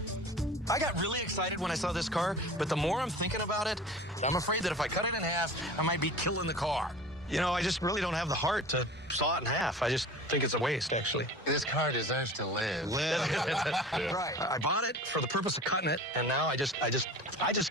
I got really excited when I saw this car, but the more I'm thinking about it, I'm afraid that if I cut it in half, I might be killing the car. You know, I just really don't have the heart to saw it in half. I just think it's a waste, actually. This car deserves to live. Right. I bought it for the purpose of cutting it, and now I just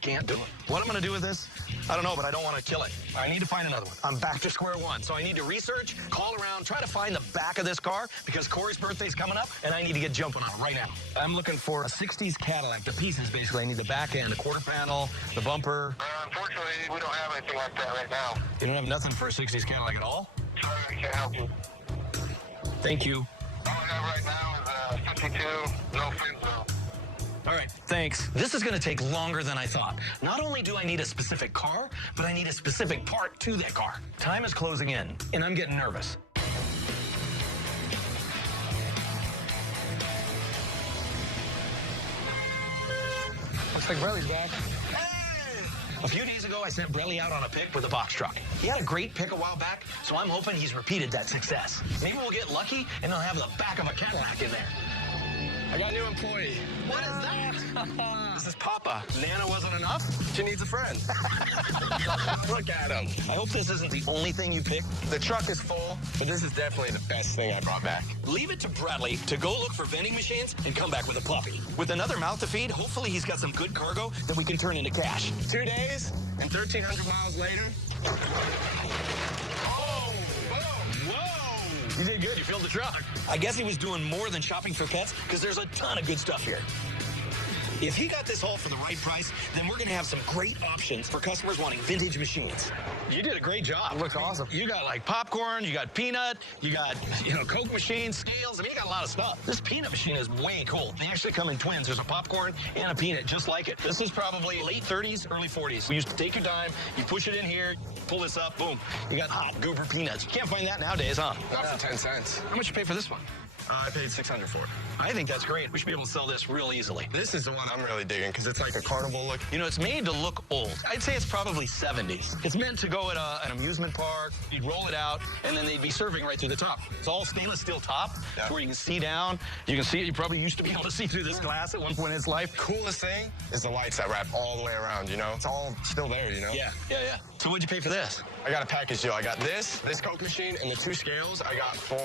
can't do it. What I'm going to do with this, I don't know, but I don't want to kill it. I need to find another one. I'm back to square one, so I need to research, call around, try to find the back of this car, because Corey's birthday's coming up, and I need to get jumping on it right now. I'm looking for a 60s Cadillac. The pieces, basically. I need the back end, the quarter panel, the bumper. Unfortunately, we don't have anything like that right now. You don't have nothing for a 60s Cadillac at all? Sorry, we can't help you. Thank you. All we have right now is 52, no fin zone. All right, thanks. This is going to take longer than I thought. Not only do I need a specific car, but I need a specific part to that car. Time is closing in, and I'm getting nervous. Looks like Brelly's back. A few days ago, I sent Brelly out on a pick with a box truck. He had a great pick a while back, so I'm hoping he's repeated that success. Maybe we'll get lucky, and he'll have the back of a Cadillac in there. I got a new employee. What is that? This is Papa. Nana wasn't enough? She needs a friend. Look at him. I hope this isn't the only thing you picked. The truck is full. But this is definitely the best thing I brought back. Leave it to Bradley to go look for vending machines and come back with a puppy. With another mouth to feed, hopefully he's got some good cargo that we can turn into cash. 2 days and 1,300 miles later. You did good. You filled the truck. I guess he was doing more than shopping for pets, because there's a ton of good stuff here. If he got this haul for the right price, then we're going to have some great options for customers wanting vintage machines. You did a great job. It looks awesome. You got like popcorn, you got peanut, you got, Coke machines, scales. I mean, you got a lot of stuff. This peanut machine is way cool. They actually come in twins. There's a popcorn and a peanut just like it. This is probably late 30s, early 40s. We used to take your dime, you push it in here, pull this up, boom. You got hot goober peanuts. You can't find that nowadays, huh? Not for 10 cents. How much you pay for this one? I paid $600 for it. I think that's great. We should be able to sell this real easily. This is the one I'm really digging because it's like a carnival look. You know, it's made to look old. I'd say it's probably 70s. It's meant to go at an amusement park. You'd roll it out, and then they'd be serving right through the top. It's all stainless steel top, where you can see down. You can see it. You probably used to be able to see through this glass at one point in its life. Coolest thing is the lights that wrap all the way around, It's all still there, Yeah. So what'd you pay for this? I got a package deal. I got this Coke machine, and the 2 scales I got for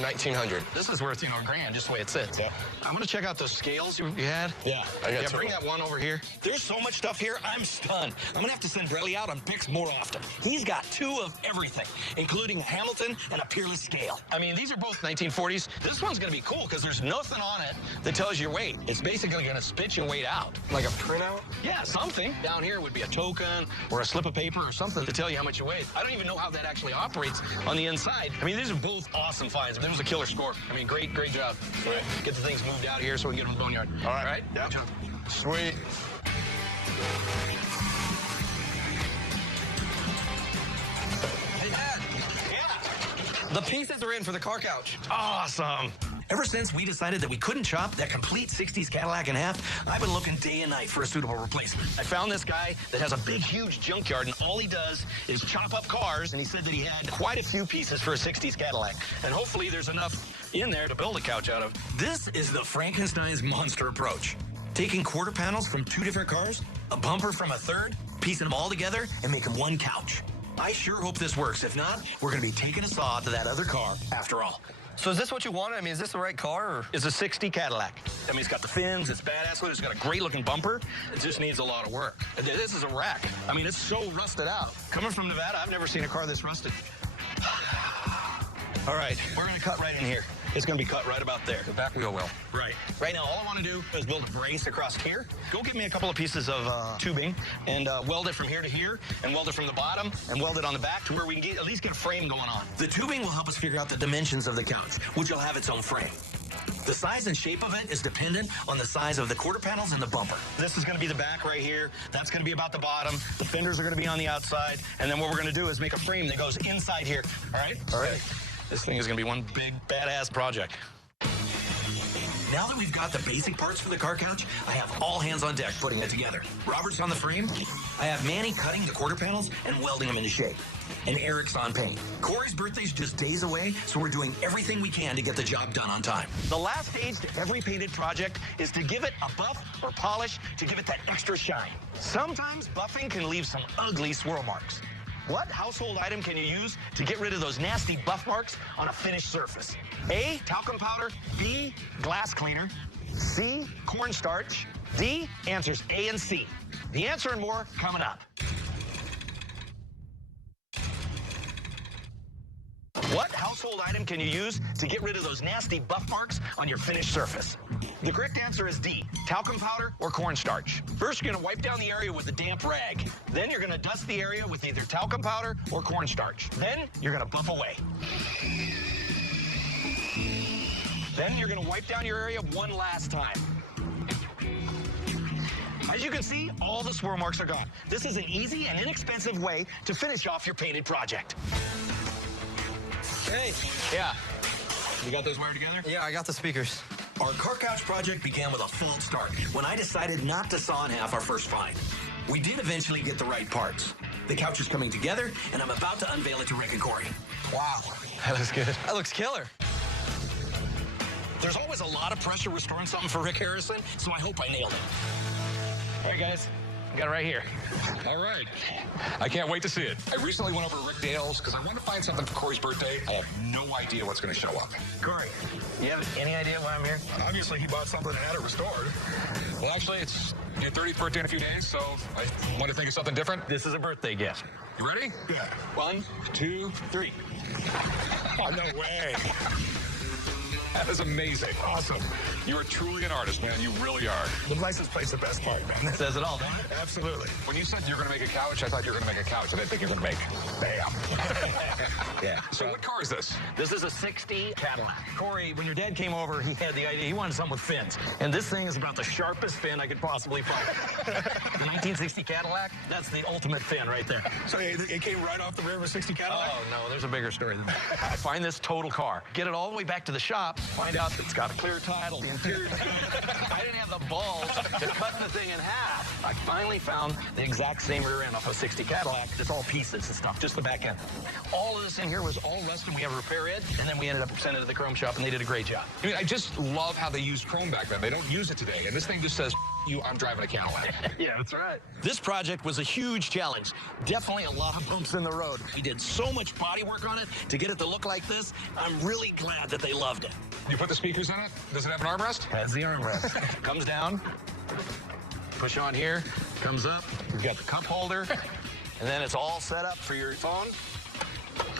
$1,900. This is worth, $1,000 just the way it sits. Yeah. I'm gonna check out those scales you had. Yeah, I got 2. Bring that one over here. There's so much stuff here, I'm stunned. I'm gonna have to send Brelly out on picks more often. He's got 2 of everything, including a Hamilton and a Peerless scale. I mean, these are both 1940s. This one's gonna be cool because there's nothing on it that tells your weight. It's basically gonna spit your weight out. Like a printout? Yeah, something. Down here would be a token or a slip of paper or something to tell you how much you weigh. I don't even know how that actually operates on the inside. I mean, these are both awesome finds. This was a killer score. I mean, great job. All right, get the things moved out of here so we can get them in the boneyard. All right. All right? Yep. Sweet. Hey, Dad. Yeah. The pieces are in for the car couch. Awesome. Ever since we decided that we couldn't chop that complete 60s Cadillac in half, I've been looking day and night for a suitable replacement. I found this guy that has a big, huge junkyard, and all he does is chop up cars, and he said that he had quite a few pieces for a 60s Cadillac. And hopefully there's enough in there to build a couch out of. This is the Frankenstein's monster approach. Taking quarter panels from 2 different cars, a bumper from a third, piecing them all together, and making one couch. I sure hope this works. If not, we're going to be taking a saw to that other car after all. So is this what you wanted? I mean, is this the right car? Or? It's a 60 Cadillac. I mean, it's got the fins, it's badass. It's got a great looking bumper. It just needs a lot of work. This is a wreck. I mean, it's so rusted out. Coming from Nevada, I've never seen a car this rusted. All right, we're gonna cut right in here. It's gonna be cut right about there. The back wheel will. Right. Right now, all I wanna do is build a brace across here. Go get me a couple of pieces of tubing and weld it from here to here, and weld it from the bottom, and weld it on the back to where we can at least get a frame going on. The tubing will help us figure out the dimensions of the couch, which will have its own frame. The size and shape of it is dependent on the size of the quarter panels and the bumper. This is gonna be the back right here. That's gonna be about the bottom. The fenders are gonna be on the outside. And then what we're gonna do is make a frame that goes inside here. All right? All right. This thing is gonna be one big badass project. Now that we've got the basic parts for the car couch, I have all hands on deck putting it together. Robert's on the frame. I have Manny cutting the quarter panels and welding them into shape. And Eric's on paint. Corey's birthday's just days away, so we're doing everything we can to get the job done on time. The last stage to every painted project is to give it a buff or polish to give it that extra shine. Sometimes buffing can leave some ugly swirl marks. What household item can you use to get rid of those nasty buff marks on a finished surface? A, talcum powder. B, glass cleaner. C, cornstarch. D, answers A and C. The answer and more coming up. What household item can you use to get rid of those nasty buff marks on your finished surface? The correct answer is D, talcum powder or cornstarch. First, you're gonna wipe down the area with a damp rag. Then you're gonna dust the area with either talcum powder or cornstarch. Then you're gonna buff away. Then you're gonna wipe down your area one last time. As you can see, all the swirl marks are gone. This is an easy and inexpensive way to finish off your painted project. Hey. Yeah. You got those wired together? Yeah, I got the speakers. Our car couch project began with a false start when I decided not to saw in half our first find. We did eventually get the right parts. The couch is coming together, and I'm about to unveil it to Rick and Corey. Wow. That looks good. That looks killer. There's always a lot of pressure restoring something for Rick Harrison, so I hope I nailed it. All right, guys. I got it right here. All right. I can't wait to see it. I recently went over to Rick Dale's because I want to find something for Corey's birthday. I have no idea what's going to show up. Corey, you have any idea why I'm here? Obviously, he bought something and had it restored. Well, actually, it's your 30th birthday in a few days, so I want to think of something different. This is a birthday gift. You ready? Yeah. 1, 2, 3. Oh, no way. That is amazing. Awesome. You are truly an artist, man. You really are. The license plate's the best part, man. It says it all, doesn't it? Absolutely. When you said you were going to make a couch, I thought you were going to make a couch. I didn't think you were going to make bam. Yeah. So what car is this? This is a 60 Cadillac. Corey, when your dad came over, he had the idea. He wanted something with fins. And this thing is about the sharpest fin I could possibly find. The 1960 Cadillac, that's the ultimate fin right there. So it came right off the rear of a 60 Cadillac? Oh, no, there's a bigger story than that. I find this total car, get it all the way back to the shop, find out it's got a clear title, the interior. I didn't have the balls to cut the thing in half. I finally found the exact same rear end off a 60 Cadillac. It's all pieces and stuff, just the back end. All of this in here was all rusted. We have a repair it, and then we ended up sending it to the chrome shop, and they did a great job. I mean, I just love how they used chrome back then. They don't use it today. And this thing just says, you, I'm driving a Cadillac. Yeah, that's right. This project was a huge challenge. Definitely a lot of bumps in the road. We did so much body work on it to get it to look like this. I'm really glad that they loved it. You put the speakers in it? Does it have an armrest? Has the armrest. Comes down, push on here, comes up. You've got the cup holder, and then it's all set up for your phone.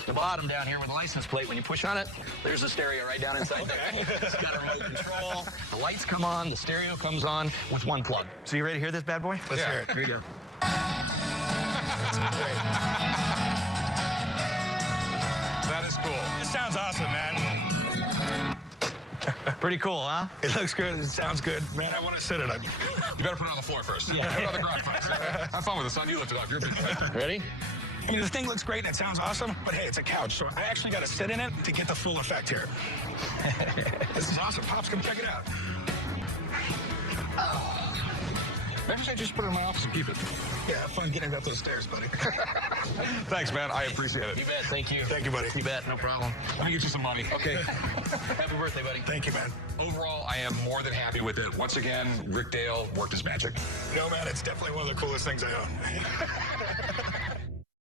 The bottom down here with the license plate, when you push on it, there's a stereo right down inside there. It's got a remote control. The lights come on, the stereo comes on with one plug. So you ready to hear this bad boy? Let's hear it. Here you go. That is cool. It sounds awesome, man. Pretty cool, huh? It looks good. It sounds good. Man, I want to sit in it. You better put it on the floor first. Yeah. Put it on the ground first. Have fun with it, son. You lift it off. You're big. Ready? I mean, the thing looks great and it sounds awesome, but hey, it's a couch, so I actually got to sit in it to get the full effect here. This is awesome. Pops, come check it out. Maybe I should just put it in my office and keep it. Yeah, have fun getting up those stairs, buddy. Thanks, man. I appreciate it. You bet. Thank you. Thank you, buddy. You bet. No problem. Let me get you some money. Okay. Happy birthday, buddy. Thank you, man. Overall, I am more than happy with it. Once again, Rick Dale worked his magic. No, man, it's definitely one of the coolest things I own.